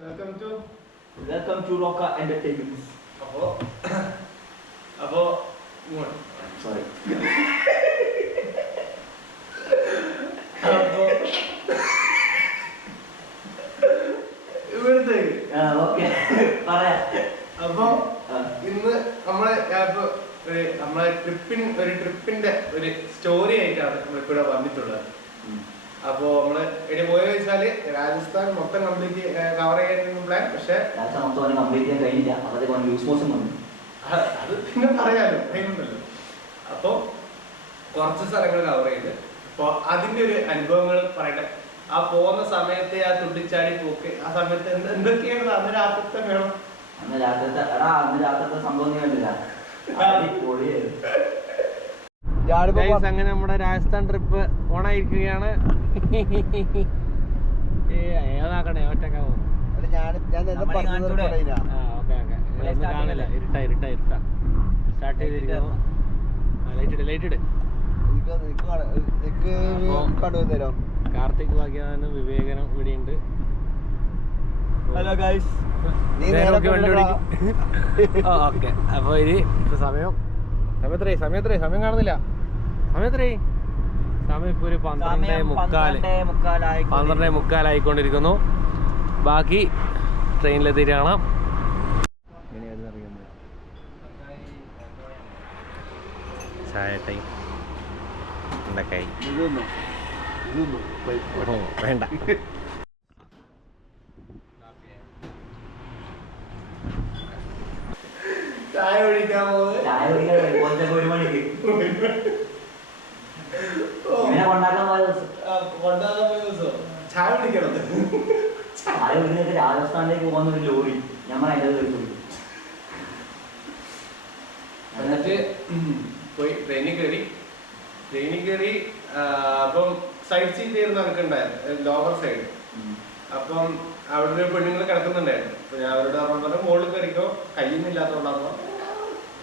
Welcome to Roka Entertainment. Sorry. അപ്പൊ ഇന്ന് നമ്മളെ ട്രിപ്പിന്റെ ഒരു സ്റ്റോറി ആയിട്ടാണ് നമ്മളിവിടെ വന്നിട്ടുള്ളത്. അപ്പൊ നമ്മള് എവിടെ പോയെന്ന് വെച്ചാല് രാജസ്ഥാൻ മൊത്തം കംപ്ലീറ്റ് കവർ ചെയ്യാൻ പ്ലാൻ. പക്ഷെ അത് പിന്നെ പറയാലോ, അതിനുണ്ടല്ലോ. അപ്പൊ കുറച്ച് സ്ഥലങ്ങൾ കവർ ചെയ്ത് അപ്പൊ അതിന്റെ ഒരു അനുഭവങ്ങൾ പറയട്ടെ. ആ പോകുന്ന സമയത്തെ ആ തുള്ളിച്ചാടി പോക്ക്, ആ സമയത്ത് എന്തൊക്കെയാണ് അന്ന് രാത്രിത്തെ വേണം. അന്ന് രാത്രിത്തെ സംഭവം കണ്ടില്ല. അങ്ങനെ നമ്മുടെ രാജസ്ഥാൻ ട്രിപ്പ് ഓണായിരിക്കുകയാണ്. ഏതാക്കണേ ഒറ്റക്കാവോ? കാണില്ല, ഇരുട്ടാ സ്റ്റാർട്ട് ചെയ്തിരിക്കുന്നു. ലൈറ്റ് കാർത്തിക് ഭാഗ്യവാനും വിവേകനും ഇവിടെയുണ്ട്. Hello guys. ഓക്കെ, അപ്പൊ ഇനി സമയം കാണുന്നില്ല. സമയം ഇപ്പൊ ഒരു 12:45 ബാക്കി ട്രെയിനിലെത്തിയിട്ട് കാണാം. ചായ ടൈം ഉണ്ടാക്കായി വേണ്ട. ചായ കുടിക്കാൻ പോകുന്നത് 1 മണിക്ക് ചായ കുടിക്കണം. ചായ കുടിക്കുന്നത് രാജസ്ഥാനിലേക്ക് പോകുന്ന ഒരു ലോറി ഞമ്മ അതിൻ്റെ എന്നിട്ട് പോയി ട്രെയിനിൽ കയറി. അപ്പം സൈഡ് സീറ്റ് ആയിരുന്നു നടക്കുന്നുണ്ടായിരുന്നു, ലോവർ സൈഡ്. അപ്പം അവിടെ ഒരു പെണ്ണുങ്ങൾ കിടക്കുന്നുണ്ടായിരുന്നു. അപ്പൊ ഞാൻ അവരോട് പറഞ്ഞു മുകളിൽ കയറിക്കോ, കയ്യൊന്നുമില്ലാത്തതുകൊണ്ടാകുമ്പോ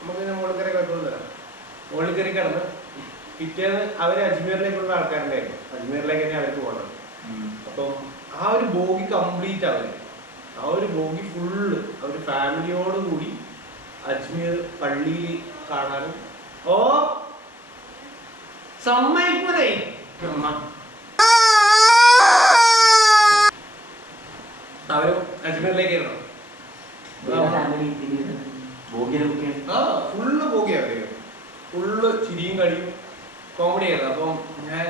നമുക്ക് മുകളിൽ കയറി കുഴപ്പമൊന്നുമില്ല. മുകളിൽ കയറി കിടന്ന് പിറ്റേന്ന് അവര് അജ്മീറിലേക്കുള്ള ആൾക്കാരുണ്ടായിരുന്നു. അജ്മീറിലേക്ക് തന്നെ അവർക്ക് പോകണം. അപ്പം ആ ഒരു ബോഗി കംപ്ലീറ്റ് ആ ഒരു ബോഗി ഫുള്ള് അവര് ഫാമിലിയോട് കൂടി അജ്മീർ പള്ളിയിൽ കാണാനും സമ്മതിക്കൂലേ അവര് അജ്മീറിലേക്കായിരുന്നു. ഫുള്ള് ബോഗിയാണ്, ഫുള്ള് ചിരിയും കളിയും കോമഡി ആയിരുന്നു. അപ്പം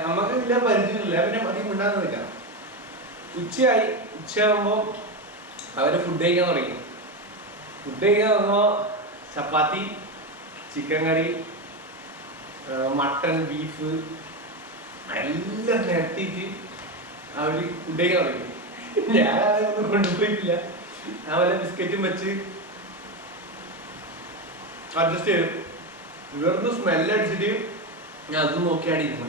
നമുക്ക് ഇല്ല പരിചയമില്ല, പിന്നെ അധികം ഉണ്ടാകുന്നില്ല. ഉച്ചയാകുമ്പോ അവര് ഫുഡ് കഴിക്കാൻ തുടങ്ങി. ചപ്പാത്തി, ചിക്കൻ കറി, മട്ടൺ, ബീഫ് എല്ലാം നിരത്തിയിട്ട് അവര് ഫുഡ് കഴിക്കാൻ തുടങ്ങി. ഞാനതൊന്നും കൊണ്ടുപോയിട്ടില്ല. ഞാൻ വല്ല ബിസ്ക്കറ്റും വെച്ച് അഡ്ജസ്റ്റ് ചെയ്തു. ഇവർക്ക് സ്മെല്ല് അടിച്ചിട്ട് ഞാൻ അതും നോക്കിയാടി ഇരുന്നു.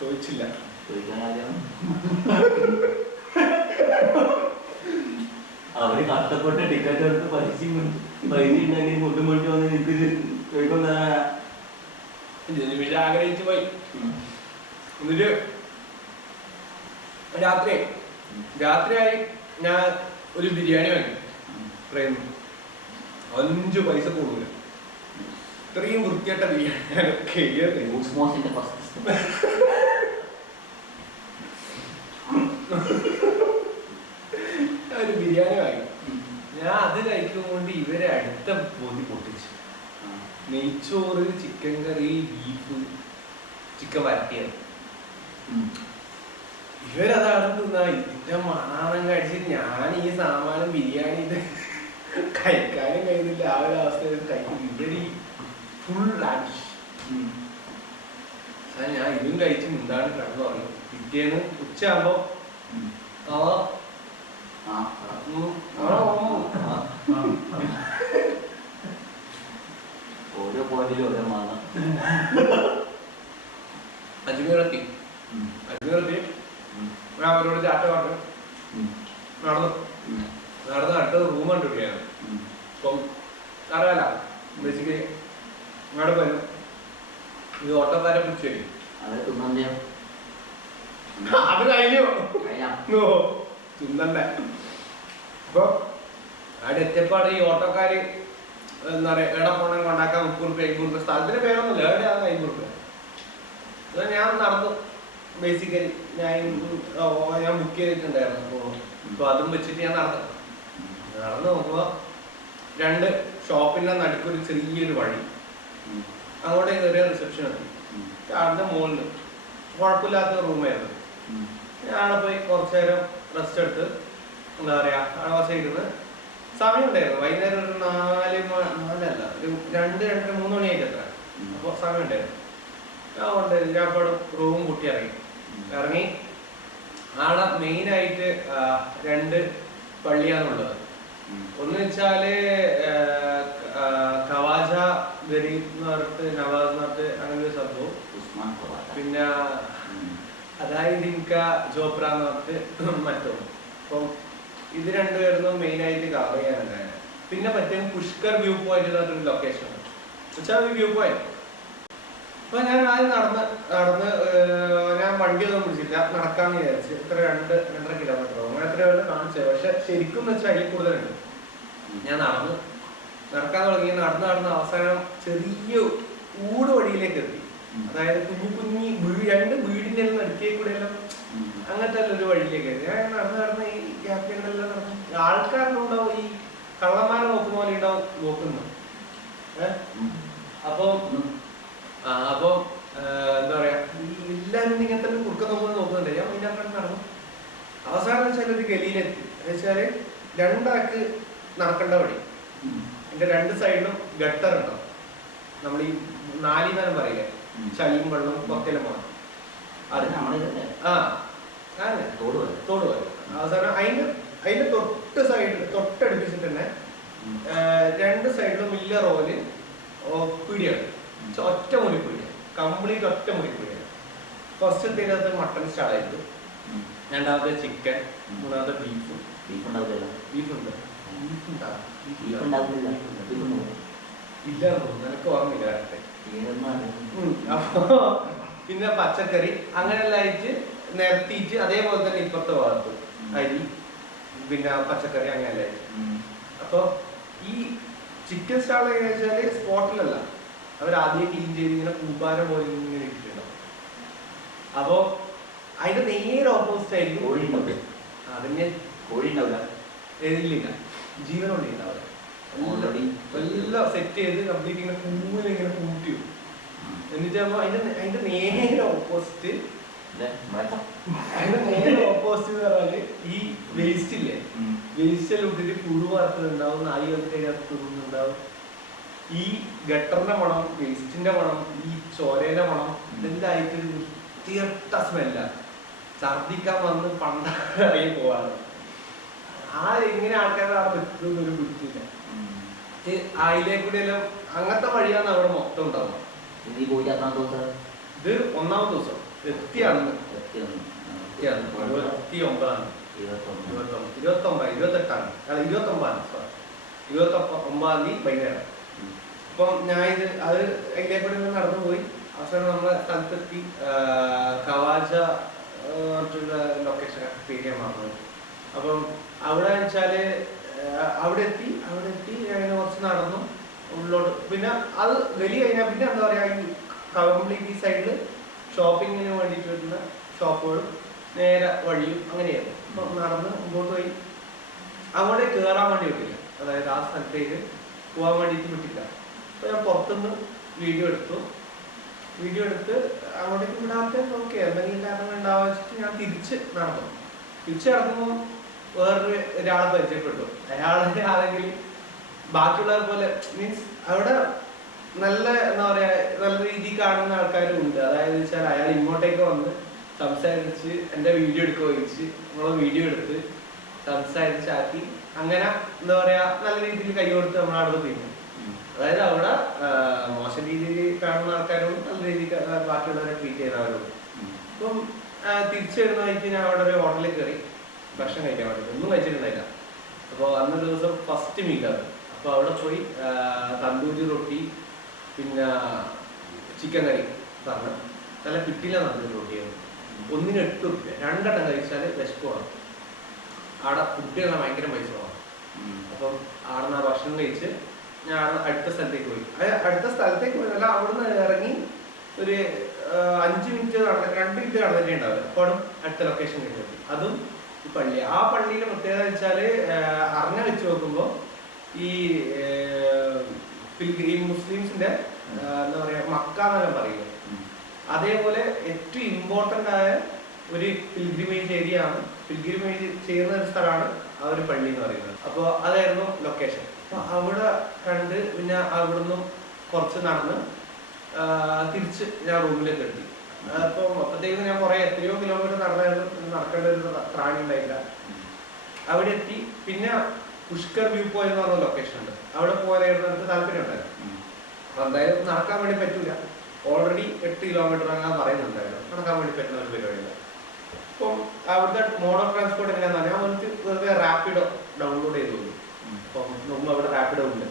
ചോദിച്ചില്ല. അവര് കഷ്ടപ്പെട്ട് ടിക്കറ്റ് എടുത്ത് പൈസ ഉണ്ടെങ്കിൽ ഫുഡും മേടിച്ച് വന്ന് എനിക്ക് ചോദിക്കുന്ന ആഗ്രഹിച്ചു പോയി. എന്നിട്ട് രാത്രിയായി ഞാൻ ഒരു ബിരിയാണി വാങ്ങി ട്രെയിനിൽ. 5 പൈസ കൂടുതൽ. ഇത്രയും വൃത്തിയായിട്ട ബിരിയാണി ഒരു ബിരിയാണി വാങ്ങി. ഞാൻ അത് കഴിക്കുമ്പോൾ ഇവരെ അടുത്ത ബോധി പൊട്ടിച്ചു. നെയ്ച്ചോറ്, ചിക്കൻ കറി, ബീഫ്, ചിക്കൻ വരട്ടിയത്. ഇവരതാണ് തിന്നാ. ഇതിന്റെ മണം കഴിച്ചിട്ട് ഞാൻ ഈ സാമാനം ബിരിയാണി ഇത് കഴിക്കാനും കഴിയുന്നില്ല. ആ ഒരു അവസ്ഥയിൽ കഴിക്കും. ഇവര് ഫുൾ ആഡിഷ്. ഞാൻ ഇതും കഴിച്ച് മുണ്ടാണ് കിടന്നു തുടങ്ങി. പിറ്റേന്ന് ഉച്ചയാകുമ്പോ ഓരോ പോയിന്റിലും ഓരോ മാനം. അജ്മീറെത്തി. ഞാൻ അവരോട് ചാറ്റ പറഞ്ഞു. നടന്ന് അടുത്തത് റൂം കണ്ടുപിടിയാണ്. അപ്പം അറിയാല ബേസിക്കലി ഇങ്ങോട്ട് വരും. ഇത് ഓട്ടോക്കാരെ പിടിച്ചു വരും. അത് കഴിഞ്ഞു. തിന്നണ്ടേ. അപ്പൊ അവിടെ എത്തിയപ്പാട് ഈ ഓട്ടോക്കാര് എന്താ പറയാ എവിടെ പോണെ കൊണ്ടാക്കാൻ 30 50 സ്ഥലത്തിന്റെ പേരൊന്നുമില്ല, എവിടെയാണ് 50. ഞാൻ നടന്നു. ബേസിക്കലി ഞാൻ ബുക്ക് ചെയ്തിട്ടുണ്ടായിരുന്നു. അപ്പൊ അതും വെച്ചിട്ട് ഞാൻ നടന്നു നോക്കുമ്പോ 2 ഷോപ്പിന്റെ നടുക്കൊരു ചെറിയൊരു വഴി, അങ്ങോട്ടേ കയറിയ റിസപ്ഷൻ എത്തി. അതിന്റെ മുകളിൽ കുഴപ്പമില്ലാത്ത റൂമായിരുന്നു. ഞാൻ പോയി കുറച്ചു നേരം റെസ്റ്റ് എടുത്ത് എന്താ പറയാ അവിടെ ഇരുന്ന് സമയം ഉണ്ടായിരുന്നു. വൈകുന്നേരം ഒരു 4 ഒരു 2-2:30 മണിയായിട്ട് എത്ര. അപ്പൊ സമയം ഉണ്ടായിരുന്നു. ഞാൻ ഇപ്പോൾ റൂം കൂട്ടി ഇറങ്ങി. ആടെ മെയിനായിട്ട് 2 പള്ളിയാണുള്ളത്. ഒന്ന് വെച്ചാല് ഖവാജ ഗരീബ് എന്ന് പറഞ്ഞിട്ട് നവാസ് എന്ന് പറഞ്ഞിട്ട് അങ്ങനെ ഒരു സംഭവം. പിന്നെ അതായത് ഇൻക ജോപ്ര എന്ന് പറഞ്ഞിട്ട് മറ്റോ. അപ്പം ഇത് 2 പേരുന്നു മെയിനായിട്ട് കവർ ചെയ്യാനുണ്ടായത്. പിന്നെ മറ്റേ പുഷ്കർ വ്യൂ പോയിന്റ് എന്ന് പറഞ്ഞൊരു ലൊക്കേഷൻ വെച്ചാൽ വ്യൂ പോയിന്റ്. അപ്പൊ ഞാൻ ആദ്യം നടന്ന് ഞാൻ വണ്ടി ഒന്നും പിടിച്ചില്ല, നടക്കാന്ന് വിചാരിച്ചു. ഇത്ര 2-2.5 കിലോമീറ്റർ അങ്ങനെ എത്രയാണ് കാണിച്ചത്. പക്ഷെ ശരിക്കും വെച്ചാൽ അതിൽ കൂടുതലുണ്ട്. ഞാൻ നടക്കാൻ തുടങ്ങി. നടന്ന് അവസാനം ചെറിയ ഊട് വഴിയിലേക്ക് എത്തി. അതായത് കുഞ്ഞി 2 വീടിന്റെ നടുക്കേ കൂടെ എല്ലാം അങ്ങനത്തെ ഒരു വഴിയിലേക്ക് എത്തി. ഞാൻ നടന്ന് ഈ ഗ്യാപ്പിലെല്ലാം നടന്നു. ആൾക്കാരിലുണ്ടാവും ഈ കള്ളന്മാരെ നോക്കുന്ന പോലെ ഉണ്ടാവും നോക്കുന്നു. അപ്പൊ എന്താ പറയാ എല്ലാരും ഇങ്ങനെ തന്നെ കുറുക്ക നോക്കുന്നുണ്ട്. ഞാൻ ഇതിനകത്ത് നടന്നു. അവസാനം വെച്ചാൽ ഒരു ഗലിയിലെത്തി. വെച്ചാല് 2 ആൾക്ക് നടക്കേണ്ട വഴി. എന്റെ 2 സൈഡിലും ഗട്ടർ ഉണ്ടാവും. നമ്മൾ ഈ നാലിനം പറയില്ലേ, ചളിയും വെള്ളം പൊക്കലും വേണം. അത് തോട് പോലെ. അവസാനം അതിന്റെ തൊട്ടടുപ്പിച്ചിട്ട് തന്നെ 2 സൈഡിലും വലിയ റോല് പീടിയാണ്. ഒറ്റ മുറിപ്പീടിയാണ്, കംപ്ലീറ്റ് ഒറ്റ മുറിപ്പീടിയാണ്. ഫസ്റ്റ് തീരത്ത് മട്ടൺ സ്റ്റാളായിരുന്നു, 2ാമത്തെ ചിക്കൻ, 3ാമത്തെ ബീഫ്. ബീഫുണ്ട് ഇല്ല, നിനക്ക് ഓർമ്മയില്ല കറക്റ്റ്. അപ്പൊ പിന്നെ പച്ചക്കറി അങ്ങനെല്ലാം ആയിട്ട് നിരത്തിയിട്ട് അതേപോലെ തന്നെ ഇപ്പുറത്തെ ഭാഗത്ത് അരി പിന്നെ പച്ചക്കറി അങ്ങനെയല്ല. അപ്പൊ ഈ ചിക്കൻ സ്റ്റാൾ എങ്ങനെ വെച്ചാല് സ്പോട്ടിലല്ല, അവരാദ്യം ക്ലീൻ ചെയ്ത് ഇങ്ങനെ കൂമ്പാരം പോലെ ഇങ്ങനെ ഇട്ടിട്ടുണ്ടാവും. അപ്പൊ അതിന്റെ നേരെ ഓപ്പോസിറ്റ് ആയിരിക്കും അതിന്റെ എഴുതില്ല ജീവനോടെ ഉണ്ടാവില്ല. എല്ലാം സെറ്റ് ചെയ്ത് കംപ്ലീറ്റ് ഇങ്ങനെ ഇങ്ങനെ കൂട്ടി. എന്നിട്ട് അതിന്റെ നേരെ ഓപ്പോസിറ്റ് എന്ന് പറഞ്ഞാല് ഈ വേസ്റ്റ് ഇല്ലേ, വേസ്റ്റ് എല്ലാം ഇട്ടിട്ട് പുഴു വറുത്തതുണ്ടാവും, നായി വറുത്തതിനകത്ത് തുറന്നുണ്ടാവും. ഈ ഗട്ടറിന്റെ മണം, വേസ്റ്റിന്റെ മണം, ഈ ചോരയുടെ മണം, ഇതെല്ലാം ആയിട്ടൊരു വൃത്തികെട്ട സ്മെല്ല. ഛർദിക്കാൻ വന്ന് പണ്ടായി പോവാണ്. എങ്ങനെ ആൾക്കാരുടെ അവിടെ നിൽക്കുന്ന ഒരു വൃത്തിയില്ല. അതിലേക്കൂടെ എല്ലാം അങ്ങനത്തെ വഴിയാണ് അവിടെ മൊത്തം ഉണ്ടാവുക. ഇത് 1ാമത്തെ ദിവസം എത്തിയാണ്. 29-ആണ് 29-ാം തീയതി വൈകുന്നേരം. അപ്പം ഞാൻ അത് അതിലേക്കൂടെ നടന്നു പോയി. അവസാനം നമ്മളെ സ്ഥലത്തെത്തി. ഖവാജ ലൊക്കേഷൻ പേര് ഞാൻ മറന്നു. അപ്പം അവിടെ വെച്ചാല് അവിടെ എത്തി ഞാൻ കുറച്ച് നടന്നു ഉള്ളോട്ട്. പിന്നെ അത് വലിയ കഴിഞ്ഞാൽ പിന്നെ എന്താ പറയാ ഈ കംപ്ലീറ്റ് ഈ സൈഡില് ഷോപ്പിങ്ങിന് വേണ്ടിയിട്ട് വരുന്ന ഷോപ്പുകളും നേരെ വഴിയും അങ്ങനെയായിരുന്നു. അപ്പം നടന്ന് മുമ്പോട്ട് പോയി. അങ്ങോട്ടേ കയറാൻ വേണ്ടി വിട്ടില്ല, അതായത് ആ സ്ഥലത്തേക്ക് പോകാൻ വേണ്ടിയിട്ട് വിട്ടില്ല. അപ്പൊ ഞാൻ പുറത്തുനിന്ന് വീഡിയോ എടുത്ത് അങ്ങോട്ടേക്ക് വിടാത്ത നോക്കി എന്തെങ്കിലും കാരണം ഉണ്ടാവാൻ വെച്ചിട്ട് ഞാൻ തിരിച്ച് നടക്കുമ്പോൾ ഒരാളെ പരിചയപ്പെട്ടു. അയാളാണെങ്കിൽ ബാക്കിയുള്ളവർ പോലെ മീൻസ് അവിടെ നല്ല എന്താ പറയാ നല്ല രീതിയിൽ കാണുന്ന ആൾക്കാരും ഉണ്ട്. അതായത് വെച്ചാൽ അയാൾ ഇങ്ങോട്ടേക്ക് വന്ന് സംസാരിച്ച് എന്റെ വീഡിയോ എടുക്കുക ചോദിച്ച് നമ്മളെ വീഡിയോ എടുത്ത് സംസാരിച്ചാക്കി അങ്ങനെ എന്താ പറയാ നല്ല രീതിയിൽ കൈ കൊടുത്ത് നമ്മളവിടെ തിരിഞ്ഞു. അതായത് അവിടെ മോശം രീതിയിൽ കാണുന്ന ആൾക്കാരും നല്ല രീതിയിൽ ബാക്കിയുള്ളവരെ ട്രീറ്റ് ചെയ്യുന്നവരും. അപ്പം തിരിച്ചു വരുന്ന വഴിക്ക് ഞാൻ അവിടെ ഒരു ഹോട്ടലിൽ കയറി ഭക്ഷണം കഴിക്കാൻ വേണ്ടി. ഒന്നും കഴിച്ചിട്ടുണ്ടായില്ല. അപ്പോൾ അന്നൊരു ദിവസം ഫസ്റ്റ് മീറ്റാണ്. അപ്പോൾ അവിടെ പോയി തന്തൂരി റൊട്ടി പിന്നെ ചിക്കൻ കറി പറഞ്ഞു. നല്ല കിട്ടില്ല തന്തൂരി റൊട്ടിയായിരുന്നു. ഒന്നിന് 8 റുപ്യ, 2 എണ്ണം കഴിച്ചാൽ വിശപ്പാണ്. അവിടെ ഫുഡ് കഴിക്കാൻ ഭയങ്കര പൈസ വേണം. അപ്പം ആടുന്ന ഭക്ഷണം കഴിച്ച് ഞാൻ അടുത്ത സ്ഥലത്തേക്ക് പോയി. അടുത്ത സ്ഥലത്തേക്ക് പോയതല്ല, അവിടുന്ന് ഇറങ്ങി ഒരു 5 മിനിറ്റ് 2 മിനിറ്റ് നടന്നിട്ടേ ഉണ്ടാവില്ല. അപ്പോൾ അടുത്ത ലൊക്കേഷൻ കിട്ടും. അതും ഈ പള്ളി. ആ പള്ളിയിലെ പ്രത്യേകത വെച്ചാൽ അറിഞ്ഞ വെച്ച് നോക്കുമ്പോൾ ഈ മുസ്ലിംസിന്റെ എന്താ പറയാ മക്ക എന്നെല്ലാം പറയുന്നത്, അതേപോലെ ഏറ്റവും ഇമ്പോർട്ടൻ്റ് ആയ ഒരു പിൽഗ്രിമേജ് ഏരിയ ആണ്. പിൽഗ്രിമേജ് ചെയ്യുന്ന ഒരു സ്ഥലമാണ് ആ ഒരു പള്ളി എന്ന് പറയുന്നത്. അപ്പോൾ അതായിരുന്നു ലൊക്കേഷൻ. അപ്പോൾ അവിടെ കണ്ട് പിന്നെ അവിടുന്ന് കുറച്ച് നടന്ന് തിരിച്ച് ഞാൻ റൂമിലേക്ക് എത്തി. അപ്പം അപ്പോഴത്തേക്കും ഞാൻ എത്രയോ കിലോമീറ്റർ നടക്കേണ്ട ഒരു ത്രാണി ഉണ്ടായില്ല. അവിടെ എത്തി. പിന്നെ പുഷ്കർ വ്യൂ പോയിന്റ് എന്ന് പറഞ്ഞ ലൊക്കേഷൻ ഉണ്ട്, അവിടെ പോകാനായിരുന്നു എനിക്ക് താല്പര്യം ഉണ്ടായിരുന്നു. അപ്പൊ എന്തായാലും നടക്കാൻ വേണ്ടി പറ്റൂല, ഓൾറെഡി 8 കിലോമീറ്റർ അങ്ങനെ പറയുന്നുണ്ടായിരുന്നു, നടക്കാൻ വേണ്ടി പറ്റുന്ന ഒരു പരിപാടിയില്ല. അപ്പം അവിടുത്തെ മോഡ് ഓഫ് ട്രാൻസ്പോർട്ട് എങ്ങനെയാണെന്ന് പറഞ്ഞാൽ അവർക്ക് വെറുതെ റാപ്പിഡോ ഡൗൺലോഡ് ചെയ്ത് തോന്നി. അപ്പം നമ്മൾ അവിടെ റാപ്പിഡോ ഉണ്ട്,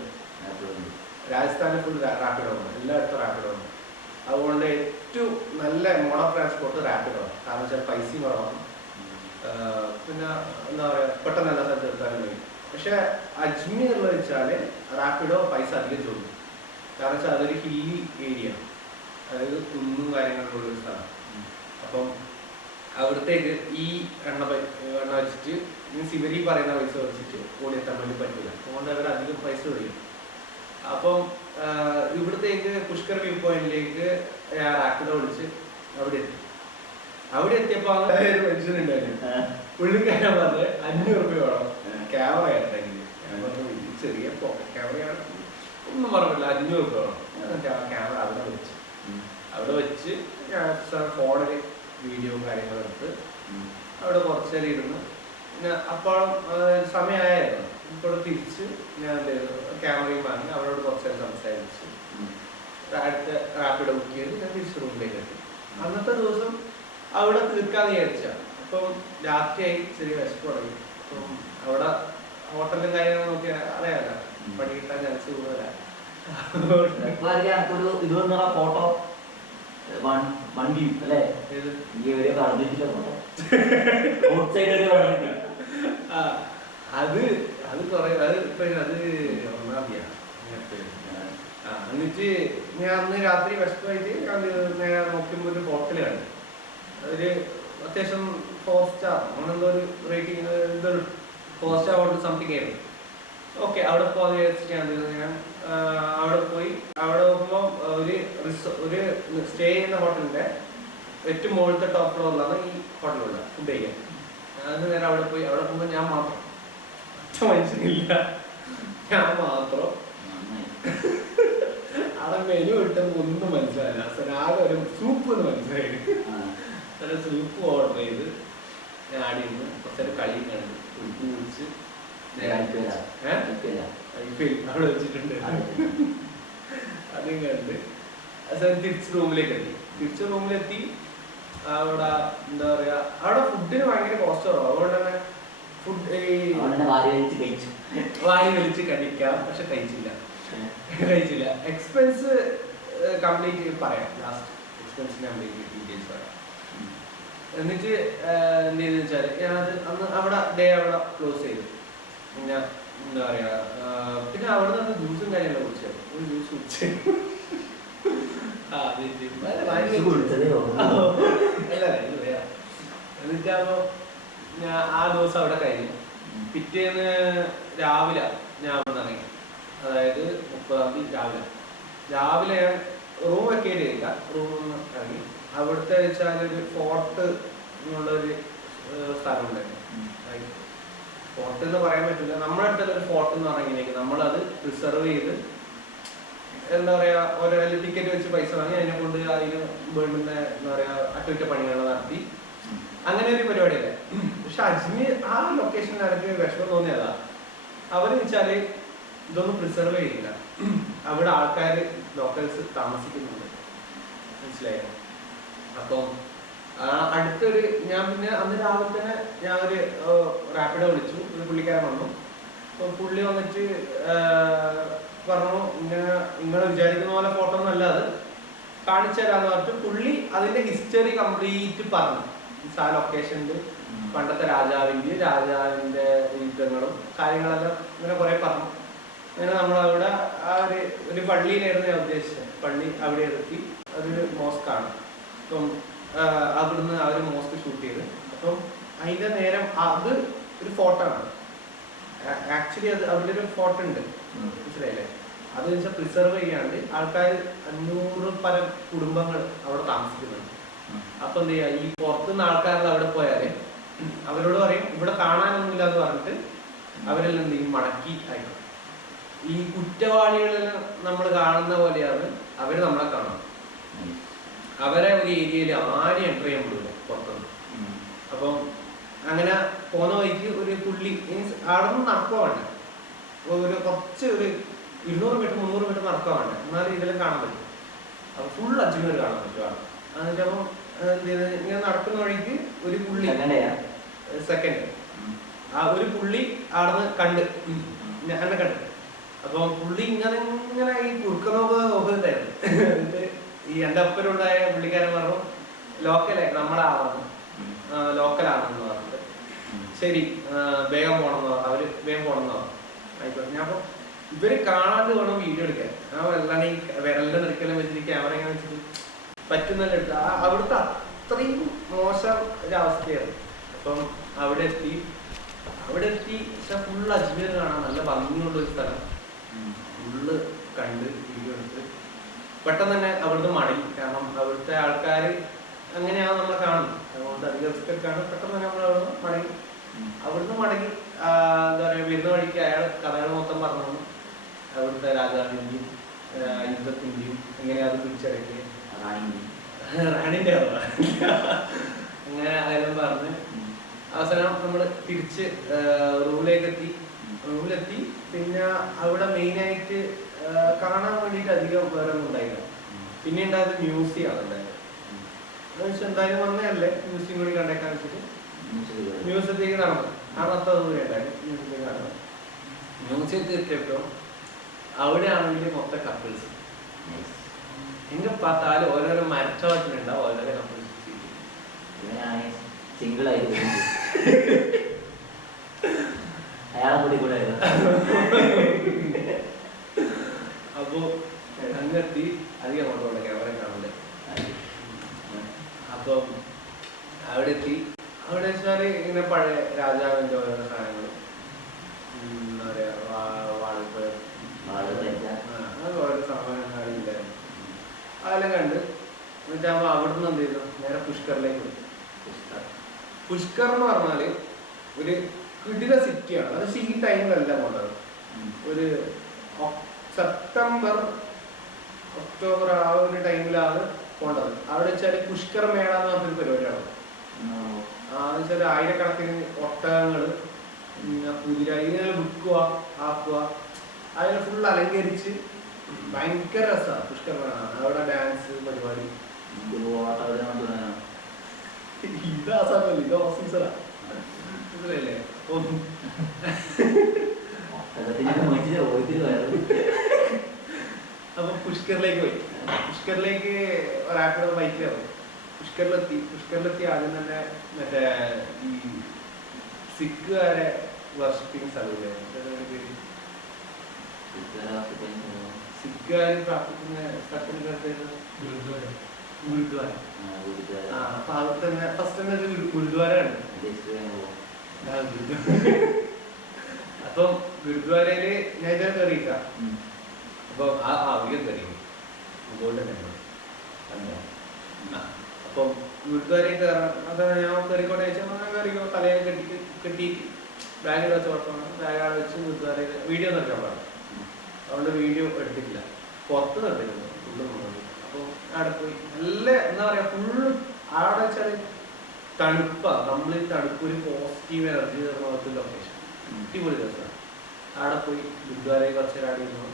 രാജസ്ഥാനിൽ ഫുൾ റാപ്പിഡോ ഉണ്ട്, എല്ലായിടത്തും റാപ്പിഡോ ഉണ്ട്. അതുകൊണ്ട് ഏറ്റവും നല്ല മോഡ് ഓഫ് ട്രാൻസ്പോർട്ട് റാപ്പിഡോ ആണ്. കാരണം വെച്ചാൽ പൈസയും കുറവാണ്, പിന്നെ എന്താ പറയുക പെട്ടെന്ന് എല്ലാ സ്ഥലത്ത് എത്താനും കഴിയും. പക്ഷെ അജ്മീറിൽ വെച്ചാൽ റാപ്പിഡോ പൈസ അധികം ചോദിക്കും. കാരണം വെച്ചാൽ അതൊരു ഹില്ലി ഏരിയ, അതായത് കുന്നും കാര്യങ്ങളുള്ള ഒരു സ്ഥലം. അപ്പം അവിടത്തേക്ക് ഈ എണ്ണ വെച്ചിട്ട് മീൻസ് ഇവർ ഈ പറയുന്ന പൈസ വെച്ചിട്ട് ഓടിയെത്താൻ വേണ്ടി പറ്റില്ല. അതുകൊണ്ട് അവർ അധികം പൈസ കഴിയും. അപ്പം ഇവിടത്തേക്ക് പുഷ്കർ വ്യൂ പോയിന്റിലേക്ക് റാപ്പിഡോ വിളിച്ച് അവിടെ എത്തി. അവിടെ എത്തിയപ്പോൾ ഒരു മനുഷ്യനുണ്ടായിരുന്നു, പുള്ളിക്കാരൻ പറഞ്ഞ് 500 രൂപ വേണം ക്യാമറ ആയിരുന്നെങ്കിൽ. ഞാൻ പറഞ്ഞു ചെറിയ പോക്കറ്റ് ക്യാമറയാണ്, ഒന്നും പറഞ്ഞില്ല, 500 രൂപ വേണം. ക്യാമറ അവിടെ വെച്ച് ഞാൻ ഫോണിൽ വീഡിയോ കാര്യങ്ങളും എടുത്ത് അവിടെ കുറച്ച് നേരം ഇരുന്ന്. പിന്നെ അപ്പോഴും സമയമായിരുന്നു. ഇപ്പോൾ തിരിച്ച് ഞാൻ ക്യാമറയും വാങ്ങി അവരോട് കുറച്ച് നേരം സംസാരിച്ച് അടുത്ത റാപ്പിഡോ ബുക്ക് ചെയ്ത് ഞാൻ തിരിച്ച് റൂമിലേക്ക് എത്തി. അന്നത്തെ ദിവസം അവിടെ തീർക്കാന്ന് വിചാരിച്ച. അപ്പം രാത്രിയായി, ചെറിയ വിശപ്പ് തുടങ്ങി. അപ്പം അവിടെ ഹോട്ടലും കാര്യങ്ങളും നോക്കിയാൽ അറിയാല്ല, പണി കിട്ടാൻ ചാൻസ് കൂടുതലാണ്. ഫോട്ടോ വണ്ടി അല്ലേ അത് കൊറേ അത് ഒന്നാമതിയാണ്. എന്നിട്ട് ഞാൻ അന്ന് രാത്രി വിശപ്പായിട്ട് ഞാൻ നോക്കുമ്പോൾ ഒരു ഹോട്ടൽ കണ്ടു. ഒരു അത്യാവശ്യം 4 സ്റ്റാർ അങ്ങനെന്തോ ഒരു റേറ്റിംഗ്, എന്തൊരു 4 സ്റ്റാർ ഹോട്ടൽ സംതിങ് ആയിരുന്നു. ഓക്കെ, അവിടെ പോകാൻ വിചാരിച്ചിട്ട് ഞാൻ അവിടെ പോയി. അവിടെ നോക്കുമ്പോൾ ഒരു സ്റ്റേ ചെയ്യുന്ന ഹോട്ടലിന്റെ ഏറ്റവും മുകളിലത്തെ ടോപ്പ് ഫ്ലോറിലാണ് ഈ ഹോട്ടലുള്ള ഫുഡ് കഴിക്കാൻ. ഞാൻ നേരെ അവിടെ പോയി. അവിടെ പോകുമ്പോൾ ഞാൻ മാത്രം, മനുഷ്യനില്ല, ഞാൻ മാത്രം. അവിടെ മെനു കിട്ടുമ്പോൾ ഒന്നും മനസ്സിലായില്ല. ആകെ ഒരു സൂപ്പ് എന്ന് മനസ്സിലായി. സൂപ്പ് ഓർഡർ ചെയ്ത് ഞാൻ ആടി നിന്ന് കുറച്ചൊരു കളി കണ്ട് കുടിച്ച് അവിടെ വെച്ചിട്ടുണ്ട്. അതും കണ്ട് തിരിച്ച് റൂമിലേക്ക് എത്തി. അവിടെ എന്താ പറയാ, അവിടെ ഫുഡിന് ഭയങ്കര കോസ്റ്റ് കുറവാണ്. അതുകൊണ്ട് തന്നെ ഫുഡ് വാരി വലിച്ച് കഴിക്കാം, പക്ഷെ കഴിച്ചില്ല. എക്സ്പെൻസ് കംപ്ലീറ്റ് പറയാം, ലാസ്റ്റ് എക്സ്പെൻസിന് കംപ്ലീറ്റ് ഡീറ്റെയിൽസ് പറയാം. എന്നിട്ട് എന്ത് ചെയ്തെന്ന് വെച്ചാൽ ഞാനത് അന്ന് അവിടെ ക്ലോസ് ചെയ്തു. പിന്നെ എന്താ പറയാ, പിന്നെ അവിടെ നിന്ന് ജ്യൂസും കാര്യങ്ങളും കുടിച്ചത്. ഒരു ജ്യൂസ് കുടിച്ചു. എന്നിട്ടാകുമ്പോ ഞാൻ ആ ദിവസം അവിടെ കഴിഞ്ഞു. പിറ്റേന്ന് രാവിലെ ഞാൻ അവിടെ ഇറങ്ങി. അതായത് 30-ാം തീയതി രാവിലെ ഞാൻ റൂം വെക്കേറ്റ് ചെയ്തില്ല, റൂമിൽ നിന്ന് ഇറങ്ങി. അവിടുത്തെ വെച്ചാൽ ഒരു ഫോർട്ട് എന്നുള്ളൊരു സ്ഥലം ഉണ്ടായിരുന്നു. ഫോർട്ട് എന്ന് പറയാൻ പറ്റില്ല, നമ്മുടെ അടുത്തുള്ള ഒരു ഫോർട്ട് എന്ന് പറഞ്ഞെങ്കിലേക്ക് നമ്മളത് റിസർവ് ചെയ്ത് എന്താ പറയാ, ഓരോ ടിക്കറ്റ് വെച്ച് പൈസ വാങ്ങി അതിനെ കൊണ്ട് അതിന് വേണ്ടുന്ന എന്താ പറയാ അറ്റകുറ്റ പണികൾ നടത്തി. അങ്ങനെ ഒരു പരിപാടിയല്ലേ. പക്ഷെ അജ്മീർ ആ ലൊക്കേഷനിൽ എനിക്ക് വിഷമം തോന്നിയതാ. അവര് വെച്ചാല് ഇതൊന്നും പ്രിസർവ് ചെയ്യില്ല. അവിടെ ആൾക്കാർ ലോക്കൽസ് താമസിക്കുന്നുണ്ട്, മനസ്സിലായോ? അപ്പം അടുത്തൊരു ഞാൻ പിന്നെ അന്ന് രാവിലെ തന്നെ ഞാൻ ഒരു റാപ്പിഡോ വിളിച്ചു. ഒരു പുള്ളിക്കാരൻ വന്നു. അപ്പം പുള്ളി വന്നിട്ട് പറഞ്ഞു, നിങ്ങൾ വിചാരിക്കുന്ന പോലെ ഫോട്ടോ ഒന്നും അല്ല, അത് കാണിച്ചു തരാന്ന് പറഞ്ഞിട്ട് പുള്ളി അതിന്റെ ഹിസ്റ്ററി കംപ്ലീറ്റ് പറഞ്ഞു. ആ ലൊക്കേഷനിൽ പണ്ടത്തെ രാജാവിന്റെ യുദ്ധങ്ങളും കാര്യങ്ങളെല്ലാം ഇങ്ങനെ കുറെ പറഞ്ഞു. അങ്ങനെ നമ്മളവിടെ ആ ഒരു പള്ളിയിലായിരുന്നു ഞാൻ ഉദ്ദേശിച്ചത്. പള്ളി അവിടെ എത്തി, അതൊരു മോസ്കാണ്. അപ്പം അവിടുന്ന് അവർ മോസ്ക് ഷൂട്ട് ചെയ്ത്. അപ്പം അതിന്റെ നേരം അത് ഒരു ഫോട്ടോ ആണ്. ആക്ച്വലി അത് അവിടെ ഒരു ഫോട്ടോ ഉണ്ട്, മനസ്സിലായില്ലേ? അത് വെച്ചാൽ പ്രിസർവ് ചെയ്യാണ്ട് ആൾക്കാർ 500 പരം കുടുംബങ്ങൾ അവിടെ താമസിക്കുന്നുണ്ട്. അപ്പൊ എന്ത് ചെയ്യാ, ഈ പുറത്തുനിന്ന് ആൾക്കാരുടെ അവിടെ പോയാല് അവരോട് പറയും ഇവിടെ കാണാനൊന്നുമില്ല എന്ന് പറഞ്ഞിട്ട് അവരെല്ലാം എന്ത് ചെയ്യും, മടക്കി അയക്കും. ഈ കുറ്റവാളികളെല്ലാം നമ്മൾ കാണുന്ന പോലെയാണ് അവര് നമ്മളെ കാണുന്നത്. അവരെ ഒരു ഏരിയയിൽ ആരും എൻ്റർ ചെയ്യാൻ പറ്റില്ല പുറത്തുനിന്ന്. അപ്പം അങ്ങനെ പോകുന്ന വഴിക്ക് ഒരു പുള്ളി മീൻസ് അവിടെ നിന്ന് നടക്കുക വേണ്ട, ഒരു കുറച്ച് ഒരു 200 മീറ്റർ 300 മീറ്റർ നടക്കുക വേണ്ട, എന്നാലും ഇതെല്ലാം കാണാൻ പറ്റും. അപ്പൊ ഫുൾ അജ്മീർ കാണാൻ പറ്റും. എന്നിട്ടപ്പം എന്ത് ചെയ്ത് ഇങ്ങനെ നടക്കുന്ന വഴിക്ക് ഒരു പുള്ളി സെക്കൻഡ് ആ ഒരു പുള്ളി അവിടുന്ന് കണ്ട് എന്നെ കണ്ട്. അപ്പൊ പുള്ളി ഇങ്ങനെ ഇങ്ങനെ ഈ കുറുക്കുന്നതായിരുന്നു. എന്നിട്ട് ഈ എൻ്റെ ഒപ്പരുണ്ടായ പുള്ളിക്കാരൻ പറഞ്ഞു ലോക്കലേ നമ്മളാണെന്ന്, ലോക്കലാണെന്ന് പറഞ്ഞിട്ട് ശരി വേഗം പോകണമെന്ന് പറഞ്ഞു. അവര് വേഗം പോകണമെന്ന് പറഞ്ഞു. ആയിക്കോട്ടെ. ഞാൻ അപ്പൊ ഇവര് കാണാണ്ട് വേണം വീഡിയോ എടുക്കാൻ. അല്ലാണ്ട് ഈ വിരലിന്റെ നിൽക്കലും വെച്ചിട്ട് ക്യാമറ ഇങ്ങനെ വെച്ചിട്ട് പറ്റുന്നല്ല എടുത്ത് അവിടുത്തെ അത്രയും മോശം ഒരു അവസ്ഥയായിരുന്നു. അപ്പം അവിടെ എത്തി പക്ഷെ ഫുള്ള് അജ്മീർ കാണാൻ നല്ല ഭംഗിയുള്ള ഒരു സ്ഥലം. ഫുള്ള് കണ്ട് വീഡിയോ എടുത്ത് പെട്ടെന്ന് തന്നെ അവിടുന്ന് മടങ്ങി. കാരണം അവിടുത്തെ ആൾക്കാർ അങ്ങനെയാണ് നമ്മളെ കാണുന്നത്. അതുകൊണ്ട് അധികം റെസ്പെക്ട് ആണ്. പെട്ടെന്ന് തന്നെ നമ്മൾ അവിടുന്ന് മടങ്ങി എന്താ പറയുക, വരുന്ന വഴിക്ക് അയാൾ കഥകൾ മൊത്തം പറഞ്ഞു. അവിടുത്തെ രാജാവിൻ്റെയും യുദ്ധത്തിൻ്റെയും എങ്ങനെയാ അത് പിടിച്ചടക്കിയത്, റാണിന്റെ അങ്ങനെ അതെല്ലാം പറഞ്ഞ് അവസാനം നമ്മൾ തിരിച്ച് റൂമിലെത്തി. പിന്നെ അവിടെ മെയിനായിട്ട് കാണാൻ വേണ്ടിയിട്ട് അധികം വേറെ ഒന്നും ഉണ്ടായില്ല. പിന്നെ ഉണ്ടായത് മ്യൂസിയം ആണ് ഉണ്ടായത്. എന്തായാലും വന്നതല്ലേ, മ്യൂസിയം കൂടി കണ്ടേക്കാൻ വെച്ചിട്ട് മ്യൂസിയത്തേക്ക് നടന്നു. അന്നത്തെ ഉണ്ടായിരുന്നു മ്യൂസിയത്തേക്ക് നടന്നു. മ്യൂസിയത്തിൽ എത്തിയപ്പോ അവിടെ ആണെങ്കിൽ മൊത്തം കപ്പിൾസ്. എங்க பார்த்தாலும் ഓരോരോ മരച്ചോട്ടിലുണ്ടാവും ഓരോരോ കപ്പിൾസ്. സിംഗിൾ ആയിരുന്നു അയാളെ കൂടി കൂടെ. അപ്പോ അങ്ങെത്തി അധികം അങ്ങോട്ടുള്ള ക്യാമറ കാണണ്ടേ. അപ്പം അവിടെ എത്തി. അവിടെ വെച്ചാല് ഇങ്ങനെ പഴയ രാജാവിന്റെ ഓരോരോ സാധനങ്ങൾ, എന്താ പറയാ, വാഴപ്പഴം, ഓരോ സാധനങ്ങളുണ്ടായിരുന്നു. അതെല്ലാം കണ്ട് എന്നിട്ടാകുമ്പോൾ അവിടുന്ന് എന്ത് ചെയ്തു, നേരെ പുഷ്കറിലേക്ക് പോയി. പുഷ്കർ എന്ന് പറഞ്ഞാല് ഒരു കിടില സിറ്റിയാണ്. അത് ഈ ടൈമിലല്ല പോണ്ടത്. ഒരു സെപ്റ്റംബർ ഒക്ടോബർ ആ ഒരു ടൈമിലാണ് പോണ്ടത്. അവിടെ വെച്ചാൽ പുഷ്കർ മേള എന്ന് പറഞ്ഞൊരു പരിപാടിയാണ്. എന്ന് വെച്ചാൽ ആയിരക്കണക്കിന് ഒട്ടകങ്ങള്, കുതിര ഇങ്ങനെ വിൽക്കുക, ആക്കുക, അതിനെ ഫുൾ അലങ്കരിച്ച് ഭയങ്കര രസമാണ് പുഷ്കർ മേള. അവിടെ ഡാൻസ് പരിപാടി. ഇത് ആസാമല്ലേ, ഇത് ഓഫീസറാ മനസ്സിലല്ലേ. അപ്പൊ പുഷ്കറിലേക്ക് പോയി. പുഷ്കറിലേക്ക് ഒരാൾക്കുള്ള ബൈക്കിൽ പോയി. പുഷ്കറിലെത്തി ആദ്യം തന്നെ മറ്റേ ഈ സിഖുകാരെ വർഷിപ്പിക്കുന്ന സ്ഥലമില്ലേ, സിഖുകാർ പ്രാർത്ഥിക്കുന്ന സ്ഥലത്തിന് ഗുരുദ്വാര. അപ്പൊ അവിടെ തന്നെ ഫസ്റ്റ് തന്നെ ഒരു ഗുരുദ്വാരയാണ്. അപ്പം ഗുരുദ്വാരയില് ഞാൻ ഇതുവരെ കയറിയില്ല. അപ്പൊ അവിടെ കയറി അപ്പം ഗുരുദ്വാരയിൽ കയറാൻ അതാണ് ഞാൻ കയറിക്കോട്ടെ ചോദിച്ചാൽ കയറിക്കോ, തലയിൽ കെട്ടി ബാഗിൽ വെച്ച് കുഴപ്പമാണ്. ബാഗ് വെച്ച് ഗുരുദ്വാരയിൽ വീഡിയോ നിർത്താൻ പാടില്ല. അതുകൊണ്ട് വീഡിയോ എടുത്തിട്ടില്ല, പുറത്ത് നിർത്തിയിട്ടുണ്ട് ഫുള്ള്. അപ്പോൾ അവിടെ പോയി നല്ല എന്താ പറയാ, ഫുള്ള് അവിടെ വെച്ചാൽ തണുപ്പാ, കംപ്ലീറ്റ് തണുപ്പ്, ഒരു പോസിറ്റീവ് എനർജി തരുന്ന പോലത്തെ ലൊക്കേഷൻ. അടിപൊളി ദിവസമാണ്. അവിടെ പോയി ഗുരുദ്വാരയിൽ കുറച്ച് നേരം അവിടെ ഇരുന്നു.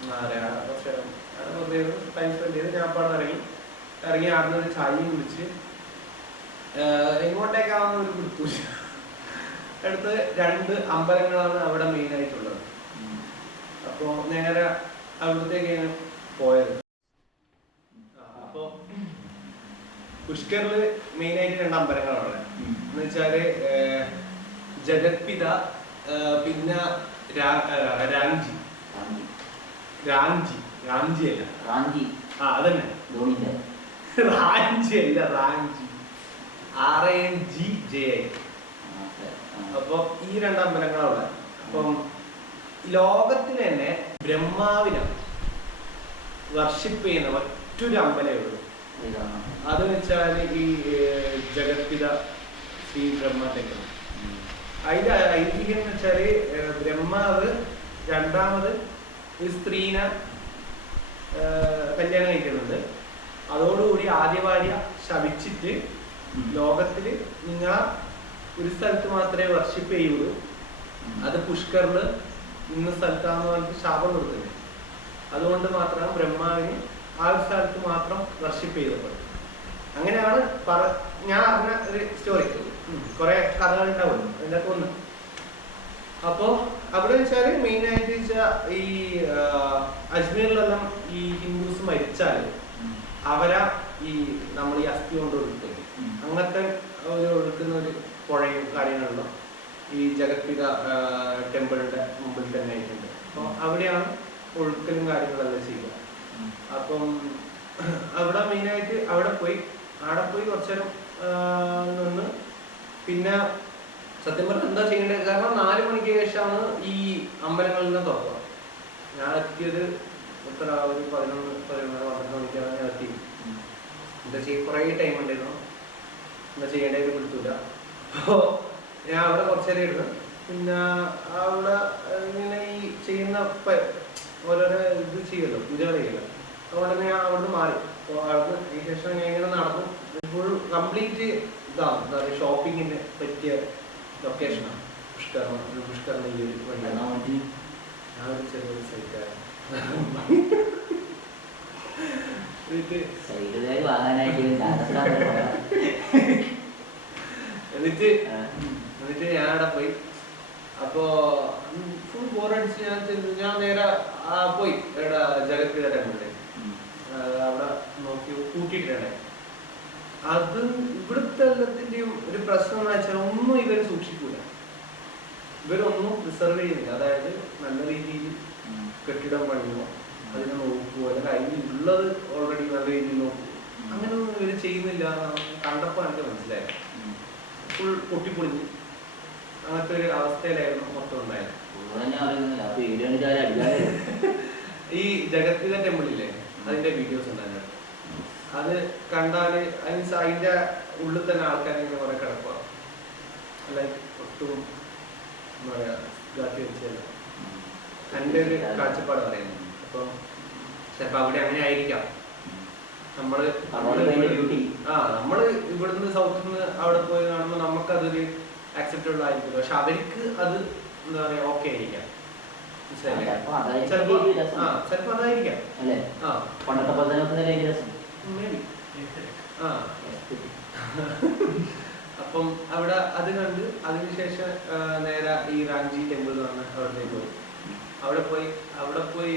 എന്താ പറയാ, കുറച്ച് നേരം അവിടെ ടൈം സ്പെൻഡ് ചെയ്ത് ഞാൻ അവിടെ ഇറങ്ങി അവിടെ ഒരു ചായയും കുടിച്ച് എങ്ങോട്ടേക്കാവുന്ന ഒരു കുടിക്കൂല. അടുത്ത് 2 അമ്പലങ്ങളാണ് അവിടെ മെയിൻ ആയിട്ടുള്ളത്. അപ്പോൾ നേരെ അവിടത്തേക്കാണ് പോയത്. അപ്പൊ പുഷ്കറിൽ മെയിനായിട്ട് 2 അമ്പലങ്ങളാണ്. എന്ന് വെച്ചാല് ജഗത്പിത, പിന്നെ രാംജി അല്ല അതന്നെ റാഞ്ചി അല്ല റാഞ്ചി RANGJI. അപ്പൊ ഈ 2 അമ്പലങ്ങളാണ്. അപ്പം ലോകത്തിന് തന്നെ ബ്രഹ്മാവിനെ വർഷിപ്പ് ചെയ്യുന്ന മറ്റൊരു അമ്പലമേ ഉള്ളൂ. അത് വെച്ചാൽ ഈ ജഗത്പിത ശ്രീ ബ്രഹ്മ ടെമ്പിൾ. അതിന്റെ ഐതിഹ്യം എന്ന് വെച്ചാല് ബ്രഹ്മാവ് 2ാമത് ഒരു സ്ത്രീനെ കല്യാണം കഴിക്കുന്നുണ്ട്. അതോടുകൂടി ആദ്യ ഭാര്യ ശപിച്ചിട്ട് ലോകത്തില് നിങ്ങളെ ഒരു സ്ഥലത്ത് മാത്രമേ വർഷിപ്പ് ചെയ്യുള്ളൂ, അത് പുഷ്കറില് ഇന്ന സ്ഥലത്താന്ന് പറഞ്ഞിട്ട് ശാപം കൊടുക്കുന്നത്. അതുകൊണ്ട് മാത്രം ബ്രഹ്മാവിന് ആ ഒരു സ്ഥലത്ത് മാത്രം വർഷിപ്പ് ചെയ്തപ്പെടും. അങ്ങനെയാണ് ഞാൻ അറിഞ്ഞ ഒരു സ്റ്റോറി. കുറെ കഥകൾ ഉണ്ടാവുമല്ലോ അതിനകത്ത് ഒന്ന്. അപ്പോ അവിടെ വെച്ചാല് മെയിനായിട്ട് വെച്ചാൽ ഈ അജ്മീറിലെല്ലാം ഈ ഹിന്ദുസ് മരിച്ചാല് അവരാ ഈ നമ്മൾ ഈ അസ്ഥി കൊണ്ട് ഒഴുക്കുന്നത്. അങ്ങനത്തെ ഒരു ഒഴുക്കുന്ന ഒരു പുഴയും കാര്യങ്ങളിലും ഈ ജഗത്പിത ടെമ്പിളിന്റെ മുമ്പിൽ തന്നെ ആയിട്ടുണ്ട്. അപ്പോൾ അവിടെയാണ് ഒഴുക്കലും കാര്യങ്ങളെല്ലാം ചെയ്യുക. അപ്പം അവിടെ മെയിനായിട്ട് അവിടെ പോയി കുറച്ചു നേരം നിന്ന് പിന്നെ സത്യം പറഞ്ഞാൽ എന്താ ചെയ്യേണ്ടത്, കാരണം 4 മണിക്ക് ശേഷമാണ് ഈ അമ്പലങ്ങളെല്ലാം തുറക്കുക. ഞാൻ എത്തിയത് എത്ര ഒരു 11-12 മണിക്കാണ് ഞാൻ എത്തിയത്. എന്താ ചെയ്യുക, കുറേ ടൈം ഉണ്ടായിരുന്നു, എന്താ ചെയ്യേണ്ടത് കൊടുത്തില്ല. അപ്പോൾ ഞാൻ അവിടെ കുറച്ചു നേരം ഇരുന്ന് പിന്നെ അവിടെ ഇങ്ങനെ ഈ ചെയ്യുന്ന ഓരോരോ ഇത് ചെയ്യുമല്ലോ, പൂജകൾ ചെയ്യുമല്ലോ. അതുകൊണ്ട് തന്നെ ഞാൻ അവിടുന്ന് മാറി. അപ്പോൾ അവിടുന്ന് അതിന് ശേഷം ഞാൻ ഇങ്ങനെ നടന്നു. ഫുൾ കംപ്ലീറ്റ് ഇതാണ് എന്താ പറയുക, ഷോപ്പിങ്ങിന് പറ്റിയ ലൊക്കേഷനാണ് പുഷ്കറിന് ഈ ഒരു വഴി. ഞാൻ ഒരു ചെറിയൊരു സൈറ്റാണ്. എന്നിട്ട് ഞാൻ അവിടെ പോയി. അപ്പോ ഫുൾ ബോറടിച്ച് ഞാൻ നേരെ പോയി ഇവിടെ ജഗത്പിത ടെമ്പിളിൽ. അവിടെ നോക്കി കൂട്ടിയിട്ടുണ്ട്. അത് ഇവിടുത്തെ എല്ലാത്തിൻ്റെയും ഒരു പ്രശ്നം എന്ന് വെച്ചാൽ ഒന്നും ഇവർ സൂക്ഷിക്കൂല, ഇവരൊന്നും പ്രിസർവ് ചെയ്യുന്നില്ല. അതായത് നല്ല രീതിയിൽ കെട്ടിടം പണിയോ അതിനെ നോക്കുവോ, അല്ലെങ്കിൽ അതിലുള്ളത് ഓൾറെഡി നല്ല രീതിയിൽ നോക്കുവോ, അങ്ങനെയൊന്നും ഇവർ ചെയ്യുന്നില്ല എന്നാണ് കണ്ടപ്പോൾ എനിക്ക് മനസ്സിലായത്. ഫുൾ പൊട്ടിപ്പൊളിഞ്ഞ് അങ്ങനത്തെ ഒരു അവസ്ഥയിലായിരുന്നു മൊത്തം ഉണ്ടായത്. ഈ ജഗത്പിത ടെമ്പിളില്ലേ, അതിന്റെ വീഡിയോസ് ഉണ്ടായിരുന്നു. അത് കണ്ടാല് അതിന്റെ ഉള്ളിൽ തന്നെ ആൾക്കാരിങ്ങനെ കുറെ കിടക്കുക, ലൈക്ക് ഒട്ടും എന്താ പറയാ ഗാട്ടി വെച്ചല്ല എൻ്റെ ഒരു കാഴ്ചപ്പാട് പറയുന്നത്. അപ്പൊ ചിലപ്പോ അവിടെ അങ്ങനെ ആയിരിക്കാം. നമ്മള് ഇവിടുന്ന് സൗത്തിൽ നിന്ന് അവിടെ പോയി കാണുമ്പോൾ നമുക്കതൊരു ആക്സെപ്റ്റബിൾ ആയിരിക്കും. പക്ഷെ അവർക്ക് അത് എന്താ പറയാ ഓക്കെ ആയിരിക്കാം. ചിലപ്പോ അതായിരിക്കാം. അപ്പം അവിടെ അത് കണ്ട് അതിനുശേഷം നേരെ ഈ റാഞ്ചി ടെമ്പിൾ എന്ന് പറഞ്ഞ അവിടേക്ക് പോയി. അവിടെ പോയി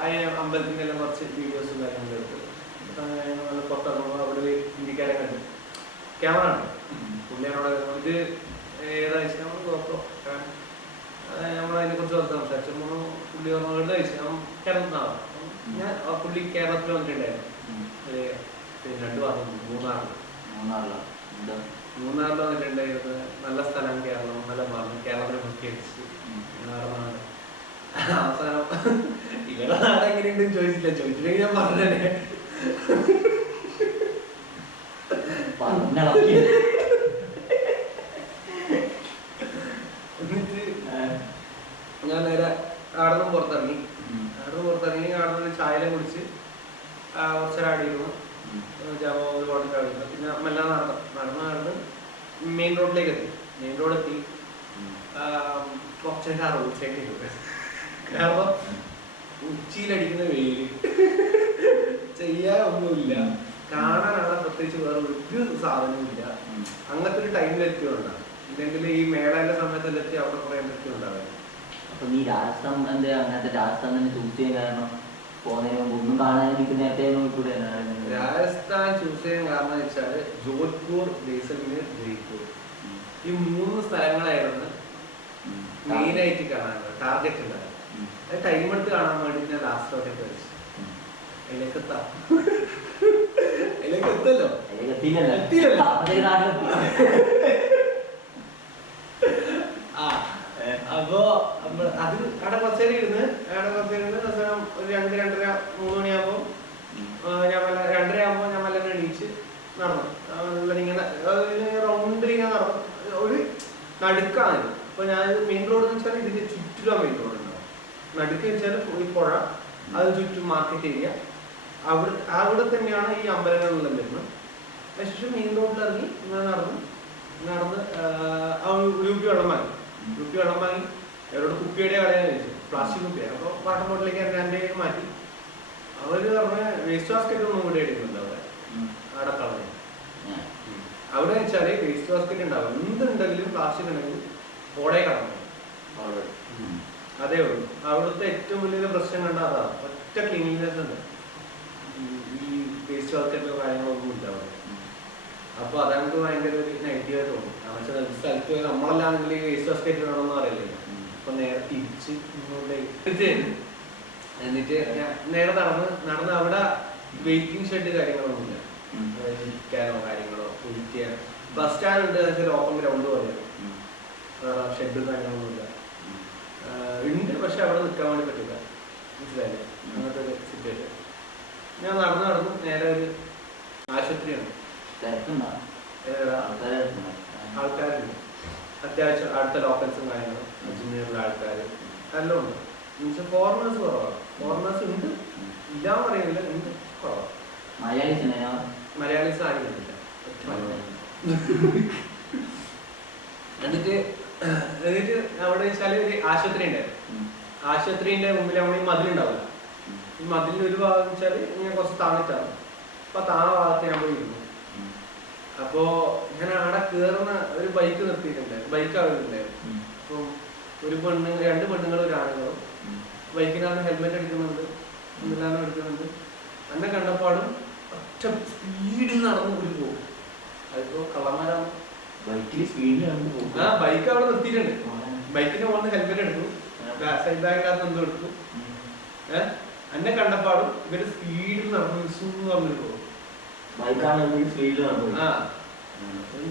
ആ അമ്പലത്തിൻ്റെ എല്ലാം കുറച്ച് വീഡിയോസും കാര്യങ്ങളും എടുത്ത് പുറത്തിറങ്ങുമ്പോൾ അവിടെ ഒരു ഇന്ത്യക്കാരെ കണ്ട് ക്യാമറ ഉണ്ട്. പുള്ളിയാണോടെ ഇത് ഏതാഴ്ച നമ്മൾ നോക്കോ നമ്മളതിനെ കുറിച്ച് സംസാരിച്ചു. പുള്ളി പറഞ്ഞ ഞാൻ കേരളത്തിനാണ്. ഞാൻ പുള്ളി കേരളത്തിൽ വന്നിട്ടുണ്ടായിരുന്നു ഒരു 2 മാസം മൂന്നാറിൽ വന്നിട്ടുണ്ടായിരുന്നു. നല്ല സ്ഥലം കേരളം, നല്ല പറഞ്ഞു കേരളത്തിനെ പ്രത്യേകിച്ച് നടന്നാണ്. അവസാനം ഇവരുടെ നാട് എങ്ങനെയുണ്ടെന്ന് ചോദിച്ചില്ലെങ്കിൽ ഞാൻ പറഞ്ഞേ. എന്നിട്ട് ഞാൻ നേരെ ആടന്നും പുറത്തിറങ്ങി. ആടന്ന് ചായലും കുടിച്ച് കുറച്ചൊരാടിയിരുന്നു. ഒരു ഹോട്ടലിൽ ആടിയിരുന്നു. പിന്നെ മെല്ലെ നടന്ന് മെയിൻ റോഡിലേക്ക് എത്തി. മെയിൻ റോഡ് എത്തി കുറച്ചേരം ആ റോഡ് സൈഡിലേക്ക്. കാരണം ഉച്ചിയിലടിക്കുന്ന വെയില്, ചെയ്യാൻ ഒന്നുമില്ല, കാണാനുള്ള പ്രത്യേകിച്ച് വേറെ ഒരു സാധനവും ഇല്ല. അങ്ങനത്തെ ഒരു ടൈമിലെത്തിയോണ്ടാണ്. ഇല്ലെങ്കിൽ ഈ മേളയുടെ സമയത്തെല്ലാം എത്തി അവിടെ കുറെ എന്തൊക്കെയോ ഉണ്ടാവുക. അപ്പൊ നീ രാജസ്ഥാൻ അങ്ങനത്തെ രാജസ്ഥാൻ തന്നെ ചൂസ് ചെയ്യാൻ കാരണം പോകുന്നതിന് മുമ്പ് ഒന്നും കാണാൻ എനിക്ക് നേരത്തെ നോക്കൂടെ? രാജസ്ഥാൻ ചൂസ് ചെയ്യാൻ കാരണം വെച്ചാല് ജോധ്പൂർ, ജയ്സൽമീർ, ജയ്പൂർ ഈ 3 സ്ഥലങ്ങളായിരുന്നു മെയിനായിട്ട് കാണാനുള്ളത്, ടാർഗറ്റ് ഉണ്ടായിരുന്നു. അത് ടൈം എടുത്ത് കാണാൻ വേണ്ടി ഞാൻ ലാസ്റ്റോട്ടേക്ക് വെച്ചു. അതിലേക്ക് എത്തല്ലോ, അപ്പോ അത് അവിടെ കുറച്ചേരി ഇരുന്ന് അവസാനം ഒരു 2, 2:30, 3 മണിയാകുമ്പോ ഞാൻ 2:30 ആകുമ്പോ ഞാൻ മെല്ലെ എണീച്ച് നടന്നു. ഇങ്ങനെ റൗണ്ടിലിങ്ങനെ നടന്നു. ഒരു നടുക്കാണ്. അപ്പൊ ഞാൻ മെയിൻ റോഡ് എന്ന് വെച്ചാൽ ഇതിന്റെ ചുറ്റിലും മെയിൻ റോഡ് ഉണ്ടാവും. നടുക്ക് വെച്ചാൽ ഈ പുഴ, അതിന് ചുറ്റും മാർക്കറ്റ് ഏരിയ, അവിടെ തന്നെയാണ് ഈ അമ്പലങ്ങളെല്ലാം വരുന്നത്. പക്ഷേ മെയിൻ റോഡിൽ ഇറങ്ങി ഇങ്ങനെ നടന്ന് യുപി വെള്ളം വാങ്ങി അവരോട് കുപ്പിയുടെ കളയാൻ ചോദിച്ചു. പ്ലാസ്റ്റിക് കുപ്പിയാണ്. അപ്പോൾ വാട്ടർ ബോട്ടിലേക്ക് എൻ്റെ മാറ്റി. അവര് പറഞ്ഞ വേസ്റ്റ് ബാസ്കറ്റ് ഒന്നും കൂടി എടുക്കുന്നുണ്ട് അവിടെ കളഞ്ഞു. അവിടെ വെച്ചാല് വേസ്റ്റ് ബാസ്കറ്റ് ഉണ്ടാവും. എന്തുണ്ടെങ്കിലും പ്ലാസ്റ്റിക് ഉണ്ടെങ്കിലും ഓടെ കളഞ്ഞു. അതേ ഉള്ളൂ. അവിടുത്തെ ഏറ്റവും വലിയൊരു പ്രശ്നം കണ്ട അതാണ്. ഒറ്റ ക്ലീനിനെസ് ഉണ്ട്. ഈ വേസ്റ്റ് ബാസ്കറ്റ് കാര്യങ്ങളൊന്നും ഇല്ല അവിടെ. അപ്പൊ അതെനിക്ക് ഭയങ്കര ഒരു നെഗറ്റീവായിട്ട് തോന്നും. കാരണം വെച്ചാൽ സ്ഥലത്ത് നമ്മളല്ലാണെങ്കിൽ വേസ്റ്റ് ബാസ്കറ്റ് വേണമെന്ന് പറയില്ലേ. അപ്പൊ നേരെ തിരിച്ച് എന്നിട്ട് നേരെ നടന്ന് അവിടെ വെയിറ്റിംഗ് ഷെഡ് കാര്യങ്ങളൊന്നുമില്ല. ഇരിക്കാനോ കാര്യങ്ങളോ കുളിക്കാൻ. ബസ് സ്റ്റാൻഡ് ഉണ്ട്, ഓപ്പൺ ഗ്രൗണ്ട് പോലെ. ഷെഡും കാര്യങ്ങളൊന്നുമില്ല. ഉണ്ട്, പക്ഷെ അവിടെ നിൽക്കാൻ വേണ്ടി പറ്റില്ല. മനസ്സിലായില്ലേ? അങ്ങനത്തെ ഒരു സിറ്റുവേഷൻ. ഞാൻ നടന്നു നേരെ ഒരു ആശുപത്രിയാണ്. ആൾക്കാരുണ്ട് അത്യാവശ്യം. അടുത്ത ലോക്കൽസും കാര്യങ്ങളും അജ്മീറിലെ ആൾക്കാർ എല്ലാം ഉണ്ട്. എന്നുവെച്ചാൽ ഫോറിനേഴ്സ് കുറവാണ്. ഫോറിനേഴ്സ് ഉണ്ട്, ഇല്ലാന്ന് പറയുന്നില്ല, ഉണ്ട്, കുറവാണ്. മലയാളീസ് ആയിരുന്നില്ല. എന്നിട്ട് അവിടെ വെച്ചാല് ഒരു ആശുപത്രി ഉണ്ടായിരുന്നു. ആശുപത്രിന്റെ മുമ്പിൽ നമ്മൾ ഈ മതിലുണ്ടാവില്ല. ഈ മതിലിന്റെ ഒരു ഭാഗം വെച്ചാല് ഇങ്ങനെ കുറച്ച് താന്നിട്ടാണ്. അപ്പൊ താഴെ ഭാഗത്ത് ഞാൻ പോയി ഇരുന്നു. അപ്പോ ഞാൻ അവിടെ കേറുന്ന ഒരു ബൈക്ക് നിർത്തിയിട്ടുണ്ടായിരുന്നു. ബൈക്ക് ആവുന്നുണ്ടായിരുന്നു. അപ്പൊ ഒരു 2 പെണ്ണുങ്ങളും 1 ആണുങ്ങളും ബൈക്കിനാണ് ഹെൽമെറ്റ് എടുക്കുന്നുണ്ട്, എന്തെല്ലാം എടുക്കുന്നുണ്ട്. എന്നെ കണ്ടപ്പാടും ഒറ്റ സ്പീഡിൽ നടന്നു കൂടി പോകും. അതിപ്പോ കള്ളന്മാരാണ്. ബൈക്ക് അവിടെ നിർത്തിയിട്ടുണ്ട്. ബൈക്കിന്റെ മുകളിൽ ഹെൽമെറ്റ് എടുത്തു, സൈഡ് ബാഗിനകത്ത് എന്തോ എടുത്തു. എന്നെ കണ്ടപ്പാടും ഇവര് സ്പീഡിൽ നടന്നു പറഞ്ഞിട്ട് പോകും.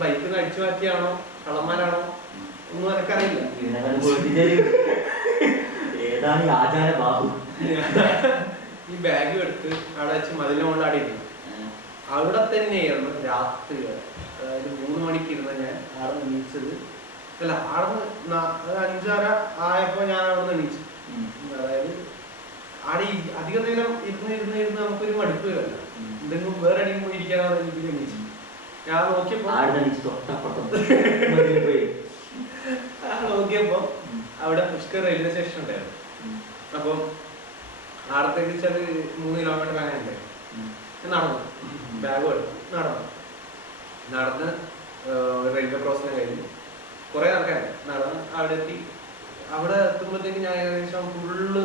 ബൈക്ക് അടിച്ചു മാറ്റിയാണോ കള്ളന്മാരാണോ ഒന്നും എനിക്കറിയില്ല. ഈ ബാഗ് എടുത്ത് അവിടെ വെച്ച് മതിലിനെ കൊണ്ടാടി ഇരുന്നു. അവിടെ തന്നെയായിരുന്നു രാത്രി. അതായത് 3 മണിക്ക് ഇരുന്ന ഞാൻ അവിടെ എണീച്ചത്. അല്ല, അവിടെ 5:30 ആയപ്പോ ഞാൻ അവിടെ നിന്ന് എണീച്ചു. അതായത് അവിടെ അധിക നേരം ഇരുന്ന് നമുക്കൊരു മടുപ്പ് വരല്ല. എന്തെങ്കിലും വേറെ അടിയും പോയി ഇരിക്കാനാണ് രീതിയിൽ എണീച്ചു. ഞാൻ നോക്കിയപ്പോ അവിടെ പുഷ്കർ റെയിൽവേ സ്റ്റേഷൻ ഉണ്ടായിരുന്നു. അപ്പം ആടത്തേക്ക് വെച്ചാൽ 3 കിലോമീറ്റർ അങ്ങനെ ഉണ്ടായിരുന്നു. നടന്നു, ബാഗ് എടുത്തു, നടന്ന് റെയിൽവേ ക്രോസിനെ കഴിഞ്ഞു. കുറെ ആൾക്കാർ നടന്ന് അവിടെ എത്തി. അവിടെ എത്തുമ്പോഴത്തേക്ക് ഞാൻ ഏകദേശം ഫുള്ള്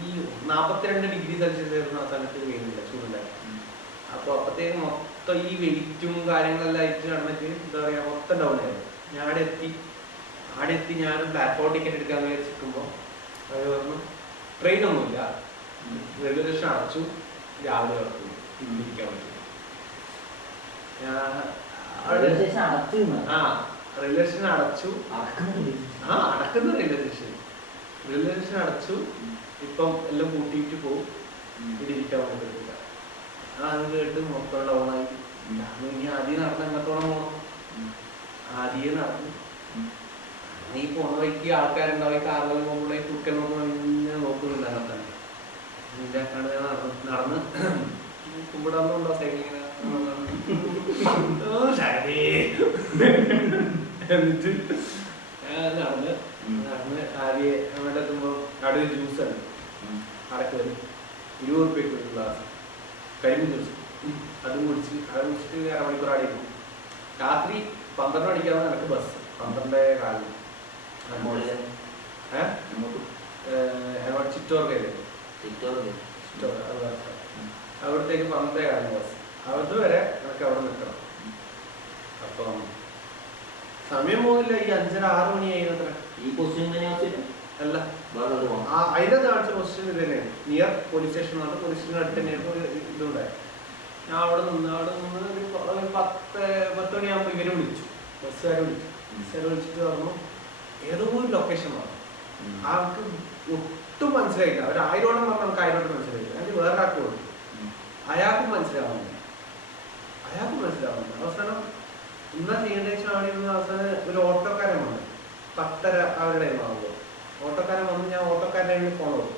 ഈ 42 ഡിഗ്രി സെൽഷ്യസ് ആയിരുന്നു ആ സമയത്ത് വെയിലില്ല, ചൂടുണ്ടായിരുന്നു. അപ്പൊ അപ്പത്തേക്ക് മൊത്തം ഈ വെയിറ്റും കാര്യങ്ങളെല്ലാം ആയിട്ട് നടന്നിട്ട് എന്താ പറയാ മൊത്തം ഡൗൺ ആയിരുന്നു. ഞാൻ അവിടെ എത്തി ഞാൻ പ്ലാറ്റ്ഫോം ടിക്കറ്റ് എടുക്കാൻ വിചാരിച്ചിരിക്കുമ്പോൾ അവർ പറഞ്ഞു ട്രെയിൻ ഒന്നുമില്ല, റെയിൽവേ സ്റ്റേഷൻ അടച്ചു, രാവിലെ ഇറക്കും, ഇരിക്കാൻ പറ്റും. റെയിൽവേ സ്റ്റേഷൻ അടച്ചു. അടക്കുന്ന റെയിൽവേ സ്റ്റേഷൻ അടച്ചു. ഇപ്പം എല്ലാം കൂട്ടിയിട്ട് പോകും, ഇവിടെ ഇരിക്കാൻ വേണ്ടി പറ്റില്ല. അത് കേട്ട് മൊത്തം ഡൗണായി. ഇനി ആദ്യം നടന്ന എങ്ങത്തോളം പോകണം, ആദ്യം നടന്നു. നീ പോണ വഴിക്ക് ആൾക്കാരുണ്ടാവും, കാറിൽ പോകുമ്പോഴേ കുക്കനൊന്നും ഇങ്ങനെ നോക്കുന്നില്ല. അങ്ങനെ തന്നെ നടന്ന് കുമ്പിടാന്നുണ്ടോ സൈഡിൽ എന്നിട്ട് നടന്ന് ആദ്യം അവിടെ എത്തുമ്പോൾ അവിടെ ഒരു ജ്യൂസ് ആണ്. അടക്ക് വരും 20 രൂപയ്ക്ക് ഒരു ഗ്ലാസ് കരിമ്പ് ജ്യൂസ്. അതും കുടിച്ചിട്ട് 1 മണിക്കൂർ ആടെ இருக்கும். രാത്രി 12 മണിക്കാണ് എനിക്ക് ബസ്. 12:15 ചിറ്റോർ അവിടത്തേക്ക് 12 ബസ്. അതുവരെ നമുക്ക് അവിടെ നിൽക്കണം. അപ്പം സമയം പോകില്ല. ഈ 5:30-6 മണിയായിരുന്നത്ര. ഈ ക്വസ്റ്റ്യൻ അല്ല, അതിന്റെ കാണിച്ച ക്വസ്റ്റ്യൻ ഇത് തന്നെയാണ്. നിയർ പോലീസ് സ്റ്റേഷൻ ആണ്. പോലീസ് സ്റ്റേഷൻ അടുത്ത് തന്നെയായിരുന്നു ഒരു ഇതുണ്ടായി. ഞാൻ അവിടെ നിന്ന് ഒരു 10 മണിയാകുമ്പോൾ ഇവരെ വിളിച്ചു, ബസ്സുകാരെ വിളിച്ചു. ബസ്സുകാരെ വിളിച്ചിട്ട് പറഞ്ഞു ഏതോ ഒരു ലൊക്കേഷൻ ആണ്. ആൾക്ക് ഒട്ടും മനസ്സിലായില്ല. അവർ 1000 പറഞ്ഞാൽ നമുക്ക് 1000 മനസ്സിലായില്ല. അതിന് വേറെ ആൾക്ക് കൊടുത്തു. അയാൾക്കും മനസ്സിലാവുന്നില്ല. അവസാനം എന്താ ചെയ്യേണ്ടത് വെച്ചാൽ അവിടെ ഇരുന്ന് അവസാനം ഒരു ഓട്ടോക്കാരൻ വന്നു. 10:30 അവരുടെ ആകുമ്പോൾ ഓട്ടോക്കാരൻ വന്ന് ഞാൻ ഓട്ടോക്കാരൻ്റെ കയ്യിൽ ഫോൺ കൊടുത്തു.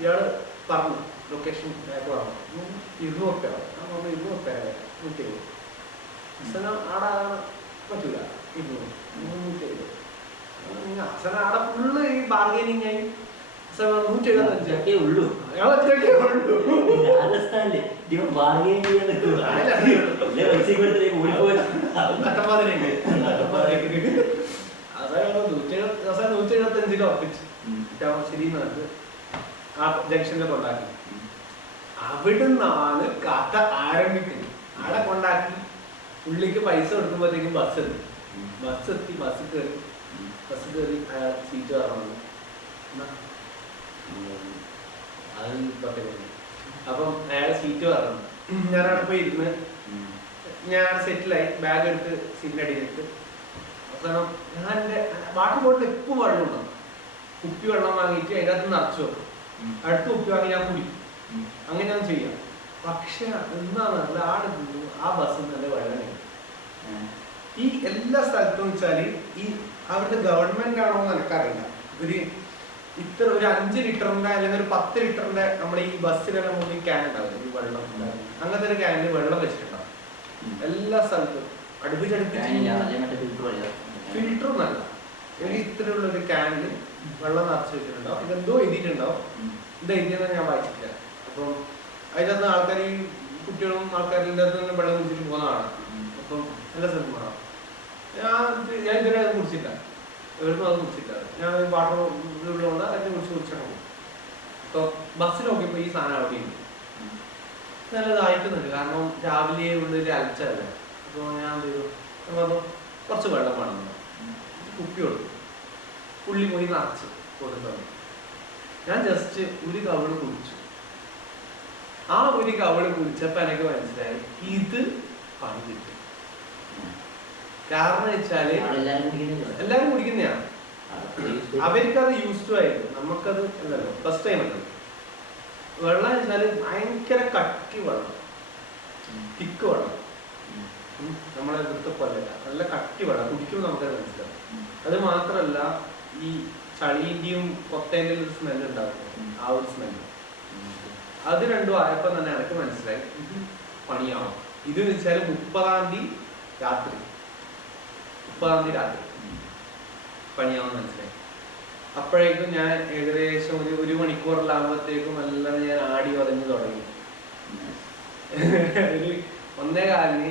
ഇയാൾ പറഞ്ഞു ലൊക്കേഷൻ ബാക്ക് പറഞ്ഞു. 200 രൂപ. ഞാൻ പറഞ്ഞു 200 രൂപ 170. അവസാനം ആടെ പറ്റൂല. 200 170. അവസാനം ആടെ ഫുള്ള് ഈ ബാർഗൈനിങ് ആയി. 175 ഉള്ളൂ. രാജസ്ഥാനില് ബാർഗൈൻ ചെയ്യാൻ നിൽക്കുക. അതായത് 175 ഉറപ്പിച്ചു. ശരി നാട്ട് ആ ജംഗ്ഷനിൽ കൊണ്ടാക്കി. അവിടുന്നാണ് കഥ ആരംഭിക്കുന്നത്. ആടെ കൊണ്ടാക്കി പുള്ളിക്ക് പൈസ കൊടുക്കുമ്പോഴത്തേക്കും ബസ് എത്തി. ബസ് കയറി അയാൾ സീറ്റ് പറഞ്ഞു. അത് അപ്പം അയാൾ സീറ്റ് പറഞ്ഞു. ഞാനവിടെ പോയി ഇരുന്ന് ഞാൻ സെറ്റിലായി. ബാഗ് എടുത്ത് സീറ്റിൻ്റെ അടിയിലിട്ട് അവസാനം ഞാൻ എൻ്റെ വാട്ടർ ബോട്ടിൽ എപ്പോൾ വെള്ളം ഉണ്ടാവും. കുപ്പി വെള്ളം വാങ്ങിയിട്ട് അതിൻ്റെ അകത്ത് നിറച്ചു വെക്കും. അടുത്ത കുപ്പി വാങ്ങി ഞാൻ കുടിക്കും. അങ്ങനെ ഞാൻ ചെയ്യാം. പക്ഷെ എന്താണെന്ന് ആടെ ആ ബസ്സിൽ നല്ല വെള്ളം. ഈ എല്ലാ സ്ഥലത്തും വെച്ചാൽ ഈ അവരുടെ ഗവൺമെന്റ് ആണോ എന്ന് എനിക്കറിയില്ല. ഇത്ര ഒരു 5 ലിറ്ററിന്റെ അല്ലെങ്കിൽ ഒരു 10 ലിറ്ററിന്റെ നമ്മുടെ ഈ ബസ്സിലെല്ലാം മുന്നിൽ ക്യാൻ ഉണ്ടാവും. ഈ വെള്ളം അങ്ങനത്തെ ഒരു ക്യാനിൽ വെള്ളം വെച്ചിട്ടുണ്ടാവും എല്ലാ സ്ഥലത്തും. അടുപ്പിച്ചടുപ്പിച്ച് ഫിൽറ്റർ നല്ല ഒരു ഇത്രയുള്ള ഒരു ക്യാനിൽ വെള്ളം നിറച്ച് വെച്ചിട്ടുണ്ടാവും. ഇതെന്തോ എഴുതിയിട്ടുണ്ടാവും. ഇത് എഴുതിയെന്ന് ഞാൻ വായിച്ചിട്ടില്ല. അപ്പം അതിനകത്ത് ആൾക്കാർ ഈ കുട്ടികളും ആൾക്കാരിൻ്റെ അടുത്ത് വെള്ളം കുടിച്ചിട്ട് പോകുന്നതാണ്. അപ്പം എല്ലാ സ്ഥലത്തും വേണം. ഞാൻ ഇതുവരെ അത് കുടിച്ചില്ല. എവിടുന്നും അത് കുടിച്ചില്ല. ഞാൻ വാട്ടർ ഉള്ളതുകൊണ്ട് അതിനെ കുറിച്ചാണ് പോകും. അപ്പോൾ ബസ്സിൽ നോക്കിയപ്പോൾ ഈ സാധനം അവിടെ ഉണ്ട്. നല്ലതായിക്കുന്നുണ്ട്. കാരണം രാവിലെ ഉള്ളൊരു അലച്ചല്ല. അപ്പോൾ ഞാൻ എന്ത് ചെയ്തു, പറഞ്ഞു കുറച്ച് വെള്ളം വേണം. കുപ്പി കൊടുത്തു. പുള്ളി പോയി നിറച്ച് കൊടുത്തു. ഞാൻ ജസ്റ്റ് ഒരു കവള് കുടിച്ചു. ആ ഒരു കവള് കുടിച്ചപ്പോൾ എനിക്ക് മനസ്സിലായി ഇത് പണി കിട്ടും. കാരണം വെച്ചാല് എല്ലാരും കുടിക്കുന്നതാണ്. അവർക്കത് യൂസ്ഡ് ആയിരുന്നു. നമുക്കത് അല്ലല്ലോ, ഫസ്റ്റ് ടൈം അല്ല. വെള്ളം വെച്ചാല് ഭയങ്കര കട്ടി വെള്ളം, തിക്ക് വെള്ളം. നമ്മളെ ഇവിടുത്തെ പോലെയല്ല, നല്ല കട്ടി വെള്ളം. കുടിക്കുമ്പോൾ നമുക്കത് മനസ്സിലാവും. അത് മാത്രല്ല ഈ ചളീന്റെയും കൊത്തേന്റെ ഒരു സ്മെല്ല് ഉണ്ടാകും. ആ ഒരു സ്മെല്ല് അത് രണ്ടും ആയപ്പോൾ തന്നെ എനിക്ക് മനസ്സിലായി ഇത് പണിയാവും. ഇത് വെച്ചാൽ 30-ാം തീയതി രാത്രി പണിയാവുന്ന മനസ്സിലായി. അപ്പോഴേക്കും ഞാൻ ഏകദേശം ഒരു മണിക്കൂറിലാകുമ്പോഴത്തേക്കും എല്ലാം ഞാൻ ആടി വതഞ്ഞു തുടങ്ങി. ഒരു 1:15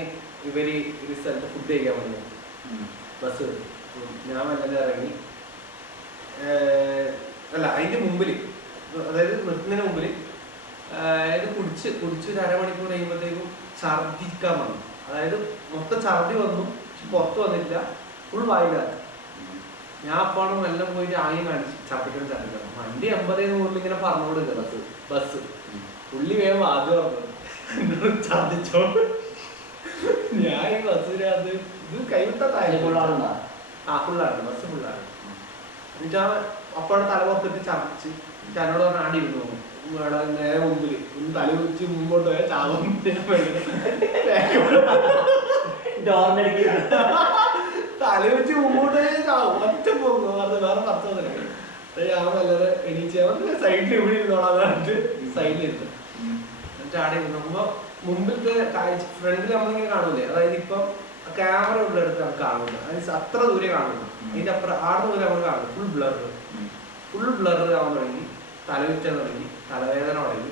ഇവര് ഒരു സ്ഥലത്ത് ഫുഡ് കഴിക്കാൻ വന്നു. ബസ് ഞാൻ വല്ലതും ഇറങ്ങി. അല്ല, അതിന്റെ മുമ്പിൽ, അതായത് നിർത്തുന്നതിന് മുമ്പിൽ ഇത് കുടിച്ച് ഒരു അരമണിക്കൂർ കഴിയുമ്പോഴത്തേക്കും ഛർദിക്കാൻ വന്നു. അതായത് മൊത്തം ഛർദി വന്നു, പുറത്ത് വന്നിട്ടില്ല, ഫുൾ വായിലാണ്. ഞാൻ അപ്പോഴും എല്ലാം പോയിട്ട് ആദ്യം കാണിച്ചു ഛർദിക്കണം. വണ്ടി 80-100 ഇങ്ങനെ പറഞ്ഞുകൊടുക്കുക ബസ്. പുള്ളി വേഗം ആദ്യം പറഞ്ഞു ഛർദിച്ചോ. ഞാൻ ഈ ബസ്സിനകത്ത് ഇത് കൈവിട്ടാണ്. ഫുള്ളാണ് ബസ്, ഫുള്ളാണ്. എന്നിട്ട് അപ്പോഴും തല പുറത്തിട്ട് ഛർദിച്ച് എന്നോട് പറഞ്ഞ ആടി ഇരുന്നു. നേരെ മുമ്പിൽ ഒന്ന് തല വെച്ച് മുമ്പോട്ട് പോയാൽ ചാവും. തല വെച്ച് മുമ്പോട്ട് പോയാൽ ചാവും. ഒറ്റ പോകുന്നു. വേറെ പത്തൊന്നില്ല. ഞാൻ നല്ലത് എണീച്ച് സൈഡിൽ ഇവിടെ ഇരുന്നോളാന്ന് പറഞ്ഞിട്ട് സൈഡിലിരുന്നു. എന്നിട്ട് ആടെ ഇരുന്നപ്പോ മുമ്പിലത്തെ കാഴ്ച ഫ്രണ്ടിൽ നമ്മളിങ്ങനെ കാണൂലേ, അതായത് ഇപ്പം ക്യാമറ ഉള്ളിടത്ത് നമുക്ക് കാണുന്നത്. അത് അത്ര ദൂരെ കാണുന്നു. അതിന്റെ അപ്പുറം ആടുന്ന ദൂരെ നമ്മൾ കാണുന്നു. ഫുൾ ബ്ലർ ആവാൻ തുടങ്ങി. തലവിറ്റാൻ തുടങ്ങി. തലവേദന തുടങ്ങി.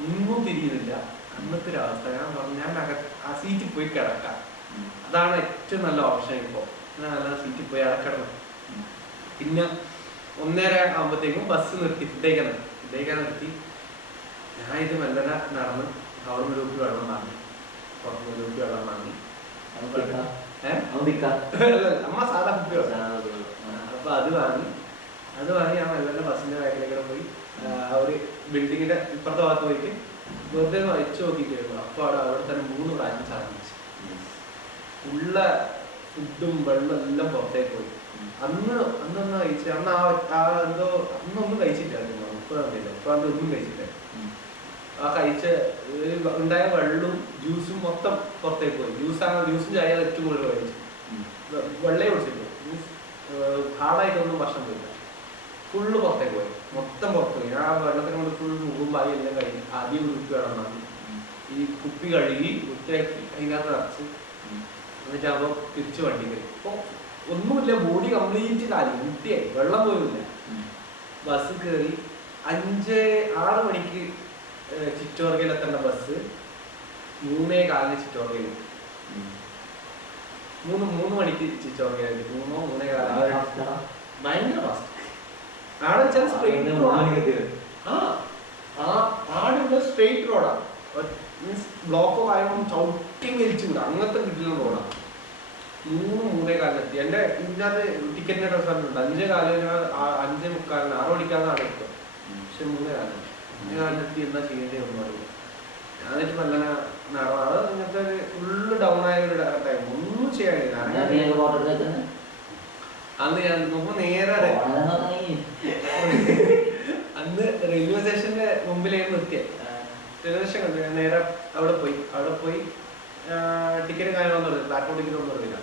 ഒന്നും തിരിയുന്നില്ല. അന്നത്തെ ഒരു അവസ്ഥ. ഞാൻ പറഞ്ഞു ഞാൻ ആ സീറ്റിൽ പോയി കിടക്കാം. അതാണ് ഏറ്റവും നല്ല ഓപ്ഷൻ. ഇപ്പോൾ ഞാൻ നല്ല സീറ്റിൽ പോയി കിടക്കണം. പിന്നെ 1:30 ആകുമ്പോഴത്തേക്കും ബസ് നിർത്തി ഫുഡ് കഴിക്കാൻ നിർത്തി. ഞാൻ ഇത് മെല്ലനെ നടന്ന് അവിടെ നിന്ന് ഒരു വെള്ളം വാങ്ങി, പുറത്തുനിന്ന് ഒരു വെള്ളം വാങ്ങി. അമ്മ സാധാ കുപ്പി വെള്ളം. അപ്പൊ അത് വാങ്ങി ഞാൻ മെല്ലനെ ബസ്സിന്റെ ബാക്കിലേക്കൂടെ പോയി ആ ഒരു ബിൽഡിങ്ങിന്റെ ഇപ്പുറത്തെ ഭാഗത്ത് പോയിട്ട് വെറുതെ വെച്ച് നോക്കിയിട്ടായിരുന്നു. അപ്പൊ അവിടെ തന്നെ 3 പ്രാവശ്യം സാധിച്ചു. ഉള്ള ഫുഡും വെള്ളം എല്ലാം പുറത്തേക്ക് പോയി. അന്നൊന്നും കഴിച്ച അന്നൊന്നും കഴിച്ചില്ലായിരുന്നു. ഇപ്പൊ ഒന്നും കഴിച്ചില്ല. ആ കഴിച്ച ഉണ്ടായ വെള്ളവും ജ്യൂസും മൊത്തം പുറത്തേക്ക് പോയി. ജ്യൂസും ചായ ഏറ്റവും കൂടുതൽ കഴിച്ചു. വെള്ളേ കുടിച്ചിട്ട് ഹാർഡായിട്ടൊന്നും ഭക്ഷണം പോയില്ല. ഫുള്ള് പുറത്തേക്ക് പോയി, മൊത്തം പുറത്ത് പോയി. ആ വെള്ളത്തിന് കൊണ്ട് ഫുൾ മുഖം പായി എല്ലാം കഴിഞ്ഞു. ആദ്യം ഉടുപ്പ് വേണം വാങ്ങി, ഈ കുപ്പി കഴുകി വൃത്തിയാക്കി അതിനകത്ത് നിറച്ച് എന്നിട്ടാകുമ്പോൾ തിരിച്ച് വണ്ടി കയറി. അപ്പോൾ ഒന്നുമില്ല, ബോഡി കംപ്ലീറ്റ് കാലി വൃത്തിയായി, വെള്ളം പോയില്ല. ബസ് കയറി 5-6 മണിക്ക് ചിറ്റോർഗയിൽ എത്തേണ്ട ബസ് 3:15 ചിറ്റോർഗയിൽ, 3 മണിക്ക് ചിറ്റോർഗയിൽ 3:15 ഭയങ്കര ഫാസ്റ്റ്. ആടെ വെച്ചാൽ സ്ട്രെയിറ്റ് റോഡാണ്. ആടുള്ള സ്ട്രെയിറ്റ് റോഡാണ്. മീൻസ് ബ്ലോക്കോ കാര്യങ്ങളും ചവിട്ടി വലിച്ചുകൂടാ, അങ്ങനത്തെ കിട്ടുന്ന റോഡാണ്. 3:15 എത്തി. എൻ്റെ ഇതിനകത്ത് ടിക്കറ്റിൻ്റെ റിസൾട്ടുണ്ട് 5:15, 5:45, 6 മണിക്കാണ് എത്തുക. പക്ഷെ 3:15 എത്തി. എന്താ ചെയ്യേണ്ടത് ഒന്നും അറിയില്ല. ഞാൻ എന്നിട്ട് നല്ല നടന്നത്. അത് ഇങ്ങനത്തെ ഒരു ഫുള്ള് ഡൗൺ ആയ ഒരു ടൈം, ഒന്നും ചെയ്യാനില്ല. അന്ന് ഞാൻ നോക്കുമ്പോൾ നേരെ അന്ന് റെയിൽവേ സ്റ്റേഷന്റെ മുമ്പിലായിരുന്നു നിർത്തിയത്. റെയിൽവേ സ്റ്റേഷൻ കണ്ടു. ഞാൻ നേരെ അവിടെ പോയി ടിക്കറ്റ് കാര്യങ്ങളൊന്നും അറിയില്ല, പ്ലാറ്റ്ഫോം ടിക്കറ്റ് ഒന്നും അറിയില്ല.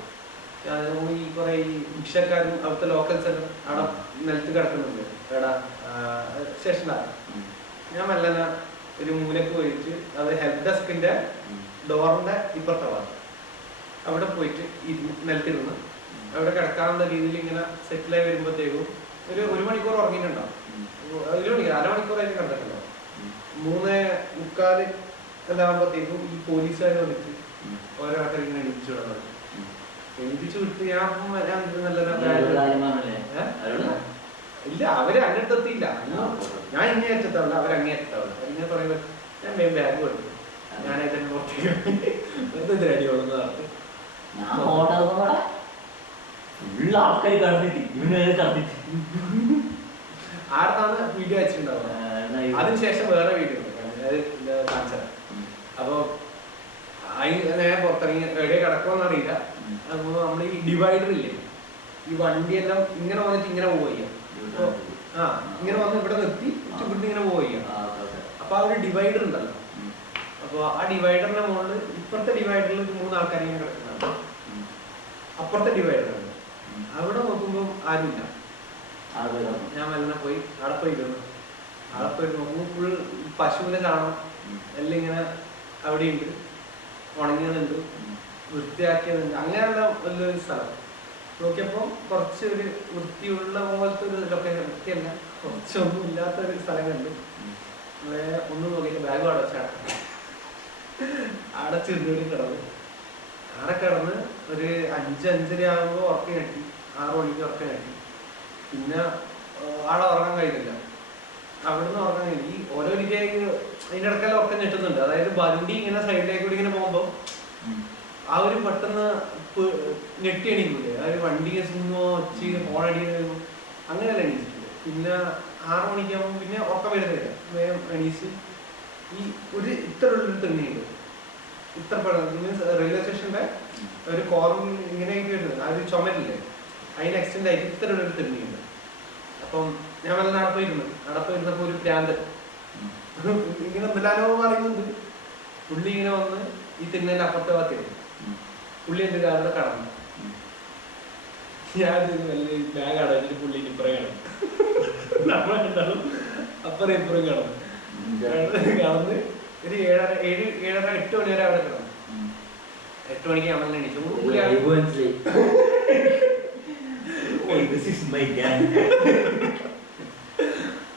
ഈ കുറെ ഈ ഭിക്ഷക്കാരും അവിടുത്തെ ലോക്കൽസ് എല്ലാം അവിടെ നിലത്ത് കിടക്കുന്നുണ്ട്. എടാ സ്റ്റേഷനിലാണ്. ഞാൻ മെല്ലന ഒരു മൂലക്ക് പോയിട്ട്, അത് ഹെൽപ്പ് ഡെസ്കിന്റെ ഡോറിന്റെ ഇപ്പുറത്തെ ഭാഗം, അവിടെ പോയിട്ട് നിലത്തിരുന്ന് അവിടെ കിടക്കാനുള്ള രീതിയിൽ ഇങ്ങനെ സെറ്റിലായി വരുമ്പോഴത്തേക്കും ഒരു 1 മണിക്കൂർ ഉറങ്ങിയിട്ടുണ്ടാവും. 1 മണിക്കൂർ 1/2 മണിക്കൂറായിട്ട് കിടന്നിട്ടുണ്ടാവും. 3:45 എല്ലാകുമ്പോഴത്തേക്കും ഈ പോലീസുകാർ വന്നിട്ട് ഓരോ ആൾക്കാർ ഇങ്ങനെ എണീപ്പിച്ചു വിടാൻ എണീപ്പിച്ചു വിട്ട് ഞാൻ നല്ല ഇല്ല, അവര് അങ്ങോട്ടെത്തിയില്ല. ഞാൻ ഇങ്ങനെ എത്തത്താവില്ല, അവരങ്ങേ എത്താവില്ല. ഇങ്ങനെ പറയുമ്പോൾ ഞാൻ ബാഗ് കൊടുത്തു, ഞാനായിട്ട് പുറത്തേക്ക് അടി കൊള്ളുന്ന നടത്തി ആർന്നാണ് വീഡിയോ വെച്ചിട്ടുണ്ടാവുക. അതിനുശേഷം വേറെ വീഡിയോ കാണിച്ചത്. അപ്പൊ നേരെ പുറത്തിറങ്ങി എവിടെ കിടക്കുമെന്ന് അറിയില്ല. അപ്പൊ നമ്മൾ ഈ ഡിവൈഡർ ഇല്ലേ, ഈ വണ്ടിയെല്ലാം ഇങ്ങനെ വന്നിട്ട് ഇങ്ങനെ പോവുക. ഇങ്ങനെ വന്ന് ഇവിടെ നിർത്തി ഇവിടുന്ന് ഇങ്ങനെ പോവുക. അപ്പൊ ആ ഒരു ഡിവൈഡർ ഉണ്ടല്ലോ, അപ്പൊ ആ ഡിവൈഡറിന്റെ മുകളിൽ ഇപ്പുറത്തെ ഡിവൈഡറിൽ 3 ആൾക്കാർ ഇങ്ങനെ കിടക്കുന്നുണ്ട്. അപ്പുറത്തെ ഡിവൈഡർ ഉണ്ട്, അവിടെ നോക്കുമ്പോൾ ആരുമില്ല. ഞാൻ മെല്ലെ പോയി അവിടെ പോയിരുന്നു. അവിടെ പോയി നോക്കുമ്പോൾ ഫുൾ പശുവിനെ കാണാം, എല്ലാം ഇങ്ങനെ അവിടെയുണ്ട്, ഉണങ്ങിയതുണ്ട്, വൃത്തിയാക്കിയതുണ്ട്. അങ്ങനെയുള്ള വലിയൊരു സ്ഥലം നോക്കിയപ്പോൾ കുറച്ച് ഒരു വൃത്തിയുള്ള പോലത്തെ ഒരു ലൊക്കേഷൻ, വൃത്തിയല്ല കുറച്ചൊന്നും ഇല്ലാത്തൊരു സ്ഥലം കണ്ട് ഒന്നും നോക്കിയിട്ട് ബാഗ് അടച്ചിരുന്നൂടി കിടന്നു. അവിടെ കിടന്ന് ഒരു 5-5:30 ആകുമ്പോൾ ഉറക്കം കെട്ടി, 6 മണിക്ക് ഉറക്കം കെട്ടി. പിന്നെ അവിടെ ഉറങ്ങാൻ കഴിയുന്നില്ല, അവിടുന്ന് ഉറങ്ങാൻ കഴിയും. ഈ ഓരോരിക്കൽ അതിൻ്റെ ഇടയ്ക്കെല്ലാം ഉറക്കം ഞെട്ടുന്നുണ്ട്. അതായത് വണ്ടി ഇങ്ങനെ സൈഡിലേക്ക് കൂടി ഇങ്ങനെ പോകുമ്പോൾ ആ ഒരു പെട്ടെന്ന് ഞെട്ടി എണീക്കൂലേ, ആ ഒരു വണ്ടി ഒച്ചി ഹോണടി അങ്ങനെയല്ല എണീച്ചിട്ടുണ്ട്. പിന്നെ 6 മണിക്കാകുമ്പോൾ പിന്നെ ഉറക്കം വരുന്നില്ല, വേഗം എണീച്ച് ഈ ഒരു ഇത്ര ഉള്ളൊരു തെങ്ങിയുണ്ട്, ഇത്ര മീൻസ് റെയിൽവേ സ്റ്റേഷന്റെ ഒരു കോർണർ ഇങ്ങനെ വരുന്നത്, ആ ഒരു ചുമരില്ലേ അതിന് എക്സ്റ്റെൻഡ് ആയിട്ട് ഇത്ര ഉള്ളൊരു തെങ്ങിയുണ്ട്. അപ്പം ഞാൻ വല്ല നടപ്പോയിരുന്നപ്പോ ഒരു പ്രാന്തൻ ഇങ്ങനെ എന്തെല്ലാനോ പറയുന്നുണ്ട്. പുള്ളി ഇങ്ങനെ വന്ന് ഈ തിന്നതിന്റെ അപ്പുറത്തെ ഭാഗത്തേക്ക് പുള്ളി എന്ത് അവിടെ കടന്നു. ഞാൻ വലിയ ബാഗ് അടച്ചിട്ട് പുള്ളി ഇപ്പുറം കിടന്നു, നമ്മളുണ്ടാവും അപ്പുറം ഇപ്പുറം കിടന്നു. കടന്ന് ഒരു 7:30, 8 മണി വരെ അവിടെ കിടന്നു. 8 മണിക്ക് ഞാൻ തന്നെ എണീച്ചു.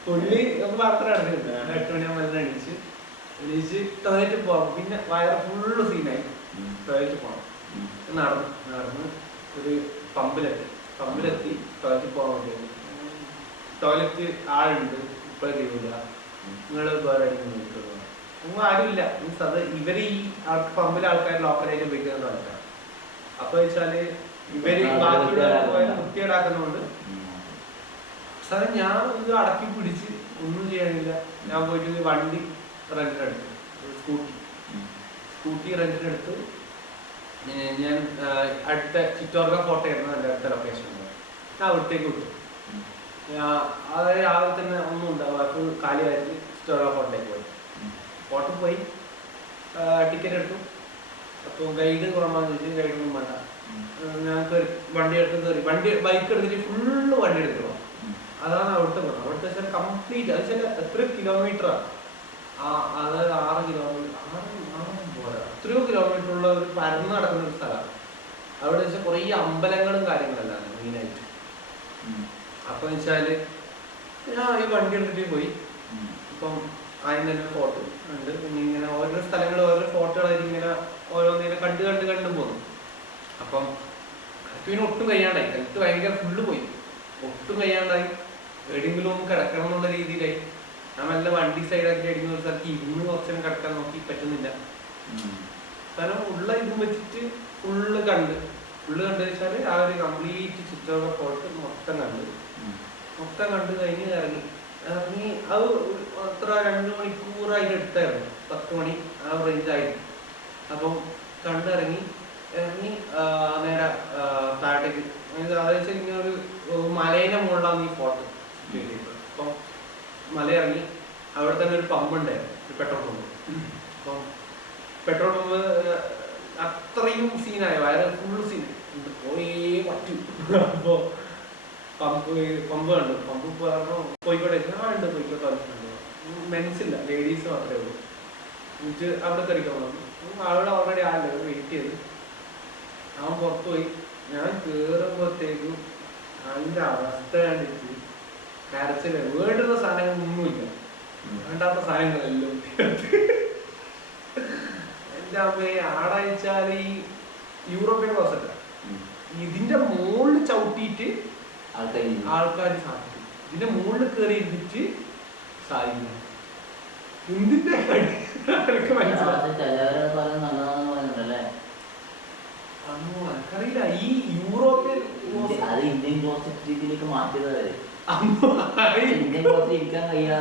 പുള്ളി നമുക്ക് വാർത്ത നടന്നിട്ടുണ്ട്. 8 മണി ആകുമ്പോൾ എല്ലാം എണീച്ച് ടോയ്ലറ്റ് പോകാം. പിന്നെ വയറ് ഫുള്ള് സീനായി, ടോയ്ലറ്റ് പോകണം. നടന്ന് ഒരു പമ്പിലെത്തി ടോയ്ലറ്റ് പോകാൻ വേണ്ടി. ടോയ്ലറ്റ് ആളുണ്ട്, ഇപ്പോഴും കഴിയില്ല. നിങ്ങൾ വേറെ നിൽക്കുന്നു. നിങ്ങൾ ആരുമില്ല മീൻസ് അത് ഇവര് ഈ പമ്പിലെ ആൾക്കാർ ലോക്കലായിട്ട് ഉപയോഗിക്കുന്ന ആൾക്കാർ. അപ്പൊ വെച്ചാല് ഇവര് ബാക്കിയുള്ള വൃത്തിയേടാക്കുന്നതുകൊണ്ട് സാറേ ഞാൻ ഇത് അടക്കി പിടിച്ച് ഒന്നും ചെയ്യാനില്ല. ഞാൻ പോയിട്ട് വണ്ടി റെന്റിനെടുത്തു, സ്കൂട്ടി റെന്റിനെടുത്ത് ഞാൻ അടുത്ത ചിറ്റോർഗ ഫോട്ടോ ആയിരുന്നു എൻ്റെ അടുത്ത ലൊക്കേഷൻ. ഞാൻ അവിടത്തേക്ക് വിട്ടു. അതായത് രാവിലെ തന്നെ ഒന്നും ഉണ്ടാവും, അപ്പോൾ കാലിയായിട്ട് ചിറ്റോർഗ ഫോട്ടോയ്ക്ക് പോയി. ഫോട്ടോ പോയി ടിക്കറ്റ് എടുത്തു. അപ്പോൾ ഗൈഡ് കുറവാന്ന് ചോദിച്ചു. ഗൈഡൊന്നും വേണ്ട. ഞാൻ വണ്ടി എടുത്ത് കയറി ബൈക്ക് എടുത്തിട്ട് ഫുള്ള് വണ്ടി എടുക്കണം. അതാണ് അവിടുത്തെ ഗുണം. അവിടുത്തെ വെച്ചാൽ കംപ്ലീറ്റ് അത് വെച്ചാൽ എത്ര കിലോമീറ്ററാണ്, അതായത് 6 കിലോമീറ്റർ പോരാ, എത്രയോ കിലോമീറ്റർ ഉള്ള ഒരു പരന്ന് നടക്കുന്ന ഒരു സ്ഥലമാണ്. അവിടെ വെച്ചാൽ കുറേ അമ്പലങ്ങളും കാര്യങ്ങളെല്ലാം മെയിനായിട്ട്. അപ്പൊ വെച്ചാല് ഞാൻ ഈ വണ്ടി എടുത്തിട്ട് പോയി. ഇപ്പം അതിന് തന്നെ ഫോട്ടോ ഉണ്ട്. പിന്നെ ഇങ്ങനെ ഓരോ സ്ഥലങ്ങൾ ഓരോ ഫോട്ടോകളായിട്ട് ഇങ്ങനെ ഓരോന്നിങ്ങനെ കണ്ടു പോകുന്നു. അപ്പം പിന്നെ ഒട്ടും കഴിയാണ്ടായി. എനിക്ക് ഭയങ്കര ഫുള്ള് പോയി, ഒട്ടും കഴിയാണ്ടായി. എവിടെയെങ്കിലും ഒന്ന് കിടക്കണം എന്നുള്ള രീതിയിലായി. ഞാൻ നല്ല വണ്ടി സൈഡാക്കി അടിക്കുന്ന ഒരു സ്ഥലത്ത് ഇരുന്ന് കുറച്ചേരം കിടക്കാൻ നോക്കി, പറ്റുന്നില്ല. കാരണം ഉള്ള ഇതും വെച്ചിട്ട് ഫുള്ള് കണ്ട് വെച്ചാല് ആ ഒരു കംപ്ലീറ്റ് ചിറ്റോർഗ ഫോർട്ട് മൊത്തം കണ്ട് കഴിഞ്ഞ് ഇറങ്ങി അത് അത്ര 2 മണിക്കൂർ അതിൻ്റെ അടുത്തായിരുന്നു. 10 മണി ആ റേഞ്ചായിരുന്നു. അപ്പം കണ്ടിറങ്ങി നേരെ താഴത്തേക്ക്, അതായത് ഇങ്ങനെ ഒരു മലേന്റെ മുകളിലാണ് ഈ ഫോർട്ട്. അപ്പം മലയിറങ്ങി അവിടെ തന്നെ ഒരു പമ്പ് ഉണ്ടായിരുന്നു, ഒരു പെട്രോൾ പമ്പ്. അപ്പം പെട്രോൾ പമ്പ് അത്രയും സീനായ വയറ് ഫുള്ള് സീൻ പോയേ പറ്റും. അപ്പോൾ പമ്പ് കണ്ടു. പമ്പ് പറഞ്ഞു കോഴിക്കോട്ടെ ഉണ്ട്, കോഴിക്കോട്ടെ വന്നിട്ടുണ്ട്. മെൻസില്ല, ലേഡീസ് മാത്രമേ ഉള്ളൂ. എന്നിട്ട് അവിടെ കറിക്കാൻ വന്നു. അവിടെ ഓൾറെഡി ആളുണ്ട്, വെയിറ്റ് ചെയ്ത്. അവൻ പുറത്തു പോയി. ഞാൻ കയറുമ്പോഴത്തേക്കും അതിൻ്റെ അവസ്ഥ കണ്ടിട്ട് കരച്ചില്. വേണ്ടുന്ന സാധനങ്ങളൊന്നുമില്ല, വേണ്ടാത്ത സാധനങ്ങളെല്ലാം എൻ്റെ അമ്മയെ. ആടാഴ്ചാൽ ഈ യൂറോപ്യൻ ക്ലോസല്ല, ഇതിന്റെ മുകളിൽ ചവിട്ടിയിട്ട് ആൾക്കാർ സാധിക്കും. ഇതിന്റെ മുകളിൽ കയറി ഇരുന്നിട്ട് സാധിക്കും. എന്തിന്റെ എനിക്കറിയില്ല. ഈ യൂറോപ്യൻ ഇന്ത്യൻ ക്ലോസറ്റിലേക്ക് മാറ്റിയത് ഇന്ത്യൻ ക്ലോസറ്റ് ഇരിക്കാൻ കഴിയ,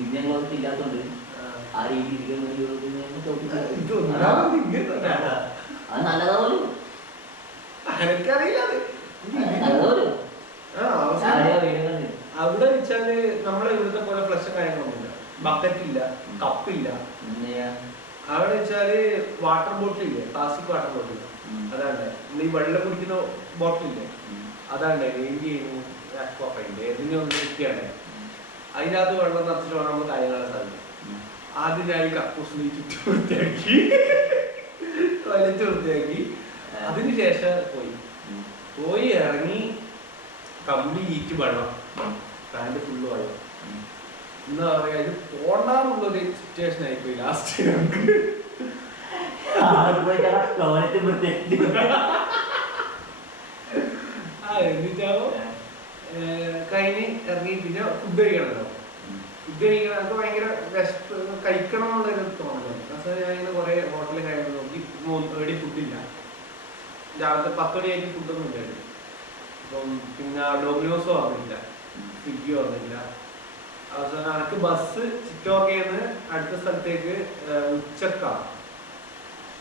ഇന്ത്യൻ ക്ലോസറ്റ് ഇല്ലാത്തോണ്ട് ആ രീതി അത് നല്ലതാ പോലും. എനിക്കറിയില്ല അവിടെ വെച്ചാല് നമ്മളെ ഇവിടുത്തെ പോലെ ഫ്ലഷും കാര്യങ്ങളൊന്നുമില്ല, ബക്കറ്റ് ഇല്ല, കപ്പില്ല. അവിടെ വെച്ചാല് വാട്ടർ ബോട്ടിൽ ഇല്ലേ, പ്ലാസ്റ്റിക് വാട്ടർ ബോട്ടിൽ, അതാണ്ട് നമ്മൾ ഈ വെള്ളം കുടിക്കുന്ന ബോട്ടിലില്ലേ, അതാണ്ട് ഏതിനെ ഒന്ന് കിട്ടിയാണ്ട് അതിനകത്ത് വെള്ളം നിറച്ചിട്ട് വേണം നമ്മൾ കാര്യങ്ങളെ സാധിക്കും. ആദ്യം ഞാൻ കക്കൂസിനെ ചുറ്റി വൃത്തിയാക്കി, ടോയ്ലറ്റ് വൃത്തിയാക്കി. അതിനുശേഷം പോയി ഇറങ്ങി കംപ്ലീറ്റ് വെള്ളം, പാൻറ് ഫുള്ള് വെള്ളം. എന്താ പറയാ, ഇത് പോണ്ടാന്നുള്ളൊരു സിറ്റുവേഷൻ ആയിപ്പോയി ലാസ്റ്റ്. എന്നിട്ടാവോ കഴിഞ്ഞ് ഇറങ്ങി. പിന്നെ ഫുഡ് കഴിക്കണമല്ലോ. ഫുഡ് കഴിക്കണം, നമുക്ക് ഭയങ്കര വിശപ്പ്, കഴിക്കണം എന്നുള്ളൊരു തോന്നല്. ഞാൻ ഇങ്ങനെ കുറെ ഹോട്ടലിൽ കാര്യങ്ങൾ നോക്കി, എവിടെ ഫുഡില്ല. രാവിലത്തെ 10 മണിയായിട്ട് ഫുഡൊന്നും ഇല്ലായിരുന്നു. അപ്പം പിന്നെ ഡോമിനോസോ വന്നില്ല, സ്വിഗ്ഗിയോ വന്നില്ല. അവസാനം എനിക്ക് ബസ് ചിറ്റോർഗയിൽ അടുത്ത സ്ഥലത്തേക്ക്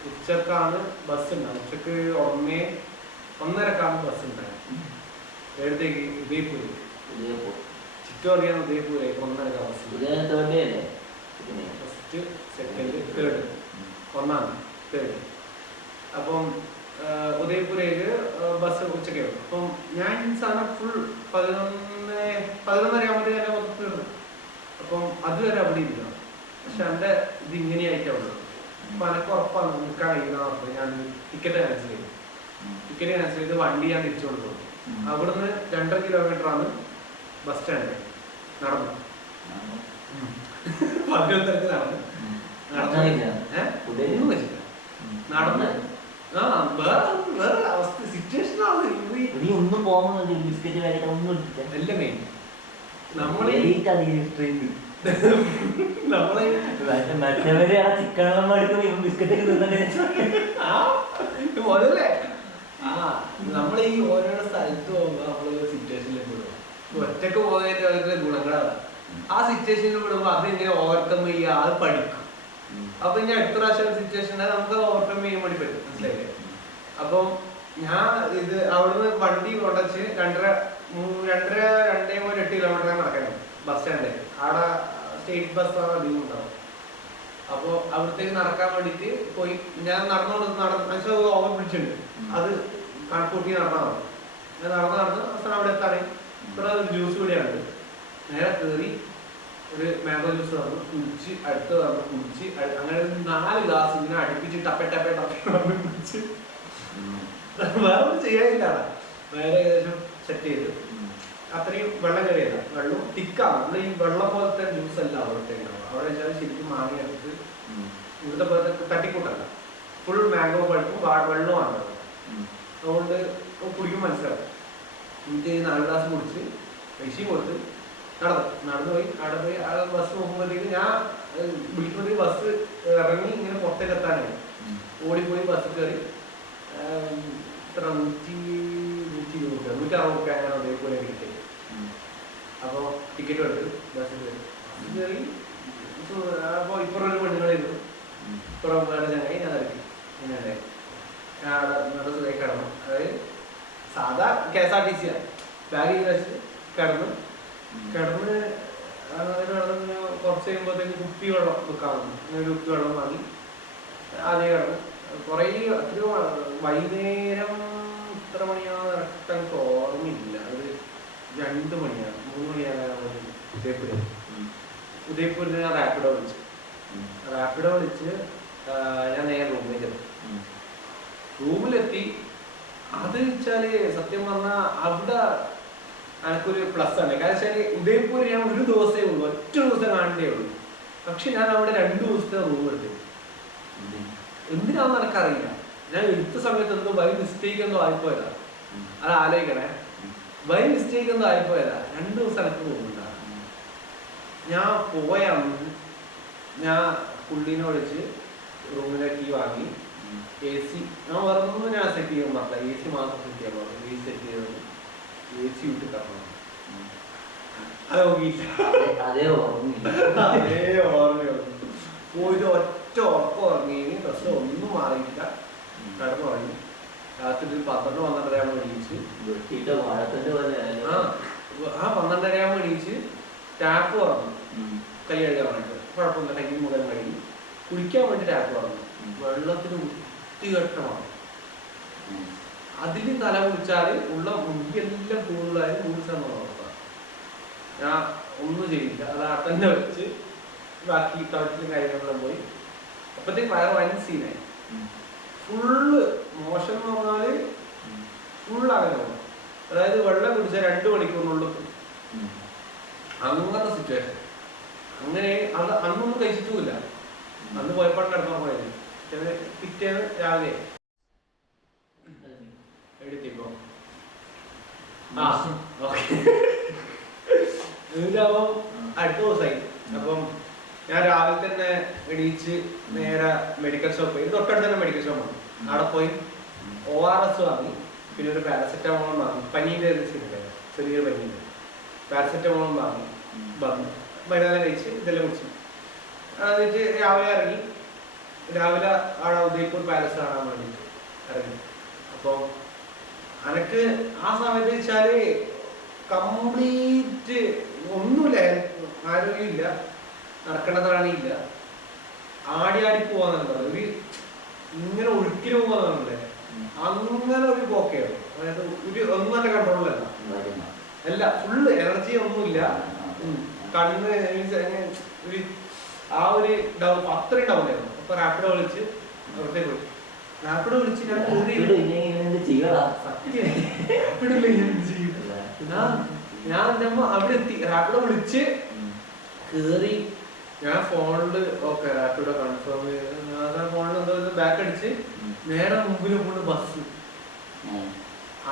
ഉച്ചക്കാണ് ബസ് ഉണ്ടാകും. ഉച്ചക്ക് 1:30 ബസ് ഉണ്ടായിരുന്നു. എവിടത്തേക്ക്? ഉദയ്പൂർ. ചിറ്റോർഗയിൽ നിന്ന് ഉദയ്പൂരേക്ക് 1:30 bus. First, second, third, 1ാം third. അപ്പം ഉദയ്പൂരേക്ക് ബസ് ഉച്ചയ്ക്ക് വരും. അപ്പം ഞാൻ സാധനം ഫുൾ 11:30 ആകുമ്പോഴത്തേക്ക് എൻ്റെ മൊത്തം തീർന്നു. അപ്പം അതുവരെ അവിടെ ഇല്ല. പക്ഷെ എൻ്റെ ഇത് ഇങ്ങനെയായിട്ടാണ് ഉള്ളത്. അപ്പം എനിക്ക് ഉറപ്പാണ് നിൽക്കാൻ കഴിയുന്ന. ഞാൻ ടിക്കറ്റ് ക്യാൻസൽ ചെയ്ത് വണ്ടി ഞാൻ തിരിച്ചു കൊണ്ടുപോകും. അവിടുന്ന് 2.5 കിലോമീറ്ററാണ് ബസ് സ്റ്റാൻഡ്. നടന്നു 11:30 നടന്നു. വേറെ അവസ്ഥ സിറ്റുവേഷൻ ആണ്. നമ്മളെ മറ്റവര് ആ ചിക്കനെല്ലാം മേടിക്കും ബിസ്ക്കറ്റ് ഒക്കെ തിന്നെ മുതലേ നമ്മള് ഈ ഓരോരോ സ്ഥലത്ത് പോകുമ്പോ നമ്മള് സിറ്റുവേഷനിൽ പെടും. ഒറ്റക്ക് പോകുന്നതിന്റെ അവരുടെ ഗുണങ്ങളാണ്. ആ സിറ്റുവേഷനിൽ പെടുമ്പോ അതെങ്ങനെ ഓവർകം ചെയ്യുക, അത് പഠിക്കും. അപ്പൊ ഇനി അടുത്ത പ്രാവശ്യം സിറ്റുവേഷൻ നമുക്ക് ഓവർകം ചെയ്യാൻ വേണ്ടി പറ്റും. മനസ്സിലായില്ലേ? അപ്പം ഞാൻ ഇത് അവിടുന്ന് വണ്ടി കൊണ്ടുവച്ച് 2.5-2.8 കിലോമീറ്റർ നടക്കണം ബസ് സ്റ്റാൻഡിൽ. അവിടെ സ്റ്റേറ്റ് ബസ് അധികം ഉണ്ടാവും. അപ്പോൾ അവിടത്തേക്ക് നടക്കാൻ വേണ്ടിയിട്ട് പോയി. ഞാൻ നടന്ന് ഓവർ ബ്രിഡ്ജുണ്ട്, അത് കണക്കൂട്ടി നടന്നാൽ മതി. ഞാൻ നടന്ന് അവസാനം അവിടെ എത്താണ്. ഇവിടെ ഒരു ജ്യൂസ് കൂടിയാണ്. നേരെ കയറി ഒരു മാംഗോ ജ്യൂസ് തന്നു, കുടിച്ച് അടുത്ത് തന്നു, കുടിച്ച് അങ്ങനെ 4 ഗ്ലാസ് ഇങ്ങനെ അടുപ്പിച്ച് ടപ്പേ കുടിച്ച് വേറെ ഒന്നും ചെയ്യാനില്ല. വേറെ ഏകദേശം സെറ്റ് ചെയ്ത് അത്രയും വെള്ളം കയറിയല്ല. വെള്ളം തിക്കാണ്. നമ്മൾ ഈ വെള്ളം പോലത്തെ ജ്യൂസ് അല്ല അവിടുത്തെ ഉണ്ടാവും. അവിടെ വെച്ചാൽ ശരിക്കും മാങ്ങ എടുത്ത് ഇവിടുത്തെ പോലത്തെ തട്ടിക്കൂട്ടല്ല. ഫുൾ മാംഗോ പഴുപ്പും വെള്ളമാണ്. അതുകൊണ്ട് കുടിക്കും മനസ്സിലാവും. എന്നിട്ട് 4 ഗ്ലാസ് കുടിച്ച് പൈസയും കൊടുത്ത് നടന്നു പോയി. അവിടെ പോയി ആ ബസ് നോക്കുമ്പോഴത്തേക്ക് ഞാൻ വിളിക്കുമ്പോഴത്തേക്ക് ബസ് ഇറങ്ങി ഇങ്ങനെ പുറത്തേക്ക് എത്താനായി. ഓടിപ്പോയി ബസ് കയറി. ഇത്ര 160 രൂപ അങ്ങനെ അതേപോലെ കിട്ടി. അപ്പോൾ ടിക്കറ്റ് എടുത്ത് ബസ്സിൽ കയറി. അപ്പോൾ ഇപ്പുറം ഒരു പെണ്ണുങ്ങളായിരുന്നു. ഇപ്പുറം ചങ്ങായി ഞാൻ ഇറക്കി. ഇങ്ങനെ ഞാൻ അവിടെ സുഖമായി കിടന്നു. അതായത് സാധാ KSRTC ബാഗിൽ വെച്ച് കിടന്ന് കുറച്ച് കഴിയുമ്പോഴത്തേക്ക് കുപ്പി വെള്ളം വെക്കാൻ വന്നു. ഒരു കുപ്പി വെള്ളം വാങ്ങി ആദ്യം കിടന്നു. കുറേ എത്രയോ വൈകുന്നേരം എത്ര മണിയാണ് കറക്റ്റ് എനിക്ക് ഓർമ്മയില്ല. ഒരു 2 മണിയാണ് 3 മണിയാണ് ഉദയപൂരിൽ ഞാൻ റാപ്പിഡോ വിളിച്ച് ഞാൻ നേരെ റൂമിലേക്ക് എത്തി. റൂമിലെത്തി. അത് വെച്ചാല് സത്യം പറഞ്ഞാൽ അവിടെ എനിക്കൊരു പ്ലസ് ആണ്. കാരണം വെച്ചാൽ ഉദയപൂർ ഞാൻ ഒരു ദിവസമേ ഉള്ളൂ, ഒറ്റ ദിവസം കാണേണ്ടേ ഉള്ളൂ. പക്ഷെ ഞാൻ അവിടെ 2 ദിവസത്തെ റൂം എടുത്തു. എന്തിനാണെന്ന് എനിക്കറിയില്ല. ഞാൻ എടുത്ത സമയത്ത് എന്തോ ബൈ മിസ്റ്റേക്ക് എന്തോ ആയിപ്പോയതാ. അത് ആലോചിക്കണേ, ബൈ മിസ്റ്റേക്ക് എന്തോ ആയിപ്പോയതാ. 2 ദിവസം എനിക്ക് റൂമുണ്ടാകും. ഞാൻ പോയ ഞാൻ പുള്ളിനെ വിളിച്ച് റൂമിലെ കീ വാങ്ങി. AC ഞാൻ വേറൊന്നും ഞാൻ സെറ്റ് ചെയ്യാൻ പറഞ്ഞില്ല. AC മാത്രം സെറ്റ് ചെയ്യാൻ പറഞ്ഞു. AC സെറ്റ് ചെയ്തത് AC വിട്ട് കറങ്ങണം. അത് നോക്കിയില്ല. അതേ ഓർമ്മയുള്ളൂ. പോയിട്ട് ഒറ്റ ഉറക്കം ഉറങ്ങി. ഡ്രസ്സ് ഒന്നും മാറിയിട്ടില്ല. കിടന്നു തുടങ്ങി. രാത്രി 12-12:30 ആകുമ്പോൾ എണീച്ച് 12:30 ആകുമ്പോൾ എണീച്ച് ടാപ്പ് തുറന്നു കൈ കഴുകാൻ വേണ്ടിയിട്ട്. കുഴപ്പമില്ല, കൈ മുഖം കഴുകി കുളിക്കാൻ വേണ്ടി ടാപ്പ് തുറന്നു. വെള്ളത്തിന് വൃത്തികെട്ടമാണ്. അതിൽ തല കുളിച്ചാൽ ഉള്ള മുടിയെല്ലാം കൂടുതലായി 100% ഉറപ്പാണ്. ഞാൻ ഒന്നും ചെയ്യില്ല. അത് ആ തന്നെ വെച്ച് ബാക്കി ടോയ്ലറ്റിലും കാര്യങ്ങളെല്ലാം പോയി. അപ്പത്തേക്ക് വയറ് വൻ സീനായി. ഫുള്ള് മോശം എന്ന് പറഞ്ഞാല് ഫുള്ളാകണം. അതായത് വെള്ളം കുടിച്ചാൽ 2 മണിക്കൂറിനുള്ളിൽ അങ്ങനത്തെ സിറ്റുവേഷൻ. അങ്ങനെ അത് അന്നൊന്നും കഴിച്ചിട്ടുമില്ല. അന്ന് പോയപ്പോൾ കിടക്കാൻ പോയത്. പിറ്റേന്ന് രാവിലെ എടുത്തിപ്പോ എന്നിട്ടാകുമ്പം അടുത്ത ദിവസമായി. അപ്പം ഞാൻ രാവിലെ തന്നെ എണീച്ച് നേരെ മെഡിക്കൽ ഷോപ്പ് പോയി. തൊട്ടടുത്ത് തന്നെ മെഡിക്കൽ ഷോപ്പാണ്. അവിടെ പോയി ORS വാങ്ങി. പിന്നെ ഒരു പാരസെറ്റമോളും വാങ്ങി. പനീൻ്റെ ചെറിയൊരു പനീൻ്റെ പാരസെറ്റമോളും വാങ്ങി. മരുന്നെല്ലാം കഴിച്ച് ഇതെല്ലാം കുടിച്ചു. എന്നിട്ട് രാവിലെ ഇറങ്ങി. രാവിലെ അവിടെ ഉദയ്പൂർ പാലസ് കാണാൻ വേണ്ടിയിട്ട് ഇറങ്ങി. അപ്പോൾ അനക്ക് ആ സമയത്ത് വെച്ചാല് കംപ്ലീറ്റ് ഒന്നുമില്ല, ആരോഗ്യമില്ല, നടക്കേണ്ടതാണില്ല, ആടി പോവാന്നാണ് പറയുന്നത്. ഒരു ഇങ്ങനെ ഒഴുക്കിന് പോവാന്നല്ലേ, അങ്ങനെ ഒരു പോക്കെയാണ്. അതായത് ഒന്നും തന്നെ കൺട്രോളല്ല, അല്ല ഫുള്ള് എനർജി ഒന്നുമില്ല. കണ്ണ് ഒരു ആ ഒരു ഡൗൺ അത്രയും ഡൗൺ ആയിരുന്നു. അപ്പൊ റാപ്പിഡോ വിളിച്ച് അവിടത്തേക്ക് പോയി. റാപ്പിഡോ വിളിച്ച് ഞാൻ അവിടെ എത്തി. റാപ്പിഡോ വിളിച്ച് കേറി. ഞാൻ ഫോണില് ഓക്കെ റാപ്പിഡോ കൺഫേം ചെയ്ത് ഫോണിൽ എന്തോ ബാക്ക് അടിച്ച് നേരെ മുമ്പിൽ കൊണ്ട് ബസ്.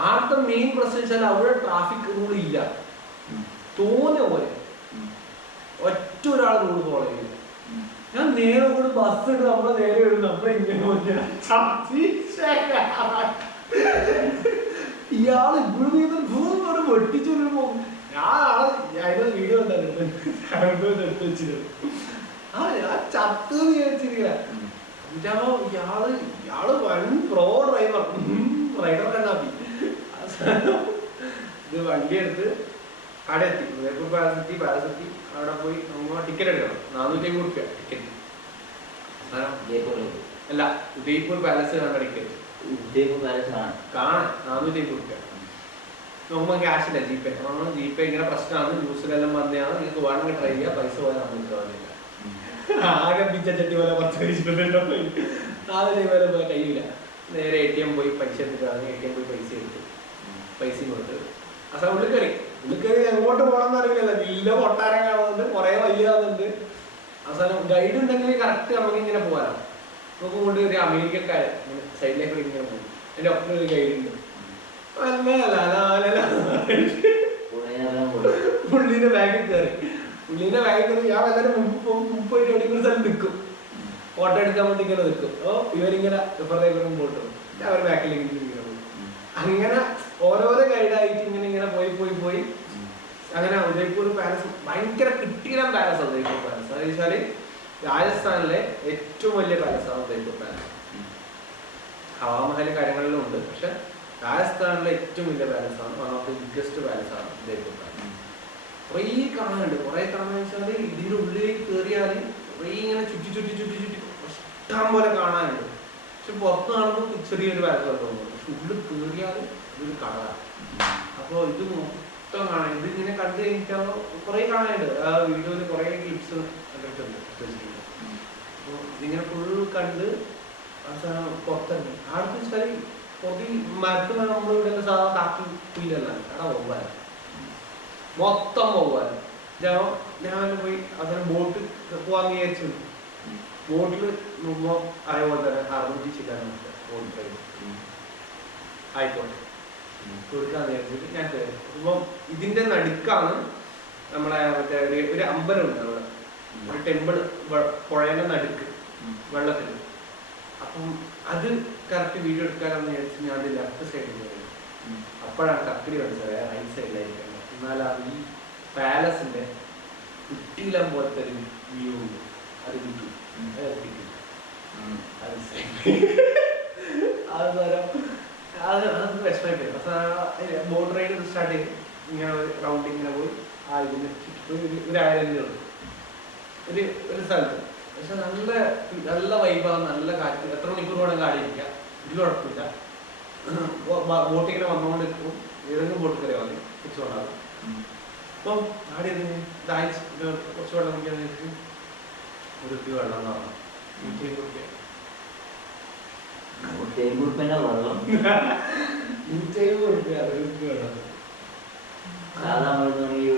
ആദ്യത്തെ മെയിൻ പ്രശ്നം വെച്ചാൽ അവിടെ ട്രാഫിക് റൂൾ ഇല്ല, തോന്നിയ പോലെ ഒറ്റ ഒറ്റ ഒരാൾ റൂൾ ഫോളോ ചെയ്യില്ല. ഞാൻ നേരെ കൂടെ ബസ് ഇട്ട് നമ്മളെ നേരെ വരും, നമ്മളെ ഇങ്ങനെ ഇയാൾ ഇവിടെ വെട്ടിച്ചു വരുമ്പോ ഞാൻ വീഡിയോ എടുത്ത് വെച്ചിരുന്നു. ഞാൻ ചത്ത് വിചാരിച്ചിരിക്കില്ല. ഇയാള് വൻ പ്രോ റൈഡർ കണ്ണാപ്പി. ഇത് വണ്ടി എടുത്ത് അവിടെ എത്തി, ഉദയപൂർ പാലസെത്തി. അവിടെ പോയി നമ്മൾ ടിക്കറ്റ് എടുക്കണം. 450 രൂപ ടിക്കറ്റ്. അല്ല, ഉദയ്പൂർ പാലസ് കാണാൻ ടിക്കറ്റ്. കാണാൻ 450 രൂപ. നോക്കുമ്പോൾ ക്യാഷ് ഇല്ല, ജിപേ. നമ്മൾ ജിപേ ഇങ്ങനെ പ്രശ്നമാണ്, ന്യൂസിലെല്ലാം വന്നതാണ്, നിങ്ങൾക്ക് വേണമെങ്കിൽ ട്രൈ ചെയ്യാം, പൈസ പോലെ നമ്മൾ കിട്ടുന്നില്ല. ആകെ പിച്ചച്ചട്ടി പോലെ 10 വെച്ചിട്ടുണ്ടല്ലോ. 4 പോലെ പോയി കഴിയില്ല. നേരെ ATM പോയി പൈസ എടുത്തിട്ടാണ്. ATM പോയി പൈസയും കൊടുത്ത് അവസാനം ഉള്ളിൽ കയറി എങ്ങോട്ട് പോകണമെന്ന് അറിയില്ല. വലിയ കൊട്ടാരം കാണുന്നുണ്ട്, കുറെ വലിയതാകുന്നുണ്ട്. അവസാനം ഗൈഡ് ഉണ്ടെങ്കിൽ കറക്റ്റ് നമുക്ക് ഇങ്ങനെ പോകാം. നമുക്ക് കൊണ്ട് ഒരു അമേരിക്കക്കാരൻ സൈഡിലേക്ക് ഇങ്ങനെ പോകും. എൻ്റെ ഒപ്പം ഒരു ഗൈഡ് ഉണ്ട്. പുള്ളീന്റെ ബാഗിൽ കയറി ഞാൻ എല്ലാവരും മുമ്പ് ഒരു സ്ഥലം നിൽക്കും, ഫോട്ടോ എടുക്കാൻ വേണ്ടി ഇങ്ങനെ നിൽക്കും. ഇവരിങ്ങനെ ഇപ്പുറത്തേക്ക് പോട്ടു, ഞാൻ അവർ ബാക്കിലേക്ക് ഇങ്ങനെ പോകും. അങ്ങനെ ഓരോരോ ഗൈഡായിട്ട് ഇങ്ങനെ പോയി അങ്ങനെ ഉദയ്പൂർ പാലസ് ഭയങ്കര കിട്ടിയിടം പാലസ്. ഉദയ്പൂർ പാലസ് എന്ന് വെച്ചാല് രാജസ്ഥാനിലെ ഏറ്റവും വലിയ പാലസാണ് ഉദയ്പൂർ പാലസ്. ഹവാമഹൽ കാര്യങ്ങളിലും ഉണ്ട്, പക്ഷെ രാജസ്ഥാനിലെ ഏറ്റവും വലിയ പാലസാണ്, വൺ ഓഫ് ദി ബിഗ്ഗസ്റ്റ് പാലസാണ് ഉദയ്പൂർ പാലസ്. കുറേ കാണാനുണ്ട്. കുറെ കാണാന്ന് വെച്ചാൽ ഇതിന്റെ ഉള്ളിലേക്ക് കയറിയാൽ കുറേ ഇങ്ങനെ ചുറ്റി ഇഷ്ടം പോലെ കാണാനുണ്ട്. പക്ഷെ പുറത്ത് കാണുമ്പോൾ ചെറിയൊരു പാലസ് തോന്നുന്നു, പക്ഷെ ഉള്ളിൽ കയറിയാൽ ഇതൊരു കടലാണ്. അപ്പോൾ ഇത് മൊത്തം കാണാൻ, ഇതിങ്ങനെ കണ്ടു കഴിഞ്ഞാൽ കുറേ കാണാനുണ്ട്. ആ വീഡിയോയിൽ കുറേ ക്ലിപ്സ് കണ്ടിട്ടുണ്ട്. അപ്പോൾ ഇതിങ്ങനെ ഫുൾ കണ്ട് അവസാനം പുറത്തിറങ്ങി. ആർക്ക് വെച്ചാൽ പുറത്ത് മരത്ത് നമ്മൾ ഇവിടെ സാധാ കാക്കി കുയിലല്ല, അവിടെ പോകാൻ മൊത്തം പോകാൻ. ഞാൻ പോയി അവസാനം ബോട്ട് പോവാന്ന് വിചാരിച്ചു. ബോട്ടിൽ നോക്കുമ്പോൾ അതേപോലെ തന്നെ 600 ചില്ലാൻ ബോട്ട് ഡ്രൈവ് ആയിക്കോട്ടെ കൊടുക്കാന്ന് വിചാരിച്ചിട്ട് ഞാൻ കയറി. അപ്പം ഇതിന്റെ നടുക്കാണ് നമ്മളെ മറ്റേ ഒരു അമ്പലമുണ്ട് അവിടെ, ഒരു ടെമ്പിൾ പുഴയുടെ നടുക്ക് വെള്ളത്തിൽ. അപ്പം അത് കറക്റ്റ് വീഡിയോ എടുക്കാനെന്ന് വിചാരിച്ച് ഞാൻ ലെഫ്റ്റ് സൈഡിൽ കയറി. അപ്പോഴാണ് കറക്റ്റ് മനസ്സിലായത് റൈറ്റ് സൈഡിലായിരിക്കണം. എന്നാൽ ഈ പാലസിന്റെ കുട്ടിയിലം പോലത്തെ ഒരു വ്യൂ ഉണ്ട്, അത് കിട്ടി. അത് വിഷമായി പോയി. ബോട്ട് റൈഡ് സ്റ്റാർട്ട് ചെയ്ത് ഇങ്ങനെ റൗണ്ട് ഇങ്ങനെ പോയി ഇതിന് ഒരു ഐലൻഡ് ഒരു സ്ഥലത്ത്. പക്ഷെ നല്ല വൈബാണ്, നല്ല കാറ്റ്. എത്ര മണിക്കൂർ വേണം കാടി ഇരിക്കാം, ഇത് കുഴപ്പമില്ല. ബോട്ട് ഇങ്ങനെ വന്നുകൊണ്ട് നിൽക്കും, ഏതെങ്കിലും ബോട്ട് കയറി വന്നി തിരിച്ചു കൊണ്ടാകും. അപ്പം ആടി ദാഹിച്ച് കുറച്ച് വെള്ളം കുടിക്കാൻ ഒരു കുപ്പി വെള്ളം എന്ന് പറഞ്ഞു 150 രൂപ. 150 രൂപ വെള്ളം, 150 രൂപ വെള്ളം,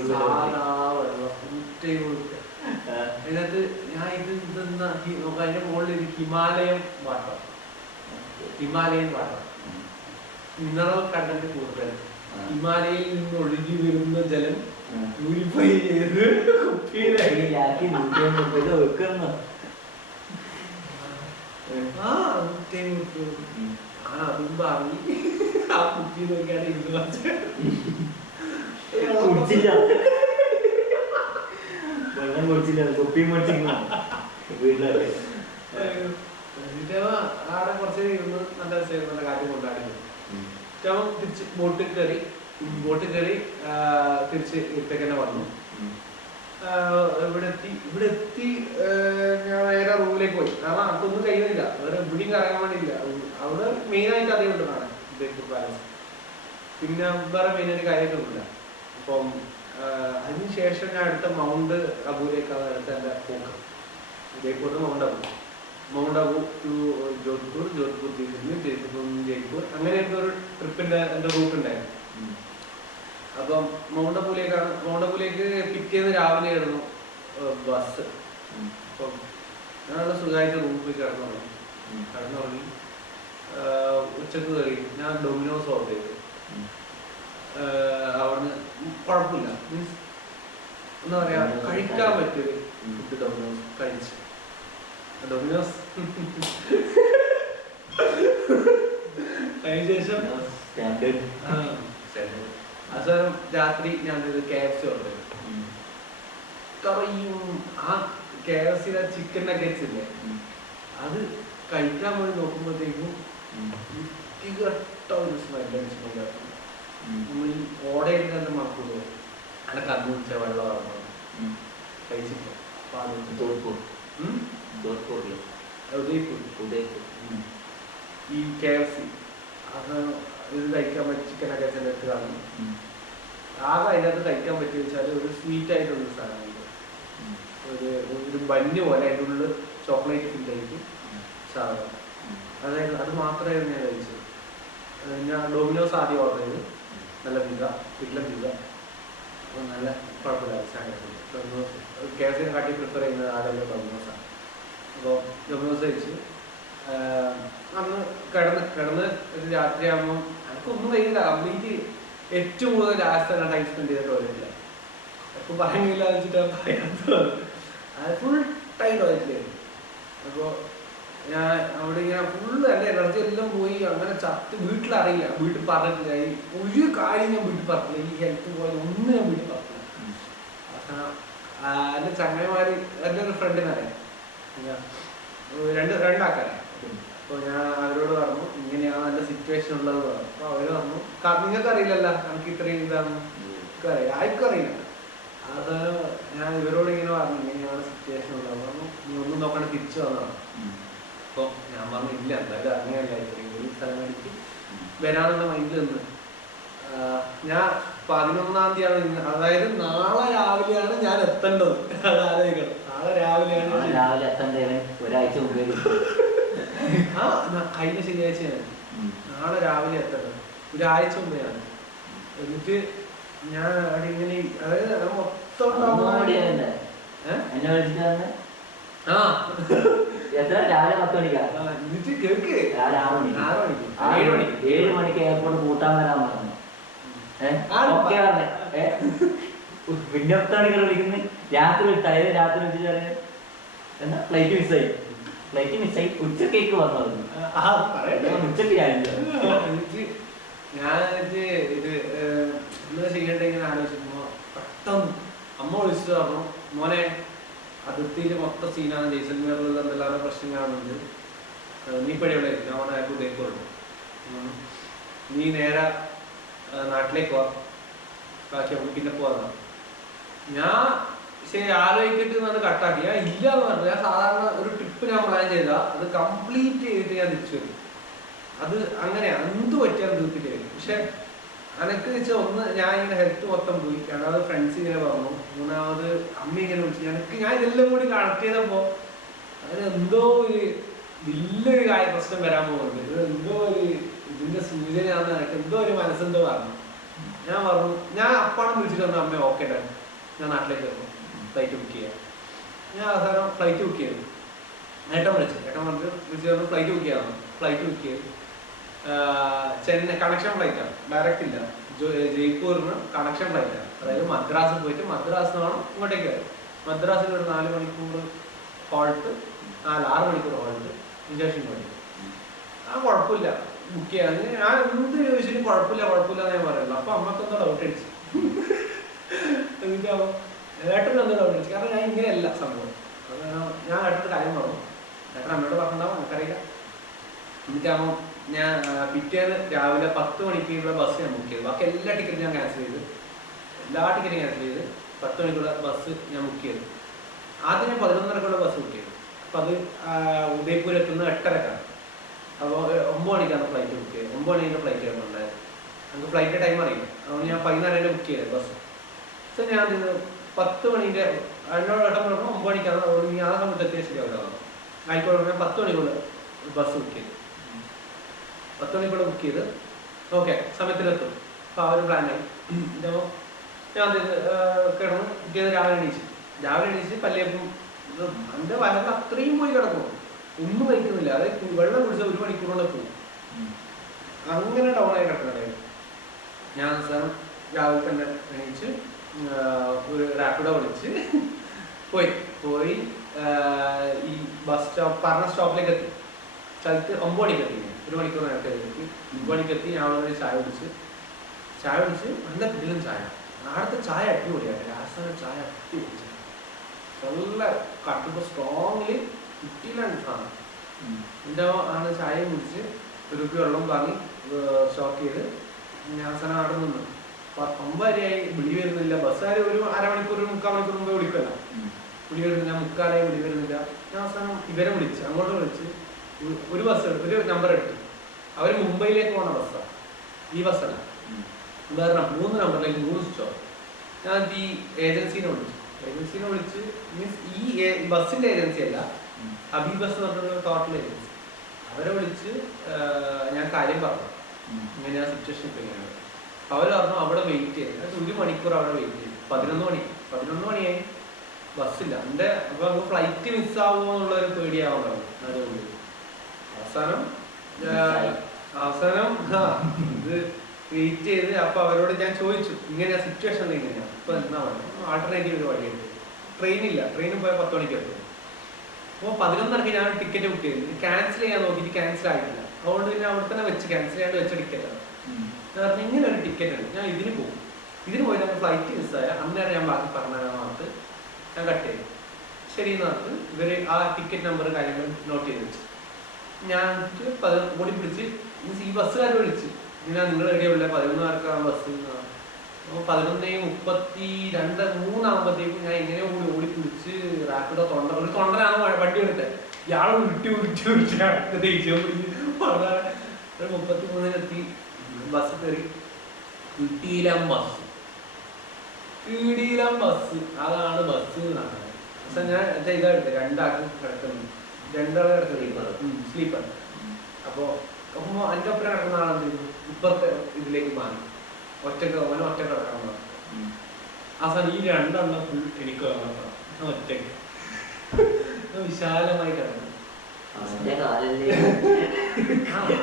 സാധാ വെള്ളം 150 രൂപ. അതിനകത്ത് ഞാൻ ഇതെന്താ അതിന്റെ മുകളിൽ ഹിമാലയൻ വാട്ടർ, മിനറൽ കണ്ടന്റ് കൂടുതൽ. ഹിമാലയയിൽ നിന്ന് ഒഴുകി വരുന്ന ജലം പ്യൂരിഫൈ ചെയ്ത് കുപ്പിയിലാക്കി വെക്കുന്ന അതും വാങ്ങി ആ കുപ്പി നോക്കിയാണ് ഇരുന്ന് കുടിച്ചില്ല, വെള്ളം കുടിച്ചില്ല, കുപ്പിയും കുടിച്ചിരുന്നു വീട്ടിലൊക്കെ. ആടെ കുറച്ച് ഇരുന്ന് നല്ല രസമായിരുന്നു, കാറ്റ് കൊണ്ടാടി. തിരിച്ച് ബോട്ടിൽ കയറി തിരിച്ച് ഇവിടത്തേക്ക് തന്നെ വന്നു. ഇവിടെ എത്തി ഞാൻ നേരെ റൂമിലേക്ക് പോയി. കാരണം അതൊന്നും കഴിയുന്നില്ല, വേറെ എവിടെയും കറങ്ങാൻ വേണ്ടിയില്ല. അവിടെ മെയിനായിട്ട് അതേ ഉണ്ട് കാണാൻ ഉദയ്പൂർ പാലസ്. പിന്നെ വേറെ മെയിനായിട്ട് കാര്യമൊന്നുമില്ല. അപ്പം അതിനുശേഷം ഞാൻ അടുത്ത മൗണ്ട് അബുവിലേക്കാണ് അടുത്ത എൻ്റെ പോക്ക്. ഉദയ്പൂരിൽ മൗണ്ട് അബു ടു ജോധ്പൂർ, ജയ്പൂർ അങ്ങനെയൊക്കെ ഒരു ട്രിപ്പിന്റെ എൻ്റെ റൂട്ട് ഉണ്ടായിരുന്നു. അപ്പം മൗണ്ട് അബുലേക്ക് പിറ്റേന്ന് രാവിലെ ആയിരുന്നു ബസ്. അപ്പം ഞാനുള്ള സുഖമായിട്ട് റൂമിൽ പോയി കിടന്നുറങ്ങി. ഉച്ചക്ക് കയറി ഞാൻ ഡൊമിനോസ് ഓർഡർ ചെയ്തു. അവിടുന്ന് കുഴപ്പമില്ല, മീൻസ് എന്താ പറയാ, കഴിക്കാൻ പറ്റിയത് ഫുഡ് ഡൊമിനോസ് കഴിച്ചു. ഡൊമിനോസ് അതിന് ശേഷം അവസാനം രാത്രി ഞാൻ KFC ഓർഡർ ചെയ്തു. കറിയും ആ KFC ചിക്കൻ നഗറ്റ്സ് ഇല്ലേ, അത് കഴിക്കാൻ വേണ്ടി നോക്കുമ്പോഴത്തേക്കും വൃത്തികെട്ട ഒരു സ്മെല്ല്. നമ്മൾ ഈ ഓടയിൽ തന്നെ മക്കളോ അങ്ങനെ കണ്ണു കുടിച്ച വെള്ളം ഇറങ്ങും കഴിച്ചിട്ടോ. ഈ KFC അത് ഇത് കഴിക്കാൻ പറ്റും. ചിക്കൻ നഗറ്റ്സിൻ്റെ അടുത്ത് കാണും. ആകെ അതിനകത്ത് കഴിക്കാൻ പറ്റുക വെച്ചാൽ ഒരു സ്വീറ്റ് ആയിട്ടുള്ളൊരു സാധനമുണ്ട്. ഒരു ബന്ന് പോലെ അതിൻ്റെ ഉള്ളിൽ ചോക്ലേറ്റ് ഫില്ലായിരിക്കും സാധനം. അതായത് അത് മാത്രമായിരുന്നു ഞാൻ കഴിച്ചത്. ഞാൻ ഡൊമിനോസ് ആദ്യം ഓർഡർ ചെയ്ത്. നല്ല പിസ്സ, വീട്ടിലെ പിസ്സ, അപ്പോൾ നല്ല കുഴപ്പമില്ല സാധനം. ഡൊമിനോസ് KFC കാട്ടി പ്രിഫർ ചെയ്യുന്നത് ആദ്യം ഡൊമിനോസാണ്. അപ്പോൾ ഡൊമിനോസ് കഴിച്ച് അന്ന് കിടന്ന് ഒരു രാത്രിയാകുമ്പോൾ എനിക്കൊന്നും കഴിയില്ല. കംപ്ലീറ്റ് ഏറ്റവും കൂടുതൽ ലാസ്റ്റ് ടൈം സ്പെൻഡ് ചെയ്ത ടോയ്ലറ്റില്ല. അപ്പോൾ പറയുന്നില്ല വെച്ചിട്ടാണ് പറയാത്തത്. അത് ഫുൾ ടൈം ടോയ്ലറ്റിലായിരുന്നു. അപ്പോൾ ഞാൻ അവിടെ ഇങ്ങനെ ഫുള്ള് എൻ്റെ എനർജി എല്ലാം പോയി. അങ്ങനെ ചത്ത് വീട്ടിലറിയില്ല, വീട്ടിൽ പറഞ്ഞിട്ടില്ല. ഈ ഒരു കാര്യം ഞാൻ വീട്ടിൽ പറഞ്ഞില്ല. ഈ ഹെൽത്ത് പോലെ ഒന്നും ഞാൻ വീട്ടിൽ പറഞ്ഞില്ല. എൻ്റെ ചങ്ങന്മാർ എൻ്റെ ഒരു ഫ്രണ്ടിനറിയാം, രണ്ടാൾക്കാരെ. അപ്പോൾ ഞാൻ അവരോട് പറഞ്ഞു ഇങ്ങനെയാണ് എൻ്റെ സിറ്റുവേഷൻ ഉള്ളത് പറഞ്ഞു. അപ്പോൾ അവർ പറഞ്ഞു നിങ്ങൾക്ക് അറിയില്ലല്ലോ, എനിക്ക് ഇത്രയും ഇതാണെന്ന് അറിയില്ല, ആർക്കും അറിയില്ല. അത് ഞാൻ ഇവരോട് ഇങ്ങനെ പറഞ്ഞു ഇങ്ങനെയാണ് സിറ്റുവേഷൻ ഉള്ളത് പറഞ്ഞു. നീ ഒന്നും നോക്കണ തിരിച്ചു വന്നതാണ്. അപ്പോൾ ഞാൻ പറഞ്ഞു ഇല്ല, എന്തായാലും അങ്ങനെയല്ല, ഇത്രയും ഒരു സ്ഥലം മേടിച്ച് വരാനുള്ള മൈൻഡിൽ നിന്ന് ഞാൻ 11-ാം തീയതിയാണ്, അതായത് നാളെ രാവിലെയാണ് ഞാൻ എത്തേണ്ടത്. അത് ആലോചിക്കണം, നാളെ രാവിലെയാണ് ഒരാഴ്ച മുമ്പേ. ആ കഴിഞ്ഞ ശനിയാഴ്ചയാണ് നാളെ രാവിലെ എത്തേണ്ടത്, ഒരാഴ്ച മുമ്പെയാണ്. എന്നിട്ട് ഞാൻ അവിടെ ഇങ്ങനെ അതായത് മൊത്തം എന്നിട്ട് കേൾക്ക് 7 മണിക്ക് എയർപോർട്ട് കൂട്ടാൻ വരാൻ പറഞ്ഞു. വിജ്ഞപ്താണ് വിളിക്കുന്നത്. രാത്രി വിളിച്ചാൽ എന്നാ ഫ്ലൈറ്റ് മിസ്സായി ഉച്ചക്കേക്ക് വന്നത്. ഉച്ചക്ക് ഞാനിത് ഇത് എന്താ ചെയ്യണ്ടേ ഇങ്ങനെ ആലോചിക്കുമ്പോ പെട്ടെന്ന് അമ്മ വിളിച്ചിട്ട് പറഞ്ഞു മോനെ അതിർത്തിയിൽ മൊത്തം സീനാണ്, ജയ്സൽമേറിലുള്ള എന്തെല്ലാം പ്രശ്നങ്ങളാണെന്നുണ്ട്, നീ ഇപ്പോഴും എവിടെ ഞാൻ ഉദയപൂരുണ്ട്, നീ നേരെ നാട്ടിലേക്ക് പോവാ, ബാക്കി നമുക്ക് പിന്നെ പോവാ. ഞാൻ ശരി ആലോചിക്കട്ടെ എന്നാണ് കട്ടാക്കി. ഞാൻ ഇല്ല എന്ന് പറഞ്ഞു. ഞാൻ സാധാരണ ഒരു ട്രിപ്പ് ഞാൻ പ്ലാൻ ചെയ്താൽ അത് കംപ്ലീറ്റ് ചെയ്തിട്ട് ഞാൻ തിരിച്ചു വരും. അത് അങ്ങനെയാണ്, എന്ത് പറ്റിയാൽ തീർത്തിട്ട് വരും. പക്ഷെ അനക്ക് വെച്ചാൽ ഒന്ന് ഞാൻ ഇങ്ങനെ ഹെൽത്ത് മൊത്തം പോയി, രണ്ടാമത് ഫ്രണ്ട്സ് ഇങ്ങനെ പറഞ്ഞു, മൂന്നാമത് അമ്മ ഇങ്ങനെ വിളിച്ചു. ഞാൻ ഇതെല്ലാം കൂടി കണക്ട് ചെയ്തപ്പോൾ അതിന് എന്തോ ഒരു വലിയൊരു പ്രശ്നം വരാൻ പോകുന്നുണ്ട്. ഇത് എന്തോ ഒരു ഇതിന്റെ സൂചനയാണെന്ന് എനിക്ക് എന്തോ ഒരു മനസ്സെന്തോ പറഞ്ഞു. ഞാൻ പറഞ്ഞു, ഞാൻ അപ്പാണ് വിളിച്ചിട്ട് വന്നു അമ്മ ഓക്കെ ഡാൻ ഞാൻ നാട്ടിലേക്ക് വന്നു, ഫ്ലൈറ്റ് ബുക്ക് ചെയ്യാം. ഞാൻ അവസാനം ഫ്ലൈറ്റ് ബുക്ക് ചെയ്തു. ഏട്ടൻ വിളിച്ചു പറഞ്ഞു ഫ്ലൈറ്റ് ബുക്ക് ചെയ്യാം. ഫ്ലൈറ്റ് ബുക്ക് ചെയ്തു. ചെന്നൈ കണക്ഷൻ ഫ്ലൈറ്റാണ്, ഡയറക്റ്റ് ഇല്ല. ജയ്പൂരിന് കണക്ഷൻ ഫ്ലൈറ്റാണ്. അതായത് മദ്രാസിൽ പോയിട്ട് മദ്രാസിൽ നിന്നാണ് ഇങ്ങോട്ടേക്ക് വരും. മദ്രാസിൽ ഒരു 4 മണിക്കൂർ ഹോൾട്ട്, 6 മണിക്കൂർ ഹോൾട്ട്, ഇഞ്ചക്ഷൻ മതി. ആ കുഴപ്പമില്ല ബുക്ക് ചെയ്യാൻ. ഞാൻ എന്ത് ചോദിച്ചാലും കുഴപ്പമില്ല എന്ന് ഞാൻ പറയുള്ളൂ. അപ്പൊ അമ്മക്ക് എന്തോ ഡൗട്ട് അടിച്ചു. എന്നിട്ടാവും ഏട്ടൻ എന്തോ ഡൗട്ട് അടിച്ചു. കാരണം ഞാൻ ഇങ്ങനെയല്ല സംഭവം. ഞാൻ ഏട്ടൻ്റെ കാര്യം പറഞ്ഞു. ഏട്ടൻ അമ്മയോട് പറഞ്ഞിട്ടുണ്ടാവും, എനിക്കറിയില്ല. എന്നിട്ടാകുമ്പോൾ ഞാൻ പിറ്റേന്ന് രാവിലെ 10 മണിക്കുള്ള ബസ് ഞാൻ ബുക്ക് ചെയ്തു. ബാക്കി എല്ലാ ടിക്കറ്റും ഞാൻ ക്യാൻസൽ ചെയ്ത്, 10 മണിക്കുള്ള ബസ് ഞാൻ ബുക്ക് ചെയ്തു. ആദ്യം ഞാൻ 11:30 ബസ് ബുക്ക് ചെയ്തു. അപ്പം അത് ഉദയ്പൂർ എത്തുന്നത് 8:30. അപ്പോൾ 9 മണിക്കാണ് ഫ്ലൈറ്റ് ബുക്ക് ചെയ്തത്. 9 മണിൻ്റെ ഫ്ലൈറ്റ് ആയിരുന്നുണ്ടായത്. നമുക്ക് ഫ്ലൈറ്റ് ടൈം അറിയില്ല. അതുകൊണ്ട് ഞാൻ 14:30 ബുക്ക് ചെയ്തത് ബസ്. സോ ഞാൻ 10 മണിൻ്റെ അതിനോട് ഏട്ടൻ പറഞ്ഞു 9 മണിക്കാണ്, അതുകൊണ്ട് ഞാൻ ആ സമയത്ത് എത്തിയ ശരിയാവില്ല. ആയിക്കോട്ടെ ഞാൻ 10 മണിക്കുള്ള ബസ് ബുക്ക് ചെയ്തു. 10 മണിക്കുള്ള ബുക്ക് ചെയ്ത് ഓക്കെ സമയത്തിലെത്തും. അപ്പോൾ ആ ഒരു പ്ലാനായി. അപ്പോൾ ഞാൻ കിടന്നു. പിറ്റേന്ന് രാവിലെ എണീച്ച് പല്ലേപ്പം എൻ്റെ വയറിൽ അത്രയും പോയി കിടക്കുന്നു, ഒന്നും കഴിക്കുന്നില്ല. അതായത് വെള്ളം കുടിച്ചാൽ 1 മണിക്കൂറോടെ പോകും. അങ്ങനെ ഡൗണായി കിടക്കുന്നുണ്ടായിരുന്നു. ഞാൻ അവസാനം രാവിലെ തന്നെ എണീച്ച് ഒരു റാപ്പിഡോ വിളിച്ച് പോയി ഈ ബസ് സ്റ്റോപ്പ് പറഞ്ഞ സ്റ്റോപ്പിലേക്ക് എത്തി. സ്ഥലത്ത് 9 മണിക്ക് എത്തി. 1 മണിക്കൂർ നേരത്തെ എത്തി. 9 മണിക്ക് എത്തി. ഞാൻ അവിടെ ചായ കുടിച്ച് നല്ല കിടിലും ചായ. അവിടുത്തെ ചായ അടിപൊളിയായിട്ട് രാജസ്ഥാനിലെ ചായ അടിപൊളി ചായ. നല്ല കട്ടുമ്പോൾ സ്ട്രോങ്ലി കിട്ടിയിലാണ് സാധനം. എൻ്റെ ആണ് ചായ കുടിച്ച് 1 കുപ്പി വെള്ളം വാങ്ങി സ്റ്റോക്ക് ചെയ്ത് ഞാൻ സാധനം അവിടെ നിന്ന് 9 വരെയായി. വിളി വരുന്നില്ല. ബസ്സുകാർ ഒരു അരമണിക്കൂർ 3/4 മണിക്കൂർ മുമ്പേ വിളിക്കല്ല. വിളി വരുന്നില്ല. 3/4 വിളി വരുന്നില്ല. ഞാൻ അവസാനം ഇവരെ വിളിച്ച് അങ്ങോട്ട് വിളിച്ച് ഒരു ബസ് ഒരു നമ്പർ എടുത്തു. അവർ മുംബൈയിലേക്ക് പോകുന്ന ബസ്സാണ്. ഈ ബസ്സല്ല, വേറെ 3 നമ്പറിലേക്ക് 3 സ്റ്റോപ്പ്. ഞാൻ ഈ ഏജൻസിനെ വിളിച്ച് മീൻസ് ഈ ബസ്സിൻ്റെ ഏജൻസി അല്ല, അബി ബസ് എന്ന് പറഞ്ഞൊരു ടോട്ടൽ ഏജൻസി. അവരെ വിളിച്ച് ഞാൻ കാര്യം പറഞ്ഞു, ഇങ്ങനെയാ സിറ്റുവേഷൻ ഇപ്പം ഇങ്ങനെയാണ്. അവർ പറഞ്ഞു അവിടെ വെയിറ്റ് ചെയ്ത് 1 മണിക്കൂർ അവിടെ വെയിറ്റ് ചെയ്തു. 11 മണിയായി. ബസ്സില്ല. എൻ്റെ അപ്പോൾ നമുക്ക് ഫ്ലൈറ്റ് മിസ്സാവുമോ എന്നുള്ളൊരു പേടിയാവാൻ പറഞ്ഞു. അതുകൊണ്ട് അവസാനം ഇത് വെയിറ്റ് ചെയ്ത് അപ്പോൾ അവരോട് ഞാൻ ചോദിച്ചു, ഇങ്ങനെയാ സിറ്റുവേഷൻ ഇങ്ങനെയാണ് ഇപ്പോൾ എന്നാ പറയുക, ആൾട്ടർനേറ്റീവ് ഒരു വഴിയുണ്ട്. ട്രെയിനില്ല. ട്രെയിനിൽ പോയാൽ 10 മണിക്ക് എത്തും. അപ്പോൾ 11:30 ഞാൻ ടിക്കറ്റ് ബുക്ക് ചെയ്തു. ക്യാൻസൽ ചെയ്യാൻ നോക്കിയിട്ട് ക്യാൻസൽ ആയിട്ടില്ല. അതുകൊണ്ട് പിന്നെ അവിടെ തന്നെ ക്യാൻസൽ ചെയ്യാണ്ട് വെച്ച ടിക്കറ്റാണ്. ഞാൻ പറഞ്ഞു ഇങ്ങനെ ഒരു ടിക്കറ്റ് ഉണ്ട്, ഞാൻ ഇതിന് പോകും. ഇതിന് പോയി നമുക്ക് ഫ്ലൈറ്റ് മിസ്സായ അന്നേരം ഞാൻ ബാക്കി പറഞ്ഞാൽ ഞാൻ കട്ട് ചെയ്തു. ശരി എന്ന് പറഞ്ഞിട്ട് ഇവർ ആ ടിക്കറ്റ് നമ്പർ കാര്യങ്ങൾ നോട്ട് ചെയ്ത് വെച്ചു. ഞാൻ ഓടി പിടിച്ച് മീൻസ് ഈ ബസ്സുകാർ വിളിച്ച്, ഇങ്ങനെ നിങ്ങൾ എവിടെയുള്ള 11:00 ബസ്. അപ്പോൾ 11:32 3 ഞാൻ ഇങ്ങനെ ഓടി പിടിച്ച് റാപ്പിഡോ തൊണ്ടനാണ് വണ്ടി എടുത്തത്. ഇയാളെ ഉരുട്ടി ദേഷ്യം പിടിച്ച് 33-നെത്തി ബസ് കയറി. ഇടീലം ബസ് അതാണ് ബസ് എന്നാണ്. പക്ഷെ ഞാൻ ഇതാ എടുത്തത് 2 ആൾക്ക് കിടക്കുന്നു, 2 ആളെ കിടക്കുന്നത് സ്ലീപ്പർ. അപ്പോൾ എൻ്റെ ഒപ്പം കിടക്കുന്ന ആളെന്ത് ചെയ്തു, ഇപ്പുറത്തെ ഇതിലേക്ക് മാറി ഒറ്റ കിടക്കാൻ പറഞ്ഞു. അവസാനം ഈ 2 എണ്ണം ഫുൾ എനിക്ക് ഒറ്റയ്ക്ക് വിശാലമായി കിടന്നു.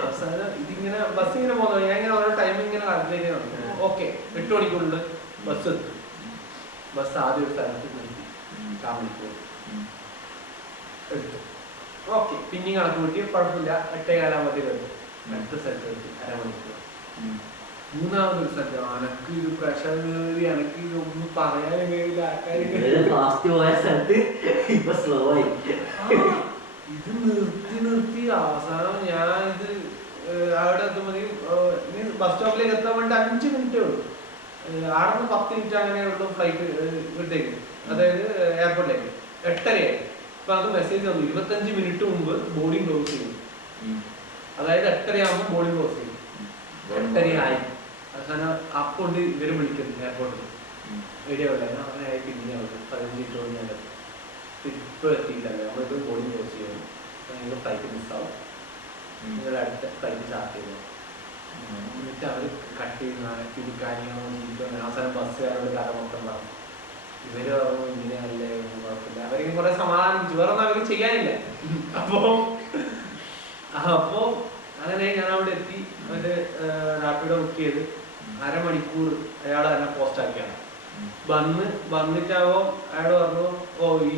അവസാനം ഇതിങ്ങനെ ബസ് ഇങ്ങനെ പോകുന്നത് ഞാൻ ഇങ്ങനെ ഓരോ ടൈം ഇങ്ങനെ കാൽക്കുലേറ്റ് ചെയ്യുന്നുണ്ട്. ഓക്കെ 8 മണിക്കൂറിൽ ബസ് എത്തും. ബസ് ആദ്യം ഒരു സ്ഥലത്ത് നിർത്തി 1/4 മണിക്കൂർ എടുത്തു. ഓക്കെ പിന്നെയും കണക്ക് കൂട്ടി കുഴപ്പമില്ല. 8:15 എടുത്തു. അടുത്ത സ്ഥലത്ത് എത്തി 1/2 മണിക്കൂർ. 3-ാമതൊരു സ്ഥലത്ത് അനക്ക് ഇത് പ്രഷർ കയറി, അനക്ക് ഇതൊന്നും പറയാൻ കഴിയില്ല. ഇത് നിർത്തി അവസാനം ഞാൻ ഇത് അവിടെ എത്തുമ്പോഴേക്കും ബസ് സ്റ്റോപ്പിലേക്ക് എത്താൻ വേണ്ടി 5 മിനിറ്റേ ഉള്ളൂ. അവിടെ നിന്ന് 10 മിനിറ്റ് അങ്ങനെയുള്ള ഫ്ലൈറ്റ് ഇവിടത്തേക്ക്, അതായത് എയർപോർട്ടിലേക്ക് 8:30 ഇപ്പൊ നമുക്ക് മെസ്സേജ് വന്നു 25 മിനിറ്റ് മുമ്പ് ബോർഡിംഗ് ക്ലോസ് ചെയ്യും. അതായത് 8:30 ആകുമ്പോൾ ബോർഡിംഗ് ക്ലോസ് ചെയ്യും. 8:30 ആയി. അവസാനം അപ്പോണ്ട് ഇവര് വിളിക്കുന്നു എയർപോർട്ടിൽ. വീഡിയോ ഉണ്ടായിരുന്നു. അങ്ങനെ ആയി. പിന്നെ 15 മിനിറ്റ് ഞാൻ ഇപ്പോൾ എത്തിയിട്ടല്ലേ നമ്മളിത് ബോർഡിംഗ് ക്ലോസ് ചെയ്യണം. നിങ്ങൾ ഫ്ലൈറ്റ് മിസ്സാവും. നിങ്ങളുടെ അടുത്ത ഫ്ലൈറ്റ് സ്റ്റാർട്ട് ചെയ്യുന്നു. എന്നിട്ട് അവർ കട്ട് ചെയ്യുന്ന പിടിക്കാനോ അവസാനം ബസ്സുകാരോട് കഥ മൊത്തം പറഞ്ഞു. ഇവര് ഇങ്ങനെയല്ലേ കുഴപ്പമില്ല. അവർക്ക് കുറെ സമാധാനിച്ചു. വേറെ ഒന്നും അവർക്ക് ചെയ്യാനില്ല. അപ്പോ അങ്ങനെ ഞാൻ അവിടെ എത്തി. അവര് റാപ്പിഡോ ബുക്ക് ചെയ്ത് 1/2 മണിക്കൂർ അയാൾ തന്നെ പോസ്റ്റ് ആക്കിയാണ്. വന്നിട്ടാകുമ്പോൾ അയാൾ പറഞ്ഞു, ഓ ഈ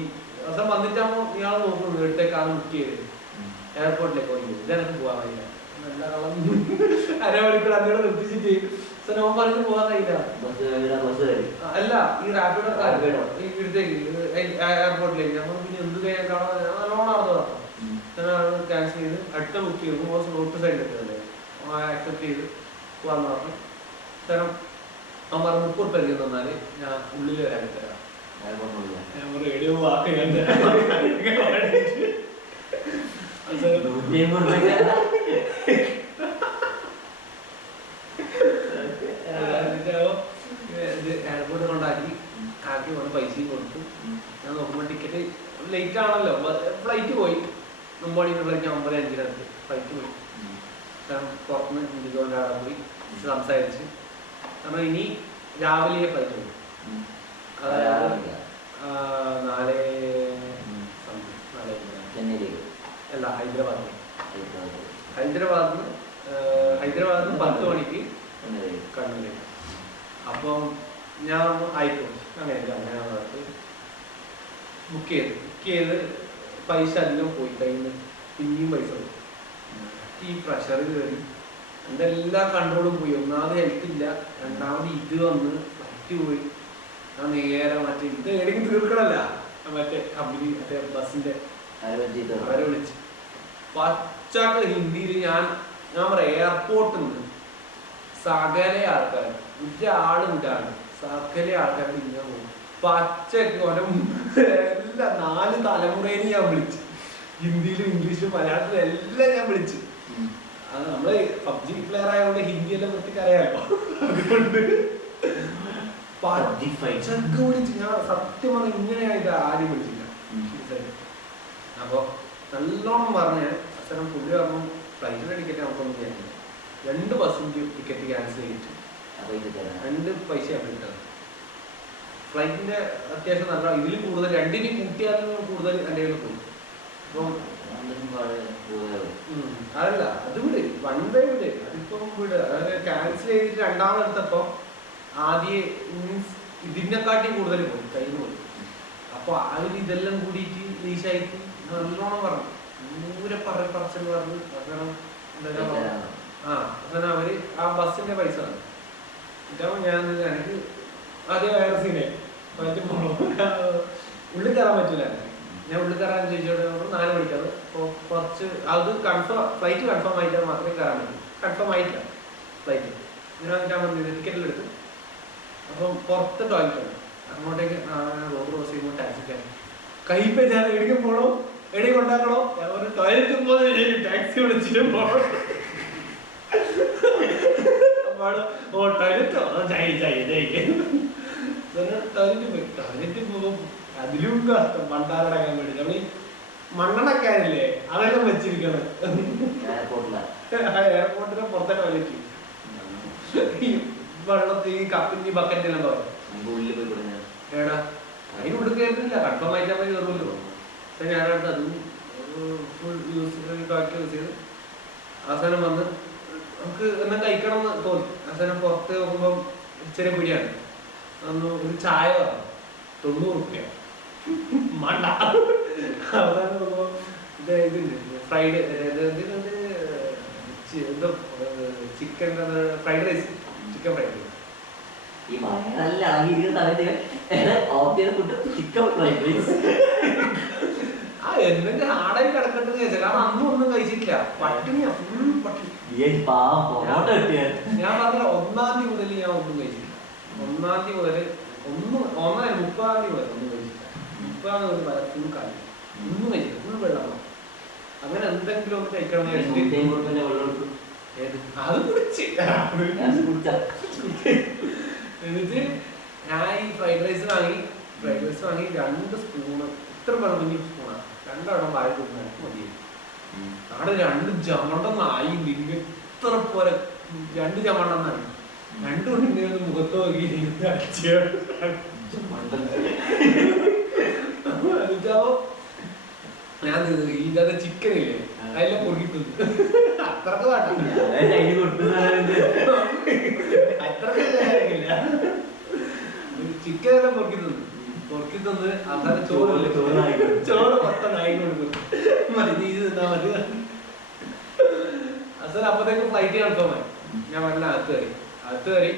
അവസാനം വന്നിട്ടാകുമ്പോൾ ഇയാൾ നോക്കുന്നു വീട്ടിലേക്കാണ് ബുക്ക് ചെയ്തത്. എയർപോർട്ടിലേക്ക് പോയി ഇതെനിക്ക് പോകാൻ കഴിയില്ല. നല്ല കള്ളം 1/2 മണിക്കൂർ അതിനോട് നിർത്തിച്ചിട്ട് നോൻ പറഞ്ഞ് പോകാൻ കഴിയില്ല. അല്ല ഈ റാപ്പിഡോ ഇവിടത്തേക്ക് എയർപോർട്ടിലേക്ക് നമ്മൾ പിന്നെ എന്ത് ചെയ്യാൻ കാണാൻ നല്ലോണം നടന്നു പറഞ്ഞു. ക്യാൻസൽ ചെയ്ത് അടുത്ത ബുക്ക് ചെയ്തു. റോഡ് സൈഡിൽ എത്തുന്നത് ആക്സെപ്റ്റ് ചെയ്ത് പോകാന്ന് പറഞ്ഞു. കാരണം അവൻ പറഞ്ഞു 30 രൂപ തന്നാല് ഞാൻ ഉള്ളിൽ വരാൻ തരാം. റേഡിയോ വാക്ക് ഞാൻ തരാം. എയർപോർട്ട് കൊണ്ടാക്കി ആക്കി കൊണ്ട് പൈസയും കൊടുത്തു. ഞാൻ നോക്കുമ്പോൾ ടിക്കറ്റ് ലേറ്റ് ആണല്ലോ. ഫ്ലൈറ്റ് പോയി 9 മണിക്കുള്ള ഫ്ലൈറ്റ് 9:05 ഫ്ലൈറ്റ് പോയി. പുറത്തുനിന്ന് ഇന്ത്യക്ക് അവിടെ പോയി സംസാരിച്ച് നമ്മൾ ഇനി രാവിലെ ഫ്ലൈറ്റ് പോയി. അതായത് 4 അല്ല ഹൈദരാബാദിൽ നിന്ന് 10 മണിക്ക് കണ്ണൂരിലേക്ക്. അപ്പം ഞാൻ ആയിക്കോട്ടെ അങ്ങനെ ബുക്ക് ചെയ്ത് പൈസ എല്ലാം പോയി കയ്യിൽ നിന്ന്, പിന്നെയും പൈസ പോയി. ഈ പ്രഷർ കയറി എൻ്റെ എല്ലാ കൺട്രോളും പോയി. ഒന്നാമത് ഹെൽത്ത് ഇല്ല, രണ്ടാമത് ഇത് വന്ന് ഫ്ലൈറ്റ് പോയി. ഞാൻ നേരെ മറ്റേ ഇത് എവിടെയെങ്കിലും തീർക്കണമല്ല, മറ്റേ കമ്പനി മറ്റേ ബസ്സിന്റെ അവരെ വിളിച്ച് പച്ചക്ക് ഹിന്ദിയിൽ ഞാൻ പറയാം, എയർപോർട്ടിൽ നിന്ന് സകല ആൾക്കാർ ഒരാളും ഇതാണ്, സകല ആൾക്കാരുടെ ഇങ്ങനെ പോകും പച്ചക്ക് എല്ലാ 4 തലമുറേനെ ഞാൻ വിളിച്ചു. ഹിന്ദിയിലും ഇംഗ്ലീഷിലും മലയാളത്തിലും എല്ലാം ഞാൻ വിളിച്ചു. അത് നമ്മള് പബ്ജി പ്ലെയർ ആയതുകൊണ്ട് ഹിന്ദി എല്ലാം വൃത്തിക്ക് അറിയാലോ. അതുകൊണ്ട് പച്ചക്ക് വിളിച്ച് ഞാൻ സത്യം പറഞ്ഞ ഇങ്ങനെയായിട്ട് ആരും വിളിച്ചില്ല. അപ്പൊ നല്ലോണം പറഞ്ഞ അവസരം പുള്ളി പറഞ്ഞു ഫ്ലൈറ്റിന്റെ ടിക്കറ്റ് നമുക്കൊന്നും ചെയ്യാനില്ല, 2 ബസ്സിന്റെ ടിക്കറ്റ് ക്യാൻസൽ ചെയ്തിട്ട് 2 പൈസ കിട്ടുന്നത്. ഫ്ലൈറ്റിന്റെ അത്യാവശ്യം നല്ല ഇതിലും കൂടുതൽ 2നും കൂട്ടിയാലും കൂടുതൽ എൻ്റെ കയ്യിൽ പോയി. അപ്പം അതല്ല അത് വിട്, 1 ഡേ വിട്, അതിപ്പം വിട്. അതായത് ക്യാൻസൽ ചെയ്തിട്ട് രണ്ടാമതെടുത്തപ്പം ആദ്യം മീൻസ് ഇതിനെക്കാട്ടി കൂടുതൽ പോയി, കയ്യിൽ പോയി. അപ്പൊ അതിൽ ഇതെല്ലാം കൂടിയിട്ട് ലീശായിട്ട് നല്ലോണം പറഞ്ഞു, ദൂരെ പറച്ചിൽ പറഞ്ഞു. അങ്ങനെ അവര് ആ ബസ്സിന്റെ പൈസ തന്നു. ഇതാവുമ്പോ ഞാൻ എനിക്ക് ആദ്യം വൈറസിനെ ഉള്ളിൽ കയറാൻ പറ്റൂല. ഞാൻ ഉള്ളിൽ കയറാൻ ചോദിച്ചോണ്ട് 4 മണിക്കാണ്. അപ്പോൾ കുറച്ച് അത് ഫ്ലൈറ്റ് കൺഫേം ആയിട്ടാൽ മാത്രമേ കയറാൻ പറ്റൂ. കൺഫേം ആയിട്ടില്ല ഫ്ലൈറ്റ്. ഞാൻ പറഞ്ഞത് ടിക്കറ്റിൽ എടുത്ത്. അപ്പം പുറത്ത് ടോയ്ലറ്റാണ്, അങ്ങോട്ടേക്ക് റോഡ് ക്രോസ് ചെയ്യുമ്പോൾ ടാക്സിക്കാണ് കൈപ്പ ഞാൻ എവിടേക്കും പോകണോ, എവിടെ കൊണ്ടാക്കണോ, ഒരു ടോയ്ലറ്റ് പോകുന്ന ടാക്സി വിളിച്ചിട്ട് പോകണം. ഓ ടോയ്ലറ്റോ ടോയ്ലറ്റ് പോകും. അതിലും കഷ്ടം മണ്ടാറടക്കാൻ വേണ്ടി നമ്മൾ ഈ മണ്ണടക്കാനില്ലേ അതെല്ലാം വെച്ചിരിക്കണം എയർപോർട്ടിന്റെ പുറത്തെ ടോയ്ലറ്റ്. ഈ വെള്ളത്തിൽ ഈ കപ്പിന്റെ ബക്കറ്റ് എല്ലാം പറയും ഏടാ അതിനുള്ളിൽ കയറുന്നില്ല, കൺഫേം ആയിട്ട് നമ്മൾ കയറുമല്ലോ. ഞാനടുത്ത് അതും ഫുൾ യൂസ് ചെയ്ത് അവസാനം വന്ന് നമുക്ക് എന്നാ കഴിക്കണം എന്ന് തോന്നി. അവസാനം പുറത്ത് നോക്കുമ്പോൾ ചെറിയ പിടിയാണ്. അന്ന് ഒരു ചായ പറഞ്ഞു 90 റുപ്യ മണ്ട. അവസാനം നോക്കുമ്പോൾ ഇതുണ്ട് ഫ്രൈഡ് എന്തോ chicken fried rice, chicken fried rice. എന്തെങ്കിലും ഹാർഡായി കിടക്കട്ടെന്ന് ചോദിച്ചാൽ കാരണം അന്നും ഒന്നും കഴിച്ചിട്ടില്ല, പട്ടിണിയാ, ഫുൾ പട്ടിണി. ഞാൻ പറഞ്ഞ 1-ാം തീയതി മുതൽ ഞാൻ ഒന്നും കഴിച്ചില്ല. 1-ാം തീയതി മുതൽ 30-ാം തീയതി മുതൽ ഒന്നും കഴിച്ചില്ല. 30-ാം തീയതി മുതൽ ഫുൾ കാര്യം ഒന്നും കഴിച്ചില്ല, ഫുൾ വെള്ളം. അങ്ങനെ എന്തെങ്കിലും ഒന്ന് കഴിക്കണം അത് കുടിച്ച് എന്നിട്ട് ഞാൻ ഈ ഫ്രൈഡ് റൈസ് വാങ്ങി 2 സ്പൂണ്, ഇത്ര കുഞ്ഞു സ്പൂണാണ്, 2 എണ്ണം വായി കൊടുക്കാൻ മതി. അവിടെ 2 ചമണ്ടെന്നായി ഇത്ര പോലെ 2 ചമണ്ടെന്നാണ്. 2 മണിക്ക് മുഖത്ത് നോക്കി ഞാൻ ഇതിന്റെ ചിക്കൻ ഇല്ലേ അതെല്ലാം പൊറുക്കിട്ടുണ്ട്. അത്രക്ക് അത്രക്കില്ല ചിക്കൻ എല്ലാം പൊറുക്കി തന്ന് അവസാനം ചോറ് മൊത്തം നായി കൊടുക്കും. മതി നീ തിന്നാ മതി. അവസാനം അപ്പത്തേക്ക് ഫ്ലൈറ്റ് കൺഫേമായി. ഞാൻ പറഞ്ഞ അകത്ത് കയറി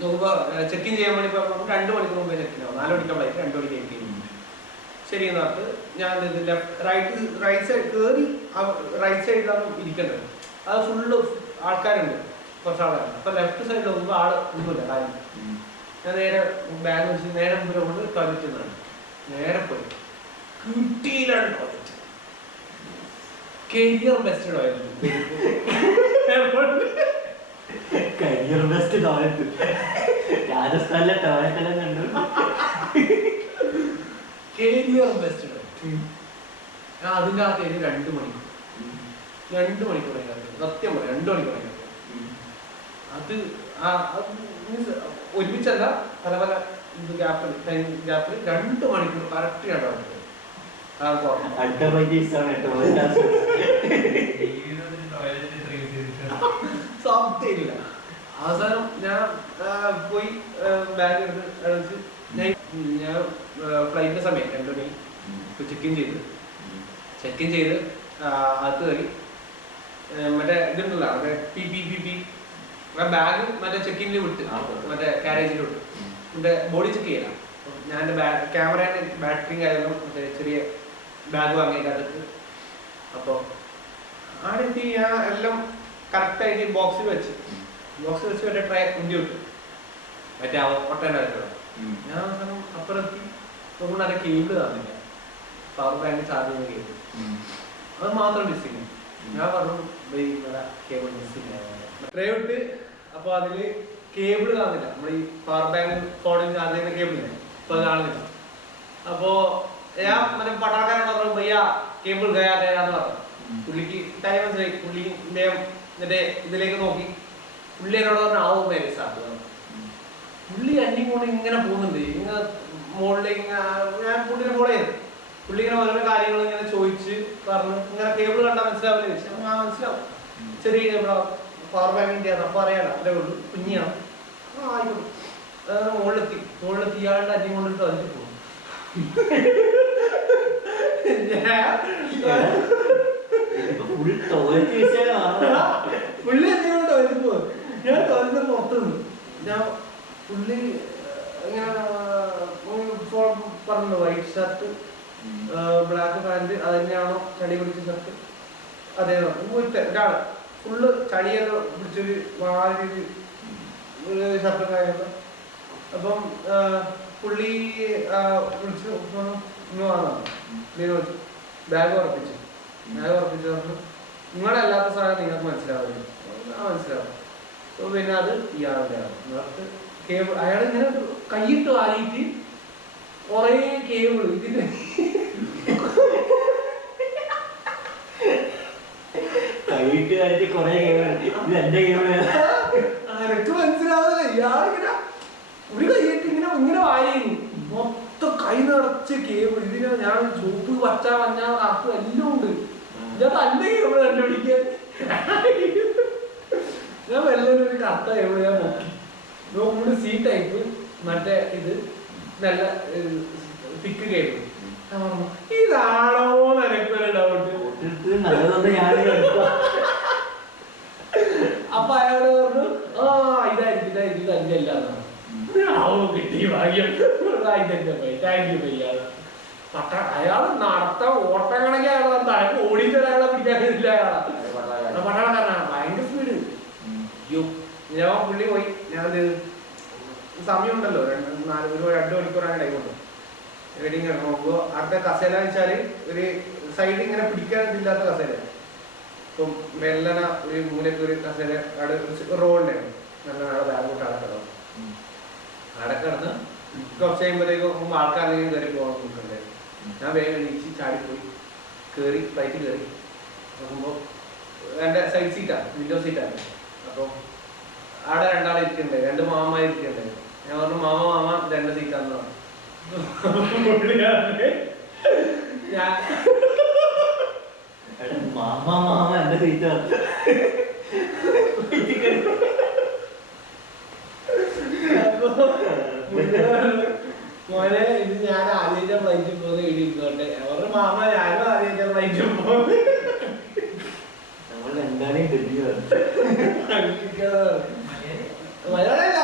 നോക്കുമ്പോ ചെക്കിൻ ചെയ്യാൻ വേണ്ടി 2 മണിക്കൂർ മുമ്പേ ചെക്കിൻ ആവും. 4 മണിക്കാണ് ഫ്ലൈറ്റ്, 2 മണിക്ക് ചെക്ക് ചെയ്യുന്നു. ശരി എന്നർത്ഥ ഞാൻ റൈറ്റ് സൈഡ് കയറി റൈറ്റ് സൈഡിലാണ് ഇരിക്കേണ്ടത്. അത് ഫുള്ള് ആൾക്കാരുണ്ട്, കുറച്ച് ആൾക്കാരുണ്ട്. അപ്പൊ ലെഫ്റ്റ് സൈഡിൽ നോക്കുമ്പോൾ ഒന്നുമില്ല കാര്യം. ഞാൻ നേരെ ബാഗ് വെച്ച് നേരെ മുമ്പിൽ കൊണ്ട് ടോയ്ലറ്റ് നിന്നാണ് നേരെ പോയി. കിട്ടിയിലാണ് toilet, career best toilet. Career best toilet രാജസ്ഥാനിലെ ടോയ്ലറ്റ് എല്ലാം കണ്ടു. Career best toilet. ഞാൻ അതിൻ്റെ അകത്ത് 2 മണിക്കൂർ 2 മണിക്കൂർ സത്യം പറയാം 2 മണിക്കൂർ. അത് ഒരുമിച്ചല്ല, പല പല ഗ്യാപ്പിൽ 2 മണിക്കൂർ കറക്റ്റ് കണ്ടോ. സത്യമില്ല. അവസാനം ഞാൻ പോയി ബാഗ് എടുത്ത് ഞാൻ ഫ്ലൈറ്റിന്റെ സമയം 2 മണി ചെക്ക് ഇൻ ചെയ്ത് അകത്ത് കയറി. മറ്റേ ഇതുണ്ടല്ലോ മറ്റേ പി ബാഗ് മറ്റേ ചെക്ക് ഇനിൽ വിട്ട് മറ്റേ കാരേജിൽ വിട്ട് എൻ്റെ ബോഡി ചെക്ക് ചെയ്യണം. ഞാൻ എൻ്റെ ക്യാമറേൻ്റെ ബാറ്ററിയും കാര്യങ്ങളും മറ്റേ ചെറിയ ബാഗ് വാങ്ങിയിട്ടകത്ത്. അപ്പോൾ ആടെ എത്തി ഞാൻ എല്ലാം കറക്റ്റായിട്ട് ബോക്സിൽ വെച്ച് മറ്റേ ട്രൈ ഉന്തി വിട്ടു മറ്റേ ഒട്ടേണ്ടായിരുന്നു. ഞാൻ അവസാനം അപ്പുറത്തി നോക്കുമ്പോൾ അതിൻ്റെ കേബിൾ കാണുന്നില്ല, പവർ ബാങ്ക് ചാർജ് ചെയ്യുന്ന കേബിൾ. അത് മാത്രം മിസ്സിങ്. ഞാൻ പറഞ്ഞു കേബിൾ മിസ്സിങ് ട്രേ വിട്ട്. അപ്പോൾ അതിൽ കേബിൾ കാണുന്നില്ല, നമ്മൾ ഈ പവർ ബാങ്ക് ഫോണിൽ ചാർജ് ചെയ്യുന്ന കേബിളില്ലേ, അപ്പോൾ അത് കാണുന്നില്ല. അപ്പോൾ ഞാൻ മറ്റേ പട്ടാക്കാരൻ പറഞ്ഞു ഭയ്യ കേബിൾ ഗയാന്ന് പറഞ്ഞു. പുള്ളിക്ക് ടൈം മനസ്സിലായി. പുള്ളി എന്നിട്ട് ഇതിലേക്ക് നോക്കി. പുള്ളി എന്നോട് പറഞ്ഞു ആവും മേലെ സാധ്യത. പുള്ളി അന്യം കൊണ്ട് ഇങ്ങനെ പോകുന്നുണ്ട്, ഇങ്ങനെ മുകളിലേക്ക് ഞാൻ പുള്ളിനെ ഫോളോ ചെയ്തു. പുള്ളി ഇങ്ങനെ ഓരോ കാര്യങ്ങൾ ഇങ്ങനെ ചോദിച്ച് പറഞ്ഞു ഇങ്ങനെ കേബിൾ കണ്ടാൽ മനസ്സിലാവില്ല ചോദിച്ചു. ആ മനസ്സിലാവും, ചെറിയ കേബിളാ, പവർ ബാങ്കിൻ്റെ ആണ്. അപ്പോൾ അറിയാലോ അല്ലേ ഉള്ളൂ, കുഞ്ഞിയാണ്. ആ ആയിക്കോട്ടെ. മുകളിലെത്തി ഇയാളുടെ അന്യം കൊണ്ടിട്ട് അതിൽ പോകും. പുള്ളി എന്തുകൊണ്ട് വരുമ്പോ ഞാൻ ടോയ്ലറ്റ് പുറത്തു നിന്ന് ഞാൻ പുള്ളി ഇങ്ങനെ പറഞ്ഞു വൈറ്റ് ഷർട്ട് ബ്ലാക്ക് പാൻറ് അത് തന്നെയാണോ ചളി പിടിച്ച ഷർട്ട്? അതേ ഒരാള് ഫുള്ള് ചളിയെല്ലാം പിടിച്ചൊരു മാതിരി ഷർട്ടും കാര്യമൊക്കെ. അപ്പം പുള്ളി വിളിച്ചു ഇന്ന് വന്നാണ്. വിളിച്ചു ബാഗ് ഉറപ്പിച്ചു പറഞ്ഞു നിങ്ങളല്ലാത്ത സാധനം നിങ്ങൾക്ക് മനസ്സിലാവില്ല. മനസ്സിലാവും. അപ്പോൾ പിന്നെ അത് ഇയാളുടെ ആണ്. നിങ്ങൾക്ക് കേബിൾ അയാൾ ഇങ്ങനെ കൈയിട്ട് വാരിയിട്ട് കുറേ കേബിൾ ഇതിന് കൈയിട്ട് വാരിയിട്ട് കുറേ കേബിൾ. ഇത് എന്റെ കേബിൾ എനിക്ക് മനസ്സിലാവില്ല. ഇയാളിങ്ങനെ ഒരു കൈയിട്ട് ഇങ്ങനെ വാരിയിരുന്നു. മൊത്തം കൈ നിറച്ച് കേബിൾ. ഇതിന് ഞാൻ ചുവപ്പ് പച്ച മഞ്ഞ കറുപ്പ് എല്ലാം ഉണ്ട്. ഞാൻ തന്റെ കേബിൾ കണ്ടുപിടിക്കാൻ ഞാൻ വല്ലൊരു കറുത്ത കേബിൾ ഞാൻ നോക്കി. സി ടൈപ്പ് മറ്റേ ഇത് നല്ല തിക്ക് കേബിൾ. ഇതാണോ എനിക്കൊരു ഡൗട്ട്. അപ്പൊ അയാള് പറഞ്ഞു ആ ഇതായിരിക്കും തന്റെ അല്ലാന്ന്. കിട്ടി ഭാഗ്യം. താങ്ക് യു പയ്യാണ്. അയാള് നടത്ത ഓട്ടം കണക്കി അയാളെ തലക്ക് ഓടിയിട്ട് അയാളെ പിടിക്കാനില്ല. അയാളെ പട്ടാളക്കാരനാണ്, ഭയങ്കര സ്പീഡ്. അയ്യോ ഞാൻ പുള്ളി പോയി. ഞാൻ സമയമുണ്ടല്ലോ, 2 മണിക്കൂറാണ് ടൈമുണ്ട്. വെഡിങ് നോക്കുമ്പോൾ അടുത്ത കസേല വെച്ചാൽ ഒരു സൈഡ് ഇങ്ങനെ പിടിക്കാനില്ലാത്ത കസേല. ഇപ്പം മെല്ലന ഒരു മൂലക്ക് ഒരു കസേല അവിടെ റോഡിനാണ് നല്ല നാളെ ബാഗോട്ട് അടക്കണം. അടക്കിടന്ന് കുറച്ച് കഴിയുമ്പോഴത്തേക്ക് നോക്കുമ്പോൾ ആൾക്കാരിലേക്ക് കയറി പോകാൻ നോക്കണ്ടായിരുന്നു. ഞാൻ വേഗം എണീച്ച് ചാടിപ്പോയി കയറി ഫ്ലൈറ്റ് കയറി നോക്കുമ്പോൾ എൻ്റെ സൈഡ് സീറ്റാണ്, വിൻഡോ സീറ്റാണ്. അപ്പോൾ അവിടെ 2 ആൾ ഇരിക്കണ്ടായി, 2 മാമന്മാർ ഇരിക്കണ്ടായി. ഞാൻ പറഞ്ഞു മാമ 2 സീറ്റാന്ന് പറഞ്ഞു. ഞാൻ മാമ എന്റെ സീറ്റാണ്. മോനെ ഇത് ഞാൻ ആദ്യത്തെ ഫ്ലൈറ്റിൽ പോകുന്ന ഇടിയിരുന്നോട്ടെ. അവരുടെ മാമ ഞാനും ആദ്യത്തെ ഫ്ലൈറ്റിൽ പോകുന്നത്. നമ്മൾ എന്താണ് മലയാളല്ല,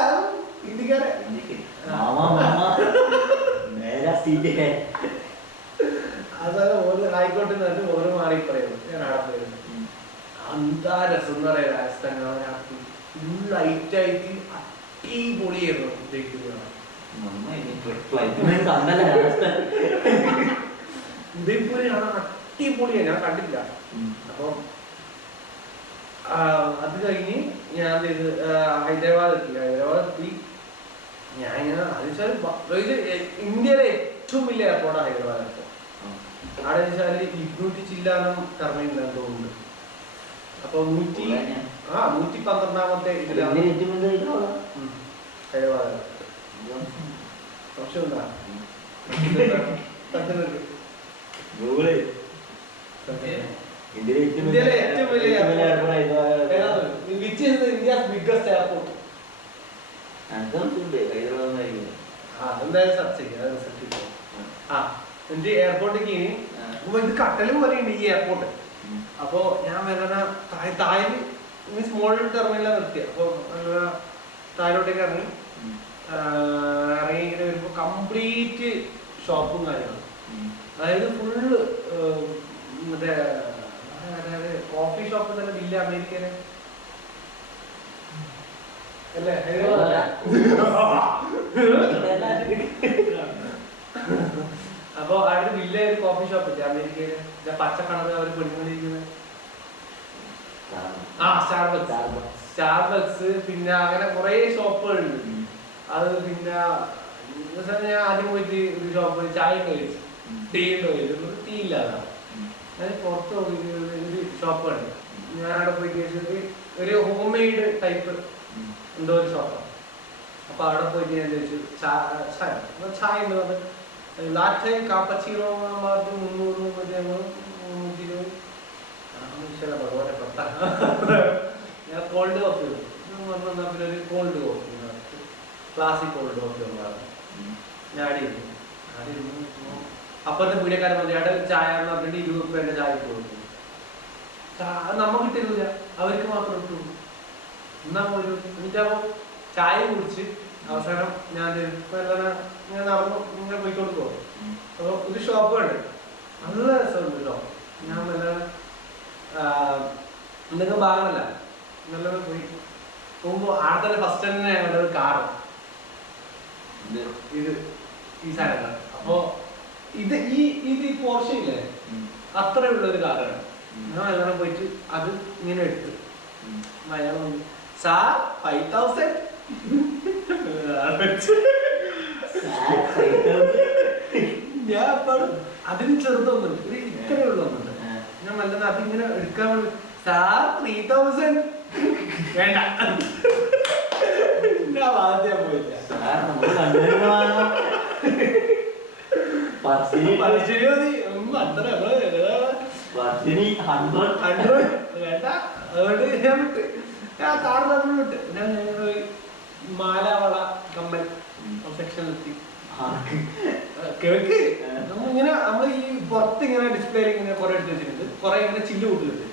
ഹിന്ദിക്കാരെ. അതായത് ഓരോ ആയിക്കോട്ടെ എന്നിട്ട് ഓരോ മാറി പറയുന്നു. ഞാൻ അവിടെ പോയിരുന്നു. എന്താ രസം എന്ന് പറയാം. രാജസ്ഥാൻ ഫുൾ ലൈറ്റായിട്ട് അടിപൊളിയായിരുന്നു. ഉദയ്പൂരാണ് അടിപൊളിയാണ്, ഞാൻ കണ്ടില്ല. അപ്പം അത് കഴിഞ്ഞ് ഞാൻ ഹൈദരാബാദ് എത്തി. ഞാൻ ഇങ്ങനെ ഇന്ത്യയിലെ ഏറ്റവും വലിയ എയർപോർട്ടാണ് ഹൈദരാബാദ് എയർപോർട്ട്. അവിടെ വെച്ചാൽ 200 ചില്ലാനും ടർമിനൽ തോന്നുന്നുണ്ട്. അപ്പൊ 112ാമത്തെ ഇതിലാണ് ഹൈദരാബാദ്. സംശയം ഉണ്ടാ ഇന്ത്യയിലെ ഏറ്റവും വലിയ which is India's biggest airport. എന്തായാലും സെർച്ച് ചെയ്യാം. എന്നിട്ട് എയർപോർട്ടിലേക്ക് ഇനി അപ്പൊ ഇത് കട്ടലും പറയുന്നുണ്ട് ഈ എയർപോർട്ട്. അപ്പൊ ഞാൻ വരുന്ന താഴെ മീൻസ് മോളിൽ ടെർമിനലാണ് നിർത്തിയ. അപ്പൊ താഴോട്ടേക്ക് ഇറങ്ങി ഇങ്ങനെ വരുമ്പോ കംപ്ലീറ്റ് ഷോപ്പും കാര്യങ്ങളും. അതായത് ഫുള്ള് മറ്റേ കോഫി ഷോപ്പ് തന്നെ ഇല്ല അമേരിക്കയില് അല്ലേ? അപ്പൊ അവിടെ വലിയ ഒരു കോഫി ഷോപ്പ് ഇല്ലേ അമേരിക്കയില്? പച്ച കളർ അവർ പെണ്ണുങ്ങളിരിക്കുന്നത്. ആ സ്റ്റാർബക്സ്. പിന്നെ അങ്ങനെ കുറെ ഷോപ്പുകളുണ്ട്. അത് പിന്നെ ഞാൻ ആദ്യം പോയിട്ട് ഒരു ഷോപ്പിൽ ചായ കഴിച്ചു, ടീ കഴിച്ചു. ടീ ഇല്ലാതാണ്. ഞാൻ പുറത്ത് ഒരു ഷോപ്പുണ്ട്. ഞാൻ അവിടെ പോയി കഴിച്ചിട്ട് ഒരു ഹോം മെയ്ഡ് ടൈപ്പ് എന്തോ ഒരു ഷോപ്പാണ്. അപ്പൊ അവിടെ പോയിട്ട് ഞാൻ ചോദിച്ചു ചായ ഉണ്ട് പറഞ്ഞ് ലാറ്റ് കാപ്പച്ചീനോ 300 320. ഞാൻ കോൾഡ് കോഫി വന്നാൽ പിന്നെ ഒരു cold coffee classic cold coffee ഉണ്ടായിരുന്നു. ഞാൻ അടിയിരുന്നു. അപ്പുറത്തെ പീഡിയക്കാരൻ മതി അവിടെ ചായ എന്ന് പറഞ്ഞിട്ട് 20 രൂപേന്റെ ചായക്ക് കൊടുക്കും. നമുക്ക് കിട്ടില്ല, അവർക്ക് മാത്രം കിട്ടുള്ളൂ. എന്നാ ഒരു എന്നിട്ടാകുമ്പോൾ ചായ കുടിച്ച് അവസാനം ഞാൻ നടന്നു ഇങ്ങനെ പോയിക്കൊടുക്കുമോ. അപ്പോൾ ഒരു ഷോപ്പ് ഉണ്ട്, നല്ല രസമുണ്ട് ഷോപ്പ്. ഞാൻ നല്ല എന്തെങ്കിലും ഭാഗമല്ല നല്ലത് പോയി പോകുമ്പോൾ ആടെ തന്നെ ഫസ്റ്റ് തന്നെ ഞങ്ങളുടെ ഒരു കാറ് ഇത് ഈ സാധനങ്ങൾ. അപ്പോ ഇത് ഈ പോർഷ ഇല്ലേ അത്രയുള്ള ഒരു കാറാണ്. ഞാൻ എല്ലാവരും പോയിട്ട് അത് ഇങ്ങനെ എടുത്ത് അയാൾ സാർ 5000 ഞാൻ അപ്പോഴും അതിന് ചെറുതൊന്നുണ്ട്, ഒരു ഇത്രയുള്ള ഒന്നുണ്ട്. ഞാൻ നല്ലത് അതിങ്ങനെ എടുക്കാൻ വേണ്ടി സാർ 3000 വേണ്ട ആദ്യം പോയില്ല. വേണ്ട അതുകൊണ്ട് ഞാൻ വിട്ട്. ഞാൻ കാർ നമ്മൾ വിട്ട്. ഞാൻ മാലാവള കമ്മൽ സെക്ഷനിലെത്തി. കേൾക്ക് നമ്മളിങ്ങനെ നമ്മൾ ഈ പുറത്ത് ഇങ്ങനെ ഡിസ്പ്ലേയിൽ ഇങ്ങനെ കുറെ എടുത്ത് വെച്ചിട്ടുണ്ട്. കുറെ ഇങ്ങനെ ചില്ല് കൂട്ടിലിട്ട്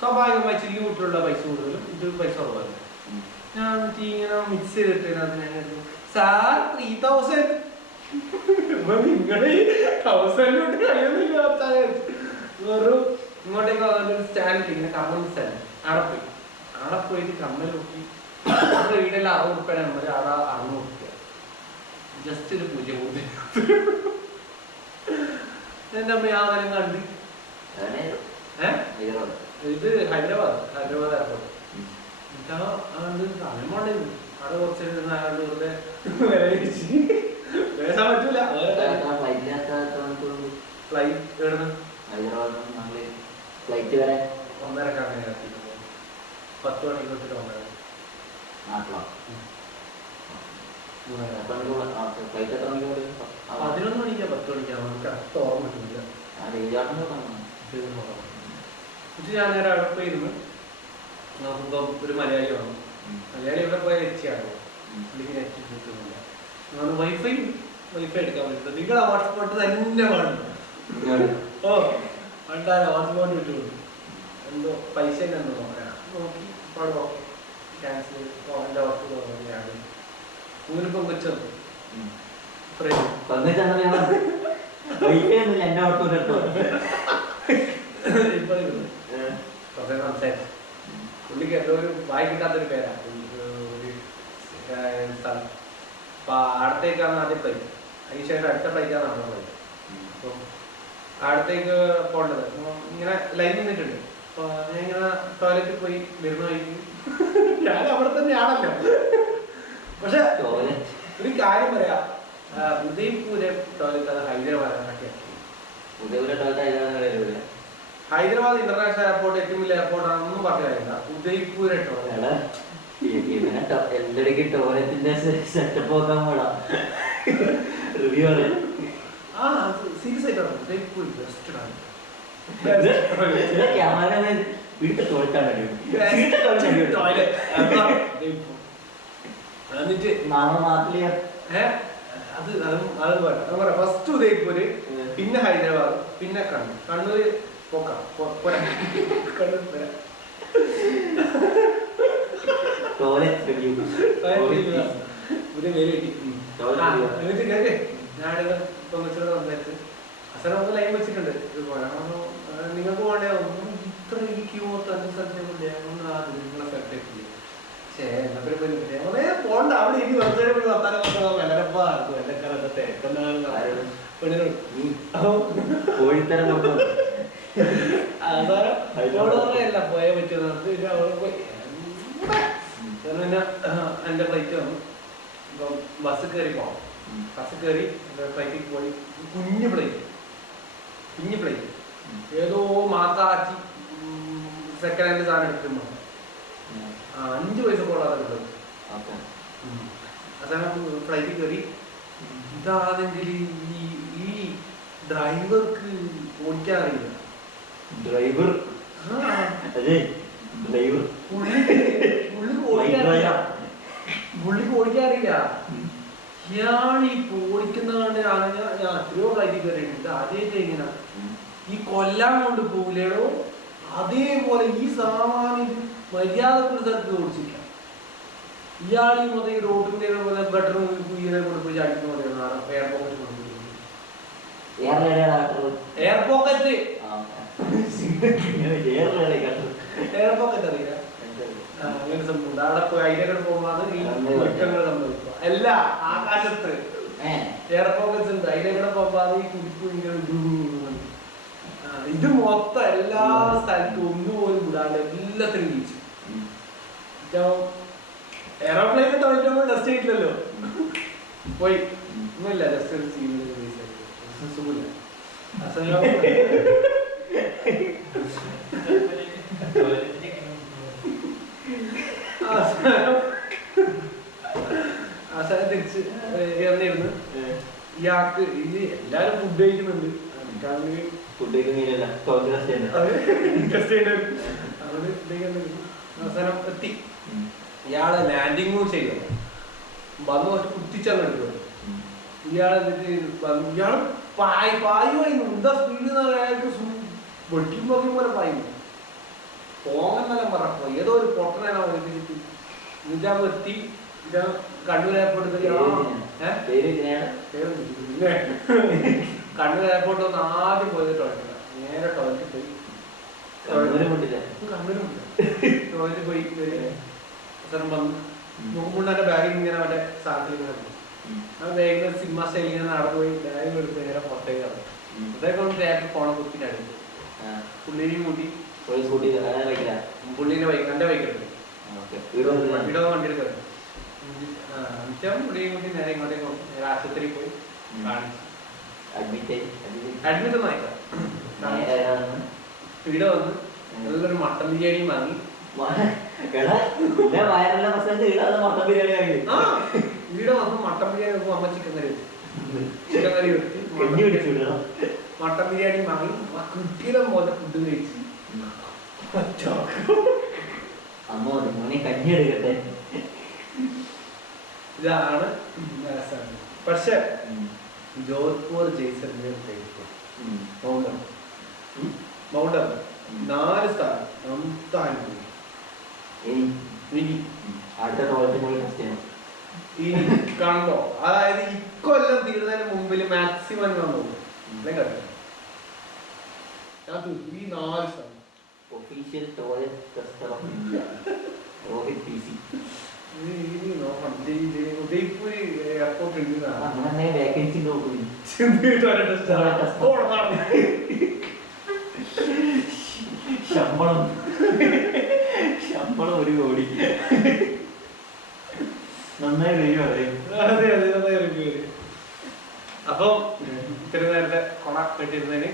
സ്വാഭാവികമായി ചില്ല് കൂട്ടിലുള്ള പൈസ കൂടുതലും ഇത് പൈസ കുറവല്ല. ഞാൻ ഇങ്ങനെ മിക്സ് ചെയ്തിട്ട് സാർ 3000 നിങ്ങളുടെ 1000 കഴിയുന്നില്ല. വെറും ഇങ്ങോട്ടേക്ക് ഒരു സ്റ്റാൻഡ് ഇങ്ങനെ കമ്മൽ സ്റ്റാൻഡ് അവിടെ പോയിട്ട് കമ്മൽ നോക്കി. നമ്മുടെ വീട്ടിൽ 60 രൂപയുടെ നമ്മൾ അവിടെ 600 രൂപ ജസ്റ്റ് ഒരു പൂജ കൂട്ടി. എന്റെ അമ്മ യാതൊരു കണ്ട് ഇത് ഹൈദരാബാദ് എയർപോർട്ട്. അമ്മണ്ടായിരുന്നു അവിടെ കുറച്ച് വെറുതെ പേശാൻ പറ്റൂല. ഫ്ലൈറ്റ് എവിടുന്ന് 1:30 10 മണിക്ക് തൊട്ടിട്ട് 1:30. 11 മണിക്കാ 10 മണിക്കാ നമുക്ക് കറക്റ്റ് ഓർമ്മ കിട്ടുന്നില്ല. എന്നിട്ട് ഞാൻ നേരെ അവിടെ പോയിരുന്നു. നോക്കുമ്പോ ഒരു മലയാളി വന്നു. മലയാളി ഇവിടെ പോയ എച്ചിയാണോ എനിക്ക് നെറ്റ് കിട്ടുന്നില്ല. വൈഫൈ എടുക്കാൻ പറ്റുന്നത് നിങ്ങളെ ഹോട്ട്സ്പോട്ട് തന്നെ വേണം. ഓ വേണ്ടാലോ ഹോട്ട്സ്പോട്ട് കിട്ടുള്ളൂ. എന്തോ പൈസ എന്തോ നോക്കാം നോക്കി അവിടെ ഓക്കെ ക്യാൻസൽ എൻ്റെ വർക്ക് തോന്നുന്നു. ഊരിപ്പം വെച്ചത് സംസാരിച്ചു. പുള്ളിക്ക് എന്തോ ഒരു വായി കിട്ടാത്തൊരു പേരാ ഒരു സ്ഥലം. അപ്പൊ അടുത്തേക്കാണ് ആദ്യം ഫ്ലൈറ്റ്. അതിനുശേഷം അടുത്ത ഫ്ലൈറ്റാണ് നമ്മുടെ ഫ്ലൈറ്റ്. അപ്പം അടുത്തേക്ക് പോകേണ്ടത് ഇങ്ങനെ ലൈൻ നിന്നിട്ടുണ്ട്. അപ്പൊ ഞാൻ ഇങ്ങനെ ടോയ്ലറ്റിൽ പോയി വരുന്ന വഴിക്ക് ഞാൻ അവിടെ തന്നെയാണല്ലോ. പക്ഷെ ഒരു കാര്യം പറയാം, ഉദയ്പൂര് ടോയ്ലറ്റ് അത് ഹൈദരാബാദ് ഇന്റർനാഷണൽ എയർപോർട്ട് ഏറ്റവും വലിയ എയർപോർട്ടാണെന്നൊന്നും പറഞ്ഞില്ല. ഉദയ്പൂര് ടോയ്ലറ്റിന്റെ സെറ്റപ്പ് നോക്കാൻ പോടാ റിവ്യൂ പറയാം. ആ സീരിയസ് ആയിട്ടാണ് ഉദയ്പൂർ ബെസ്റ്റ് ആണ്. ക്യാമറ വീട്ടിൽ ടോയ്ലറ്റാണ് എന്നിട്ട് നാളെ നാട്ടില് അത് പറയാം. ഫസ്റ്റ് ഉദയ്പൂര്, പിന്നെ ഹൈദരാബാദ്, പിന്നെ കണ്ണൂര് പോക്കാം. കണ്ണൂർ പോരാ. പുതിയ പേര് കിട്ടി. എന്നിട്ട് കേൾക്കേ, ഞാനിത് സംസാരിച്ച് അസല നമുക്ക് ലൈൻ വെച്ചിട്ടുണ്ട്. നിങ്ങൾക്ക് വേണ്ടേ ഇത്ര ഈ ക്യൂ മൊത്തം അഞ്ച് സ്ഥലത്തേക്ക് നിങ്ങളെ സ്ഥലത്തേക്ക് പോണ്ട. അവിടെ ഇനി വെറുതെ വർത്താനം അല്ല പോയ പറ്റുന്നത്. പിന്നെ എന്റെ ഫ്ലൈറ്റ് വന്നു. ഇപ്പം ബസ് കയറി പോകണം. ബസ് കയറി ഫ്ലൈറ്റിൽ പോയി. കുഞ്ഞു പ്ലേറ്റ് ഏതോ മാത്താച്ചി സെക്കൻഡ് ഹാൻഡ് സാധനം എടുക്കുമ്പോ 5 പൈസ കൊള്ളാതെ അവസാനം ഫ്ലൈറ്റിൽ കയറി. ഇതാണെങ്കിൽ ഈ ഡ്രൈവർക്ക് ഓടിക്കാറില്ല. പുള്ളിക്ക് ഓടിക്കാറില്ല. ഇയാൾ ഈ ഓടിക്കുന്ന കണ്ട് ഞാൻ എത്രയോ ഫ്ലൈറ്റിൽ കയറിയിട്ടുണ്ട്. ആദ്യമായിട്ട് ഇങ്ങനെ ഈ കൊല്ലാൻ കൊണ്ട് പോകില്ലേടോ. അതേപോലെ ഈ സാമാന്യം മര്യാദക്കുള്ള സ്ഥലത്ത് ഓടിച്ചില്ല. ഇയാൾ ഈ മൊത്തം ഈ റോഡിന്റെ ബട്ടർ കുയ്യനെ കൊണ്ട് പോയി ചാടിക്കുന്ന പോലെയാണ് എയർപോക്കറ്റ് കൊണ്ടുപോയി. എയർപോക്കറ്റ് അറിയില്ല. അങ്ങനെ സംഭവം അവിടെ പോയി അതിനെ പോകുമ്പോൾ ഈ കുറ്റങ്ങൾ സംഭവിക്കുക. അല്ല, ആകാശത്ത് എയർപോക്കറ്റ്സ് ഉണ്ട്. അതിനെ പോകുമ്പോൾ ഈ കുടിപ്പ് ഇത് മൊത്തം എല്ലാ സ്ഥലത്തും ഒന്നുപോലും വിടാണ്ട് എല്ലാത്തിനും ബീച്ച്. എയർപ്ലെയിനിൽ തൊഴിലുമ്പോൾ ടെസ്റ്റ് ചെയ്തില്ലല്ലോ. പോയി ഒന്നുമില്ല, ജസ്റ്റ് ഒരു സീനില്ല. അവസാനം തിരിച്ച് ഇറന്നിരുന്നു. ഇയാൾക്ക് ഇത് എല്ലാരും ഫുഡ് കഴിക്കുന്നുണ്ട്. അവസാനം എത്തി. ഇയാള് ലാൻഡിങ് ചെയ്തു. വന്ന് കുറച്ച് കുത്തിച്ചങ്ങ് എടുക്കും. ഇയാള് ഇയാള് പായുമായിരുന്നു. എന്താ സ്പീഡ് അയാൾക്ക് വെട്ടിമ്പോ പോലെ പായുന്നു. പോങ്ങെന്നെല്ലാം പറപ്പോ ഏതോ ഒരു പൊട്ടനാണോ ഏൽപ്പിച്ചിട്ട് ഇതാ എത്തി. ഇതാ കണ്ണൂർ എയർപോർട്ട് കണ്ണൂർ എയർപോർട്ട് ഒന്ന് ആദ്യം പോയത് ടോയ്ലറ്റ്. നേരെ ടോയ്ലറ്റിൽ പോയി. ടോയ്ലറ്റിൽ പോയി അവസരം വന്നു നോക്കുമ്പോൾ എന്റെ ബാഗിൽ ഇങ്ങനെ അവന്റെ സാധനത്തിൽ ഇങ്ങനെ ആ ബാഗിൽ സിനിമ സ്റ്റൈൽ ഇങ്ങനെ നടന്നുപോയി. ബാഗ് എടുത്ത് നേരെ പുറത്തേക്ക് നടന്നു. അതൊക്കെ കൊണ്ട് നേരത്തെ പോണ കുത്തിന് അടുത്ത് പുള്ളിനെയും കൂട്ടി പുള്ളിന്റെ ബൈക്ക് എന്റെ ബൈക്ക് എടുത്തു. ഇവിടെ വണ്ടി എടുക്കുന്നത് പുള്ളിയും കൂട്ടി നേരെ ഇങ്ങോട്ടേക്ക് നേരെ ആശുപത്രിയിൽ പോയി കാണിച്ചു. അഡ്മിറ്റ് ഒന്നും ആയില്ല. ഇവിടെ വന്ന് നല്ലൊരു മട്ടൻ ബിരിയാണി വാങ്ങി. ഇവിടെ വന്ന് മട്ടൻ ബിരിയാണി വെക്കുമ്പോൾ അമ്മ ചിക്കൻ കറി വെച്ചു. ചിക്കൻ കറി വെച്ച് മട്ടൻ ബിരിയാണി വാങ്ങി കുട്ടിയുടെ പോലെ ഫുഡ് കഴിച്ച് ഇതാണ്. പക്ഷെ ജോധ്പൂർ ജയ്സൽമേർ മൗണ്ടൻ 4 സ്ഥലം കണ്ടോ. അതായത് ഇക്കൊല്ലം തീരുന്നതിന് മുമ്പിൽ മാക്സിമം ഞാൻ നോക്കും. ഈ 4 സ്ഥലം official toilet tester of India Rohit PC. Udaipur airport ഉണ്ട്. വേക്കൻസി നോക്കുന്നു. ശമ്പളം 1 കോടി. നന്നായി റിവ്യൂ അറിയാം. അതെ നന്നായി റിവ്യൂ വരും. അപ്പം ഇത്ര നേരത്തെ കൊണ കെട്ടിരുന്നതിന്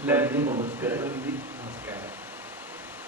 എല്ലാവർക്കും നമസ്കാരം.